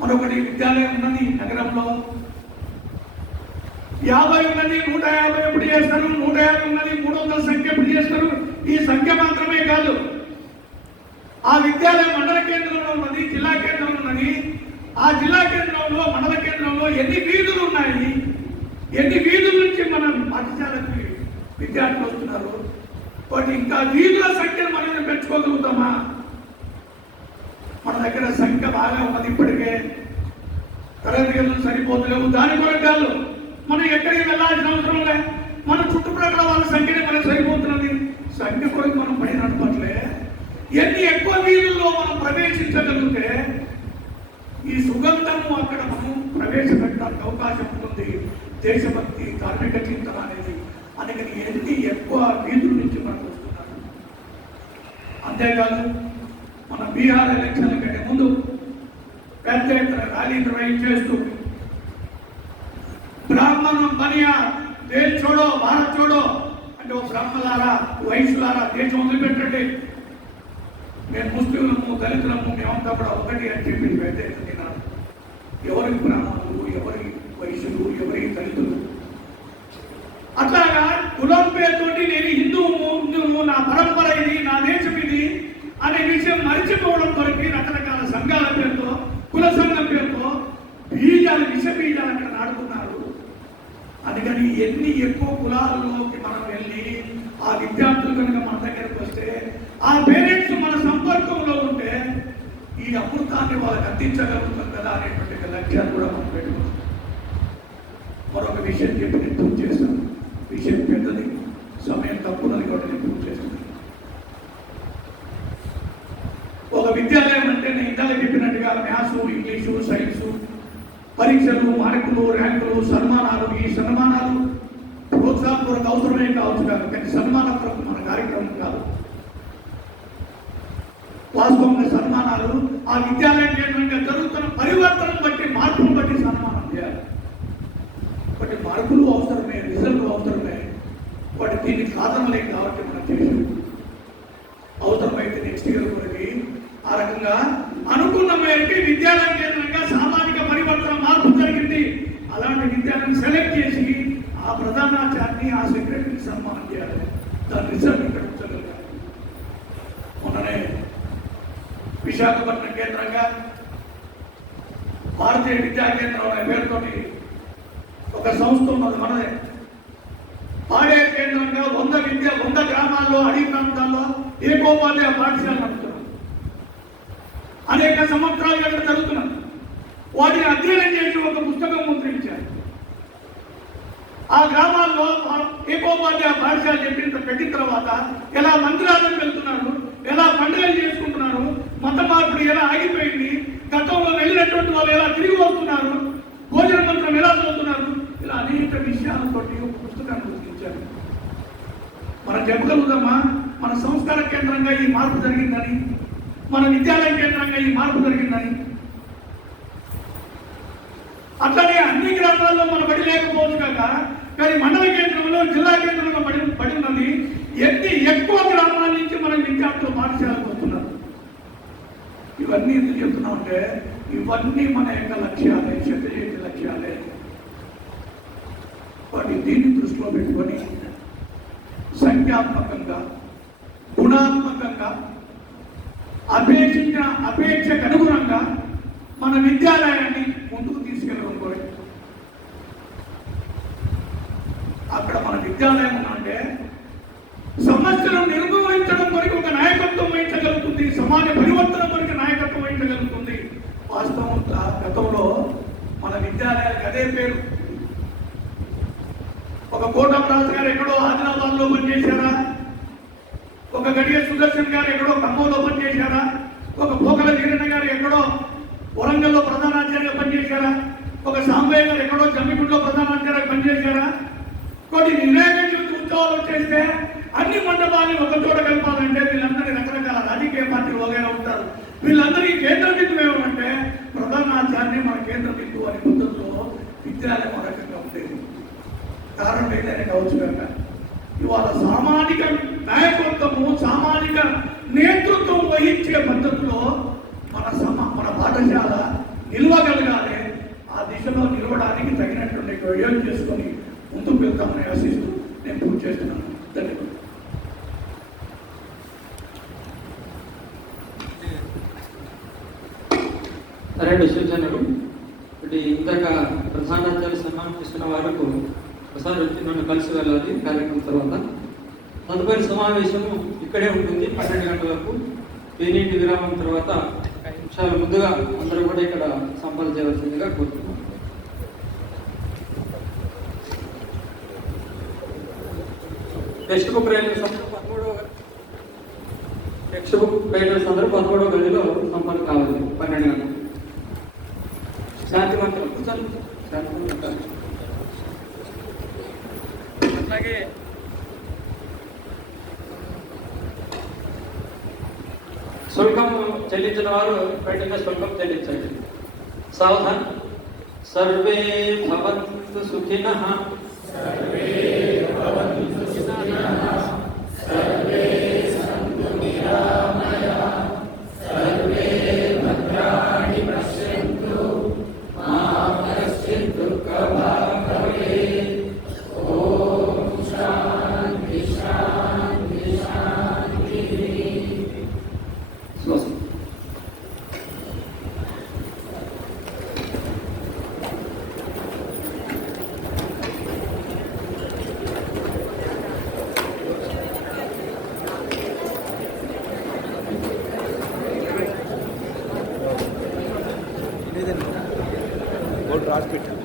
మరొకటి, విద్యాలయం ఉన్నది నగరంలో 50 ఉన్నది, 150 ఎప్పుడు చేస్తారు, 150 ఉన్నది, 300 సంఖ్య ఎప్పుడు చేస్తారు? ఈ సంఖ్య మాత్రమే కాదు, ఆ విద్యాలయం మండల కేంద్రంలో ఉన్నది, జిల్లా కేంద్రంలో ఉన్నది. ఆ జిల్లా కేంద్రంలో మండల కేంద్రంలో ఎన్ని వీధులు ఉన్నాయి, ఎన్ని వీధుల నుంచి మన పాఠశాలకి విద్యార్థులు వస్తున్నారు. వాటి ఇంకా వీధుల సంఖ్యను మనం పెంచుకోగలుగుతామా? మన దగ్గర సంఖ్య బాగా ఉన్నది, ఇప్పటికే తరగతి గదులు సరిపోతలేవు. దాని కొరకు కాదు, మనం ఎక్కడికి వెళ్ళాల్సిన అవసరం లే, మన చుట్టుప్రక్కల వాళ్ళ సంఖ్యనే మనకు సరిపోతున్నది. సంఖ్య కొరకు మనం పడి నడపట్లే. ఎన్ని ఎక్కువ వీధుల్లో మనం ప్రవేశించగలిగితే ఈ సుగంధము అక్కడ మనం ప్రవేశపెట్టడానికి అవకాశం ఉంటుంది. దేశభక్తి, కార్మిక చింతన అనేది అందుకని ఎన్ని ఎక్కువ వీధుల నుంచి మనకు వస్తున్నారు. అంతేకాదు మన బీహార్ ఎలక్షన్ల కంటే ముందు పెద్ద ఎత్తున ర్యాలీ నిర్వహించేస్తూ బ్రాహ్మణం బనియా దేశ్ చోడో భారత్ చోడో అంటే ఓ బ్రాహ్మణులారా, వైశ్యులారా దేశం వదిలిపెట్టండి, మేము ముస్లింలము, దళితులము, మేమంతా కూడా ఒకటి అని చెప్పి పెద్ద ఎత్తున ఎవరికి బ్రాహ్మణులు, ఎవరి వైశ్యులు, ఎవరి దళితులు, అట్లాగా కులం పేరుతోటి నేను హిందువు, నా పరంపర ఇది, నా దేశం ఇది అనే విషయం మరిచిపోవడం కొరకు రకరకాల సంఘాల పేరుతో, కుల సంఘం పేరుతో బీజాలు, విష బీజాలు అక్కడ నాడుతున్నారు. అందుకని ఎన్ని ఎక్కువ కులాలలోకి మనం వెళ్ళి ఆ విద్యార్థులు కనుక మన దగ్గరకు వస్తే, ఆ పేరెంట్స్ మన సంపర్కంలో ఉంటే ఈ అమృతాన్ని వాళ్ళకి అందించగలుగుతాం కదా అనేటువంటి లక్ష్యాలు కూడా మనం పెట్టుకుంటాం. మరొక విషయం చెప్పి నేను పూర్తి చేస్తాను. విషయం పెద్దది, సమయం తక్కువది కాబట్టి నేను పూర్తి చేస్తాను. ఒక విద్యాలయం అంటే నేను ఇందాక చెప్పినట్టుగా మ్యాథ్స్, ఇంగ్లీషు, సైన్సు, పరీక్షలు, మార్కులు, ర్యాంకులు, సన్మానాలు. ఈ సన్మానాలు ప్రోత్సాహం కొరకు అవసరమే కావచ్చు కాదు, కానీ సన్మానం కొరకు మన కార్యక్రమం కాదు. వాస్తవంగా సన్మానాలు ఆ విద్యాలయం కేంద్రంగా జరుగుతున్న పరివర్తనం బట్టి, మార్పును బట్టి సన్మానం చేయాలి. వాటి మార్కులు అవసరమే, రిజల్ట్ అవసరమే, వాటి దీనికి సాధనలేదు కాబట్టి మనం చేసాం. అవసరమైతే నెక్స్ట్ ఇయర్ కొరకు ఆ రకంగా అనుకున్న మేరకి విద్యాలయం కేంద్రంగా సామాజిక పరివర్తన మార్పు జరిగింది. అలాంటి విద్యాలయం సెలెక్ట్ చేసి ఆ ప్రధానాచార్యని, ఆ సెక్రటరీని సన్మానం చేయాలి. దాని రిజల్ట్ ఇక్కడ ఉంచగలగాలి. మొన్ననే విశాఖపట్నం కేంద్రంగా భారతీయ విద్యా కేంద్రం అనే పేరుతోటి ఒక సంస్థ ఉన్నది మనదే. పాడే కేంద్రంగా 100 గ్రామాల్లో, అడవి ప్రాంతాల్లో ఏకోపాధ్యాయ పాఠశాల నడుపుతున్నాం. అనేక సంవత్సరాలు అక్కడ జరుగుతున్నాం. వాటిని అధ్యయనం చేసి ఒక పుస్తకం ముద్రించారు. ఆ గ్రామాల్లో ఏకోపాధ్యాయ పాఠశాల పెట్టిన తర్వాత ఎలా మందిరాలకు వెళ్తున్నారు, ఎలా పండుగలు చేసుకుంటున్నారు, మత మార్పులు ఎలా ఆగిపోయింది, గతంలో వెళ్ళినటువంటి వాళ్ళు ఎలా తిరిగి వస్తున్నారు, భోజన మంత్రం ఎలా చదువుతున్నారు, ఇలా అనేక విషయాలతో ఒక పుస్తకాన్ని గుర్తించారు. మనం చెప్పగలుగుతామా మన సంస్కార కేంద్రంగా ఈ మార్పు జరిగిందని, మన విద్యాలయ కేంద్రంగా ఈ మార్పు జరిగిందని? అట్లనే అన్ని గ్రామాల్లో మన బడి లేకపోవచ్చు కాక, కానీ మండల కేంద్రంలో, జిల్లా కేంద్రంలో బడి ఉన్నది. ఎన్ని ఎక్కువ గ్రామాల నుంచి మన విద్యార్థులు పాఠశాలకు వస్తున్నారు. ఇవన్నీ ఎందుకు చెప్తున్నామంటే ఇవన్నీ మన యొక్క లక్ష్యాలే, శక్తి లక్ష్యాలే. వాటి దీన్ని దృష్టిలో పెట్టుకొని సంఖ్యాత్మకంగా, గుణాత్మకంగా, అపేక్షకు అనుగుణంగా మన విద్యాలయాన్ని ముందుకు తీసుకెళ్ళడం కోరి అక్కడ మన విద్యాలయం అంటే సమస్యలను నిర్మూలించడం కొరకు ఒక నాయకత్వం వహించగలుగుతుంది, సమాజ పరివర్తన కొరకు నాయకత్వం వహించగలుగుతుంది. వాస్తవం గతంలో మన విద్యాలయానికి అదే పేరు. ఒక కోటమరాజు గారు ఎక్కడో ఆదిలాబాద్ లో పనిచేశారా, ఒక గడియ సుదర్శన్ గారు ఎక్కడో ఖమ్మంలో పనిచేశారా, ఒక పోకల వీరన్న గారు ఎక్కడో వరంగల్లో ప్రధానాచార్యగా పనిచేశారా, ఒక సాంబయ్య గారు ఎక్కడో జమ్మిగుండలో ప్రధానాచార్యగా పనిచేశారా? కొన్ని వినాయక చవితి ఉత్సవాలు చేస్తే అన్ని మండపాన్ని ఒక చోట కలపాలంటే వీళ్ళందరినీ రకరకాల రాజకీయ పార్టీలు వగైరా ఉంటారు. వీళ్ళందరికీ కేంద్ర బిందువు ఏమంటే ప్రధానాచార్య మన కేంద్ర బిందువు అనే పద్ధతిలో విద్యాలయం రకంగా ఉండేది. కారణం ఏదైనా కావచ్చు కనుక ఇవాళ సామాజిక నాయకత్వము, సామాజిక నేతృత్వం వహించే పద్ధతిలో మన పాఠశాల నిలవగలగాలి. ఆ దిశలో నిలవడానికి తగినటువంటి వ్యయం చేసుకొని ముందుకు వెళ్తామని ఆశిస్తూ నేను పూర్తి చేస్తున్నాను. ధన్యవాదాలు. 2 సూచనలు. ఒకటి, ఇందాక ప్రధానాచార్య సన్మానం చేస్తున్న వారికి ఒకసారి వచ్చి నన్ను కలిసి వెళ్ళాలి కార్యక్రమం తర్వాత. తదుపరి సమావేశము ఇక్కడే ఉంటుంది 12 గంటలకు. పేనీటి విరామం తర్వాత 5 నిమిషాల ముందుగా అందరూ కూడా ఇక్కడ సంపద చేయవలసిందిగా కోరుతున్నాం. టెక్స్ట్ బుక్ రైల్వేస్ అందరూ 13వ గదిలో సంపద కావాలి 12 గంటలు. శాంతి మంత్రం అట్లాగే శుల్కం చెల్లించిన వారు వెంటనే శుల్కం చెల్లించండి. సావధాన్. సర్వే భవంతు సుఖినః. రాసి పెట్టాను.